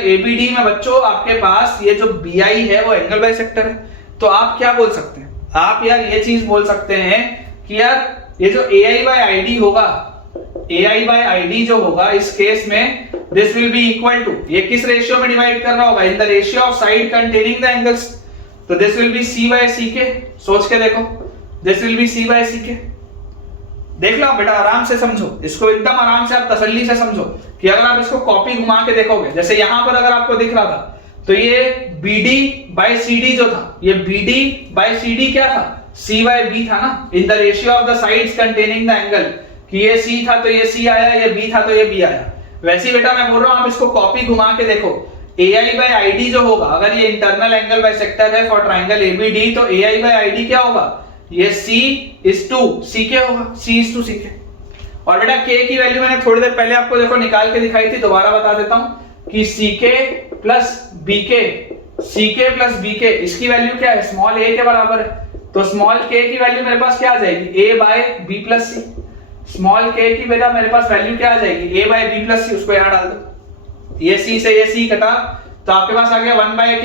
ABD में बच्चों आपके पास ये जो BI है वो एंगल बाइसेक्टर है। तो आप क्या बोल सकते हैं, आप यार ये चीज बोल सकते हैं कि यार ये जो AI बाय ID होगा, AI बाय ID जो होगा इस केस में this will be equal to, ये किस रेशियो में डिवाइड कर रहा होगा, in the ratio of side containing the angles. तो this will be C by CK। सोच के देखो, this will be C by CK। देख लो आप बेटा, आराम से समझो इसको, एकदम आराम से आप तसल्ली से समझो कि अगर आप इसको कॉपी घुमा के देखोगे, जैसे यहां पर अगर आपको दिख रहा था तो ये BD बाय CD जो था, ये BD बाय CD क्या था, C बाय B था ना, इन the ratio of the sides containing the angle, कि ये C था तो ये C आया, ये B था तो ये B आया। वैसे ही बेटा मैं बोल रहा हूं आप इसको कॉपी घुमा के देखो, AI बाय ID जो होगा, अगर ये इंटरनल एंगल बाइसेक्टर है फॉर ट्राइंगल ABD तो AI बाय ID क्या होगा, ये C इज टू CK होगा, C इज टू CK। और बेटा K की वैल्यू मैंने थोड़ी देर पहले आपको देखो निकाल के दिखाई थी, दोबारा बता देता हूं कि CK प्लस BK, इसकी वैल्यू क्या है, स्मॉल a के बराबर है। तो स्मॉल k की वैल्यू मेरे पास क्या आ जाएगी, a by b plus c। Small k की बेटा मेरे पास वैल्यू क्या आ जाएगी, a by b plus c, उसको यहां डाल दो, ये c से ये c कटा तो आपके पास आ गया 1 by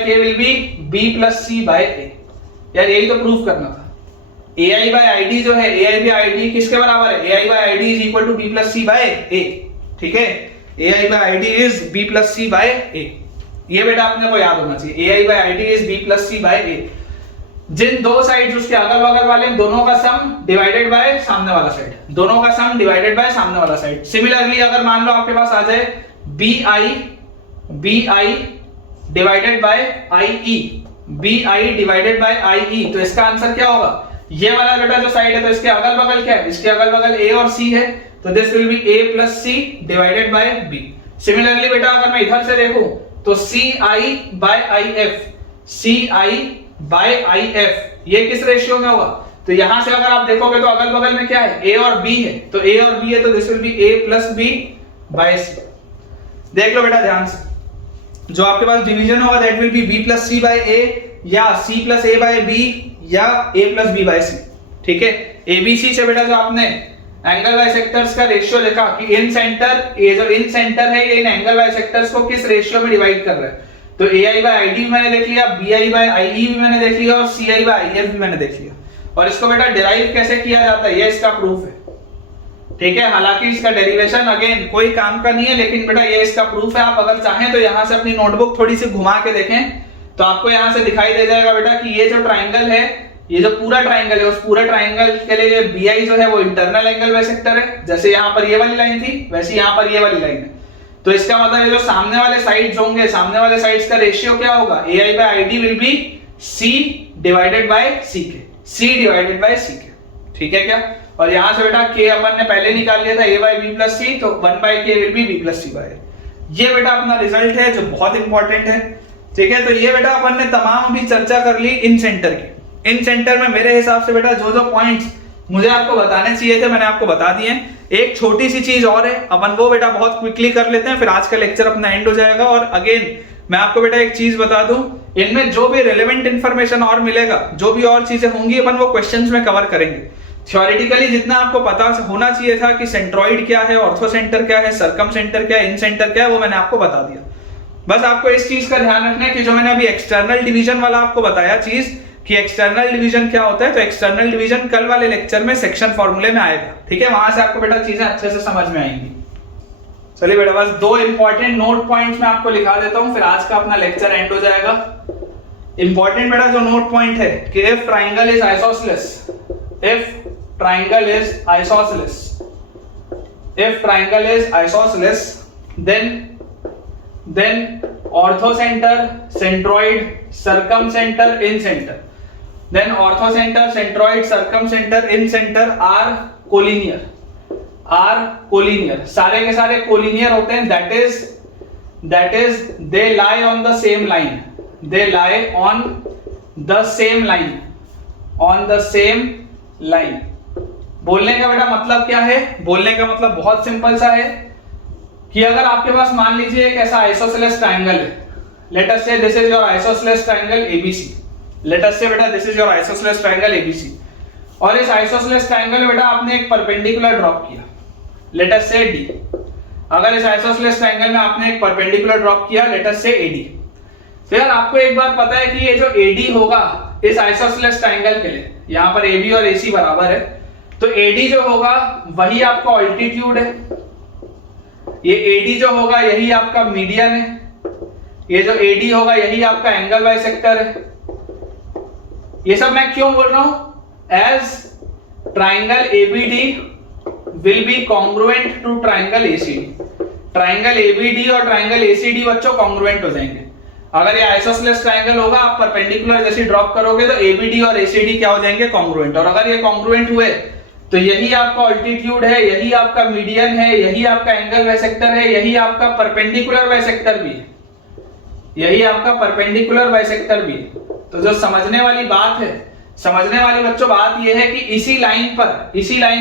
k will be b plus c by a। यार यही तो प्रूफ करना था। AI बाय ID जो है, AI बाय ID किसके बराबर है, AI by ID is equal to b plus c by a, ठीक है। AI by ID is b plus c by a, ये बेटा अपने को याद होना चाहिए। AI by ID is b plus c by a। जिन दो साइड्स उसके अगल बगल वाले दोनों का सम डिवाइडेड बाय सामने वाला साइड, दोनों का सम डिवाइडेड बाय सामने वाला साइड। सिमिलरली अगर मान लो आपके पास आ जाए BI divided by IE, BI divided by IE, तो इसका आंसर क्या होगा, ये वाला बेटा जो साइड है तो इसके अगल बगल क्या है, इसके अगल बगल A और C है, तो this will be A plus C divided by B। Similarly बेटा अगर मैं इधर से देखूं तो CI by IF, CI by IF ये किस रेशियो में होगा, तो यहां से अगर आप देखोगे तो अगल बगल में क्या है, A और B है, तो A और B है तो this will be A plus B by C। देख लो बेटा ध्यान से, जो आपके पास डिवीजन होगा that will be B plus C by A या C plus A by B या A plus B by C, ठीक है। ABC से बेटा जो आपने एंगल बाइसेक्टर्स का रेशियो लिखा कि इन सेंटर, ये जो इन सेंटर है ये इन एंगल बाइसेक्टर्स को किस रेशियो में डिवाइड कर रहा है, तो AI बाय ID भी मैंने देख लिया, BI बाय IE भी मैंने देख लिया और CI बाय IF भी मैंने देख लिया। और इसको बेटा डिराइव कैसे किया जाता है ये इसका प्रूफ है, ठीक है। हालांकि इसका डेरिवेशन अगेन कोई काम का नहीं है, लेकिन बेटा ये इसका प्रूफ है। आप अगर चाहें तो यहां से अपनी नोटबुक थोड़ी सी घुमा के देखें तो आपको यहां से दिखाई दे जाएगा बेटा कि ये जो ट्राइंगल है, ये जो पूरा ट्राइंगल है, उस पूरे ट्राइंगल के लिए BI जो है वो इंटरनल एंगल बाइसेक्टर है। जैसे यहाँ पर ये वाली लाइन थी वैसे यहाँ पर ये वाली लाइन है, तो इसका मतलब ये जो सामने वाले साइड्स होंगे, सामने वाले साइड्स का रेशियो क्या होगा, AI by ID will be C divided by CK, C divided by CK, ठीक है क्या। और यहां से बेटा K अपन ने पहले निकाल लिया था A by B plus C, तो 1 by K will be B plus C by A। ये बेटा अपना रिजल्ट है जो बहुत इंपॉर्टेंट है, ठीक है। तो ये बेटा अपन ने तमाम अभी चर्चा कर ली इन सेंटर की। इन सेंटर में मेरे हिसाब से बेटा जो जो पॉइंट्स मुझे आपको बताने चाहिए थे मैंने आपको बता दिए। एक छोटी सी चीज और है, अपन वो बेटा बहुत क्विकली कर लेते हैं, फिर आज का लेक्चर अपना एंड हो जाएगा। और अगेन मैं आपको बेटा एक चीज बता दूं, इनमें जो भी रिलेवेंट इंफॉर्मेशन और मिलेगा, जो भी और चीजें होंगी अपन वो क्वेश्चंस में कवर करेंगे। थ्योरेटिकली जितना आपको पता होना चाहिए था कि सेंट्रॉइड क्या है, ऑर्थो सेंटर क्या है, सर्कम सेंटर क्या है, इन सेंटर क्या है, वो मैंने आपको बता दिया। बस आपको इस चीज का ध्यान रखना है कि जो मैंने अभी एक्सटर्नल डिवीजन वाला आपको बताया चीज, कि एक्सटर्नल डिवीजन क्या होता है, तो एक्सटर्नल डिवीजन कल वाले लेक्चर में सेक्शन फॉर्मूले में आएगा, ठीक है, वहां से आपको बेटा चीजें अच्छे से समझ में आएंगी। चलिए बेटा बस 2 इंपॉर्टेंट नोट पॉइंट्स मैं आपको लिखा देता हूं, फिर आज का अपना लेक्चर एंड हो जाएगा। इंपॉर्टेंट बेटा जो नोट पॉइंट है कि if triangle is isosceles, if triangle is isosceles, if triangle is isosceles then orthocenter, centroid, circumcenter, incenter, then orthocenter, centroid, circumcenter, incenter are collinear, सारे के सारे कोलिनियर होते हैं, that is they lie on the same line, they lie on the same line। बोलने का बेटा मतलब क्या है, बोलने का मतलब बहुत सिंपल सा है कि अगर आपके पास मान लीजिए एक ऐसा आइसोसेलेस ट्रायंगल है, late us say this is your isosceles triangle ABC, late us से बेटा this is your isosceles triangle ABC, और इस आइसोसेलेस ट्रायंगल में बेटा आपने एक परपेंडिकुलर ड्रॉप किया, लेट अस से डी। अगर इस आइसोसेलेस ट्रायंगल में आपने एक परपेंडिकुलर ड्रॉप किया, लेट अस से एडी, तो यार आपको एक बात पता है कि ये जो एडी होगा इस आइसोसेलेस ट्रायंगल के लिए, यहां पर एबी और एसी बराबर है, तो एडी जो होगा वही आपका ऑल्टीट्यूड है, ये एडी जो होगा यही आपका मीडियन है, ये जो एडी होगा यही आपका एंगल बाइसेक्टर है। ये सब मैं क्यों बोल रहा हूं, as triangle ABD will be congruent to triangle ACD, triangle ABD और ट्राइंगल एसीडी बच्चों कॉन्ग्रुएंट हो जाएंगे। अगर ये आइसोसेलेस ट्राइंगल होगा, आप परपेंडिकुलर जैसे ड्रॉप करोगे तो एबीडी और एसीडी क्या हो जाएंगे, कॉन्ग्रुएंट, और अगर ये कॉन्ग्रुएंट हुए तो यही आपका ऑल्टीट्यूड है, यही आपका मीडियन है, यही आपका एंगल बाइसेक्टर है, यही आपका परपेंडिकुलर बाइसेक्टर भी है, यही आपका परपेंडिकुलर बाइसेक्टर भी है। तो जो समझने वाली बात है, समझने वाली बच्चों बात यह है कि इसी लाइन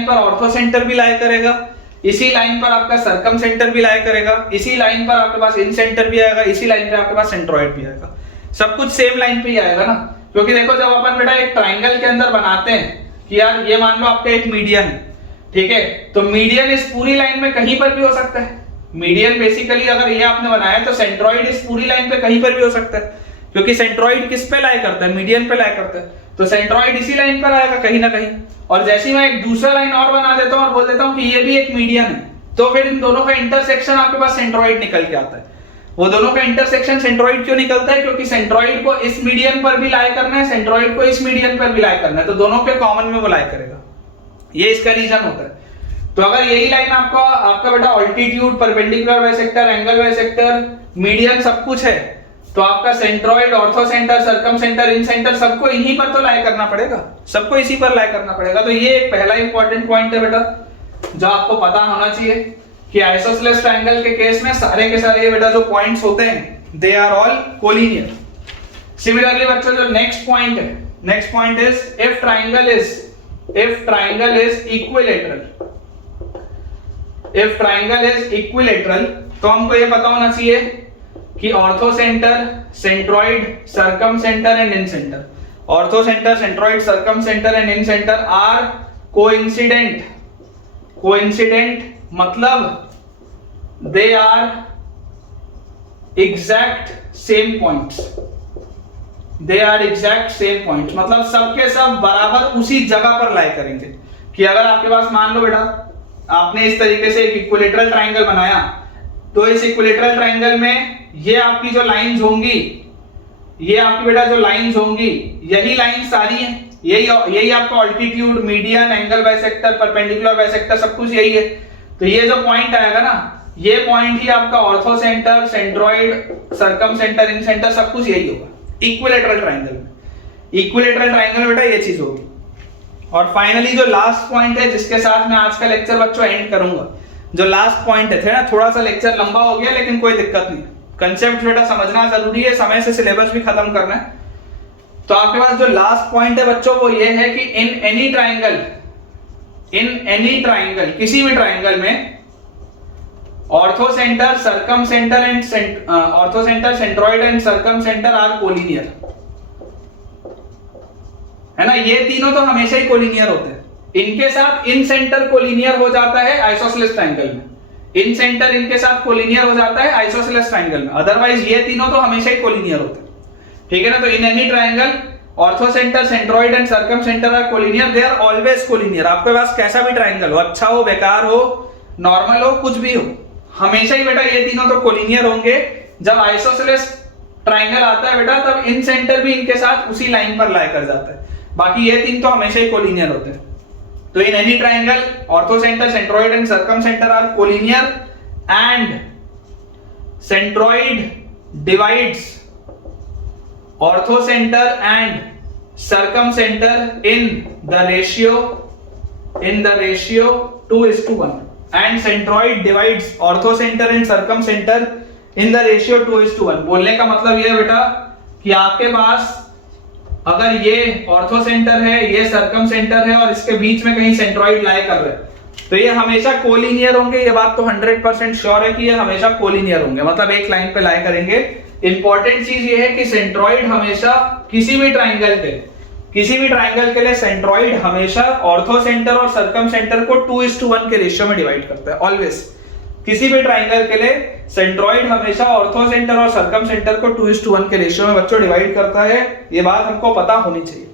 पर ऑर्थोसेंटर भी लाई करेगा, इसी लाइन पर आपका सर्कम सेंटर भी लाई करेगा, इसी लाइन पर आपके पास इन सेंटर भी आएगा, इसी लाइन पे आपके पास सेंट्रॉइड भी आएगा, सब कुछ सेम लाइन पे ही आएगा ना। क्योंकि देखो जब अपन बेटा एक ट्राइंगल के अंदर बनाते हैं कि यार ये मान लो आपका एक मीडियन है, ठीक है, तो मीडियन इस पूरी लाइन में कहीं पर भी हो सकता है। मीडियन बेसिकली अगर ये आपने बनाया तो सेंट्रॉइड इस पूरी लाइन पे कहीं पर भी हो सकता है, क्योंकि सेंट्रॉइड किस पे लाई करता है, मीडियन पे लाई करता है, तो सेंट्रॉइड इसी लाइन पर आएगा कहीं ना कहीं। और जैसे ही मैं एक दूसरा लाइन और बना देता हूं और बोल देता हूं कि ये भी एक मीडियन है, तो फिर इन दोनों का इंटरसेक्शन आपके पास सेंट्रॉइड निकल के आता है। वो दोनों का इंटरसेक्शन सेंट्रॉइड क्यों निकलता है, क्योंकि सेंट्रॉइड को इस मीडियन पर भी लाई करना है, सेंट्रॉइड को इस मीडियन पर भी लाई करना है, तो दोनों के कॉमन में वो लाई करेगा, ये इसका रीजन होता है। तो अगर यही लाइन आपका बेटा altitude, perpendicular bisector, angle bisector, median सब कुछ है, तो आपका सेंट्रॉइड, ऑर्थोसेंटर, सर्कमसेंटर, इनसेंटर सबको इन्हीं पर तो लाई करना पड़ेगा, सबको इसी पर लाई करना पड़ेगा। तो ये एक पहला इंपॉर्टेंट पॉइंट है बेटा जो आपको पता होना चाहिए कि आइसोसेलेस ट्रायंगल के केस में सारे के सारे बेटा जो पॉइंट्स होते हैं they are all collinear. Similarly बच्चों जो नेक्स्ट पॉइंट है, next point is if triangle is equilateral, if triangle is equilateral तो हमको ये पता होना चाहिए कि orthocentre, centroid, circumcentre and incentre, orthocentre, centroid, circumcentre and incentre are coincident. Coincident मतलब they are exact same points, they are exact same points, मतलब सबके सब बराबर उसी जगह पर लाई करेंगे। कि अगर आपके पास मान लो बेटा आपने इस तरीके से एक इक्विलेटरल ट्रायंगल बनाया, तो इस इक्विलेटरल ट्रायंगल में ये आपकी जो लाइंस होंगी, ये आपकी बेटा जो लाइंस होंगी, यही लाइन सारी है, यही आपका altitude, median, angle bisector, perpendicular bisector सब कुछ यही है। तो ये जो पॉइंट आएगा ना, ये पॉइंट ही आपका ऑर्थोसेंटर, सेंट्रॉइड, सर्कमसेंटर, इनसेंटर सब कुछ यही होगा इक्विलेटरल ट्रायंगल में। इक्विलेटरल ट्रायंगल में बेटा ये चीज होगी। और फाइनली जो लास्ट पॉइंट है जिसके साथ मैं आज का लेक्चर बच्चों एंड करूंगा, जो लास्ट पॉइंट है ना, थोड़ा सा लेक्चर लंबा हो गया लेकिन कोई दिक्कत नहीं, कंसेप्ट बेटा समझना जरूरी है, समय से सिलेबस भी खत्म करना है। तो आपके पास जो लास्ट पॉइंट है बच्चों वो ये है कि इन एनी ट्रायंगल, किसी भी ट्रायंगल में orthocentre, circumcentre and orthocentre, centroid and circumcentre are collinear, है ना, ये तीनों तो हमेशा ही कोलिनियर होते हैं। इनके साथ इन सेंटर कोलिनियर हो जाता है आइसोसेलेस ट्रायंगल में, इन सेंटर इनके साथ कोलिनियर हो जाता है आइसोसेलेस ट्रायंगल में, अदरवाइज ये तीनों तो हमेशा ही कोलिनियर होते हैं, ठीक है ना। तो in any triangle orthocentre, centroid and circumcentre are collinear, they are always collinear. आपके पास कैसा भी ट्राइंगल हो, अच्छा हो, बेकार हो, नॉर्मल हो, कुछ भी हो, हमेशा ही बेटा ये तीनों तो कोलिनियर होंगे। जब आइसोसेलेस ट्राइंगल आता है बेटा तब इन सेंटर भी इनके साथ उसी लाइन पर लाई कर जाता है, बाकी ये तीन तो हमेशा ही कोलिनियर होते हैं। तो in any triangle orthocentre, centroid and circumcentre are collinear and centroid divides orthocentre and circumcentre in the ratio 2:1 and centroid divides ortho center and circum center in the ratio 2:1। बोलने का मतलब ये है बेटा कि आपके पास अगर ये ऑर्थो सेंटर है, ये सर्कम सेंटर है और इसके बीच में कहीं सेंट्रोइड लाई कर रहे हैं तो ये हमेशा कोलिनियर होंगे। ये बात तो 100% श्योर है कि ये हमेशा कोलिनियर होंगे, मतलब एक लाइन पे लाई करेंगे। इंपॉर्टेंट चीज ये है कि सेंट्रोइड हमेशा किसी भी ट्राइंगल के लिए सेंट्रोइड हमेशा ऑर्थो सेंटर और सर्कम सेंटर को 2:1 के रेशियो में डिवाइड करता है। ऑलवेज किसी भी ट्राइंगल के लिए सेंट्रोइड हमेशा ऑर्थो सेंटर और सर्कम सेंटर को 2:1 के रेशियो में बच्चों डिवाइड करता है। ये बात हमको पता होनी चाहिए।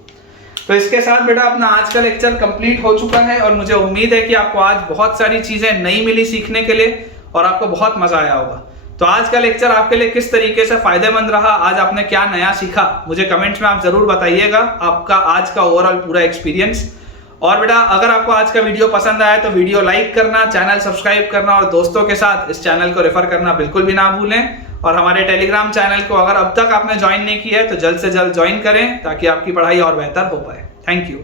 तो इसके साथ बेटा अपना आज का लेक्चर कंप्लीट हो चुका है और मुझे उम्मीद है कि आपको आज बहुत सारी चीजें नई मिली सीखने के लिए और आपको बहुत मजा आया होगा। तो आज का लेक्चर आपके लिए किस तरीके से फायदेमंद रहा, आज आपने क्या नया सीखा, मुझे कमेंट्स में आप जरूर बताइएगा आपका आज का ओवरऑल पूरा एक्सपीरियंस। और बेटा अगर आपको आज का वीडियो पसंद आया तो वीडियो लाइक करना, चैनल सब्सक्राइब करना और दोस्तों के साथ इस चैनल को रेफर करना बिल्कुल भी ना भूलें। और हमारे टेलीग्राम चैनल को अगर अब तक आपने ज्वाइन नहीं किया है तो जल्द से जल्द ज्वाइन करें ताकि आपकी पढ़ाई और बेहतर हो पाए। Thank you.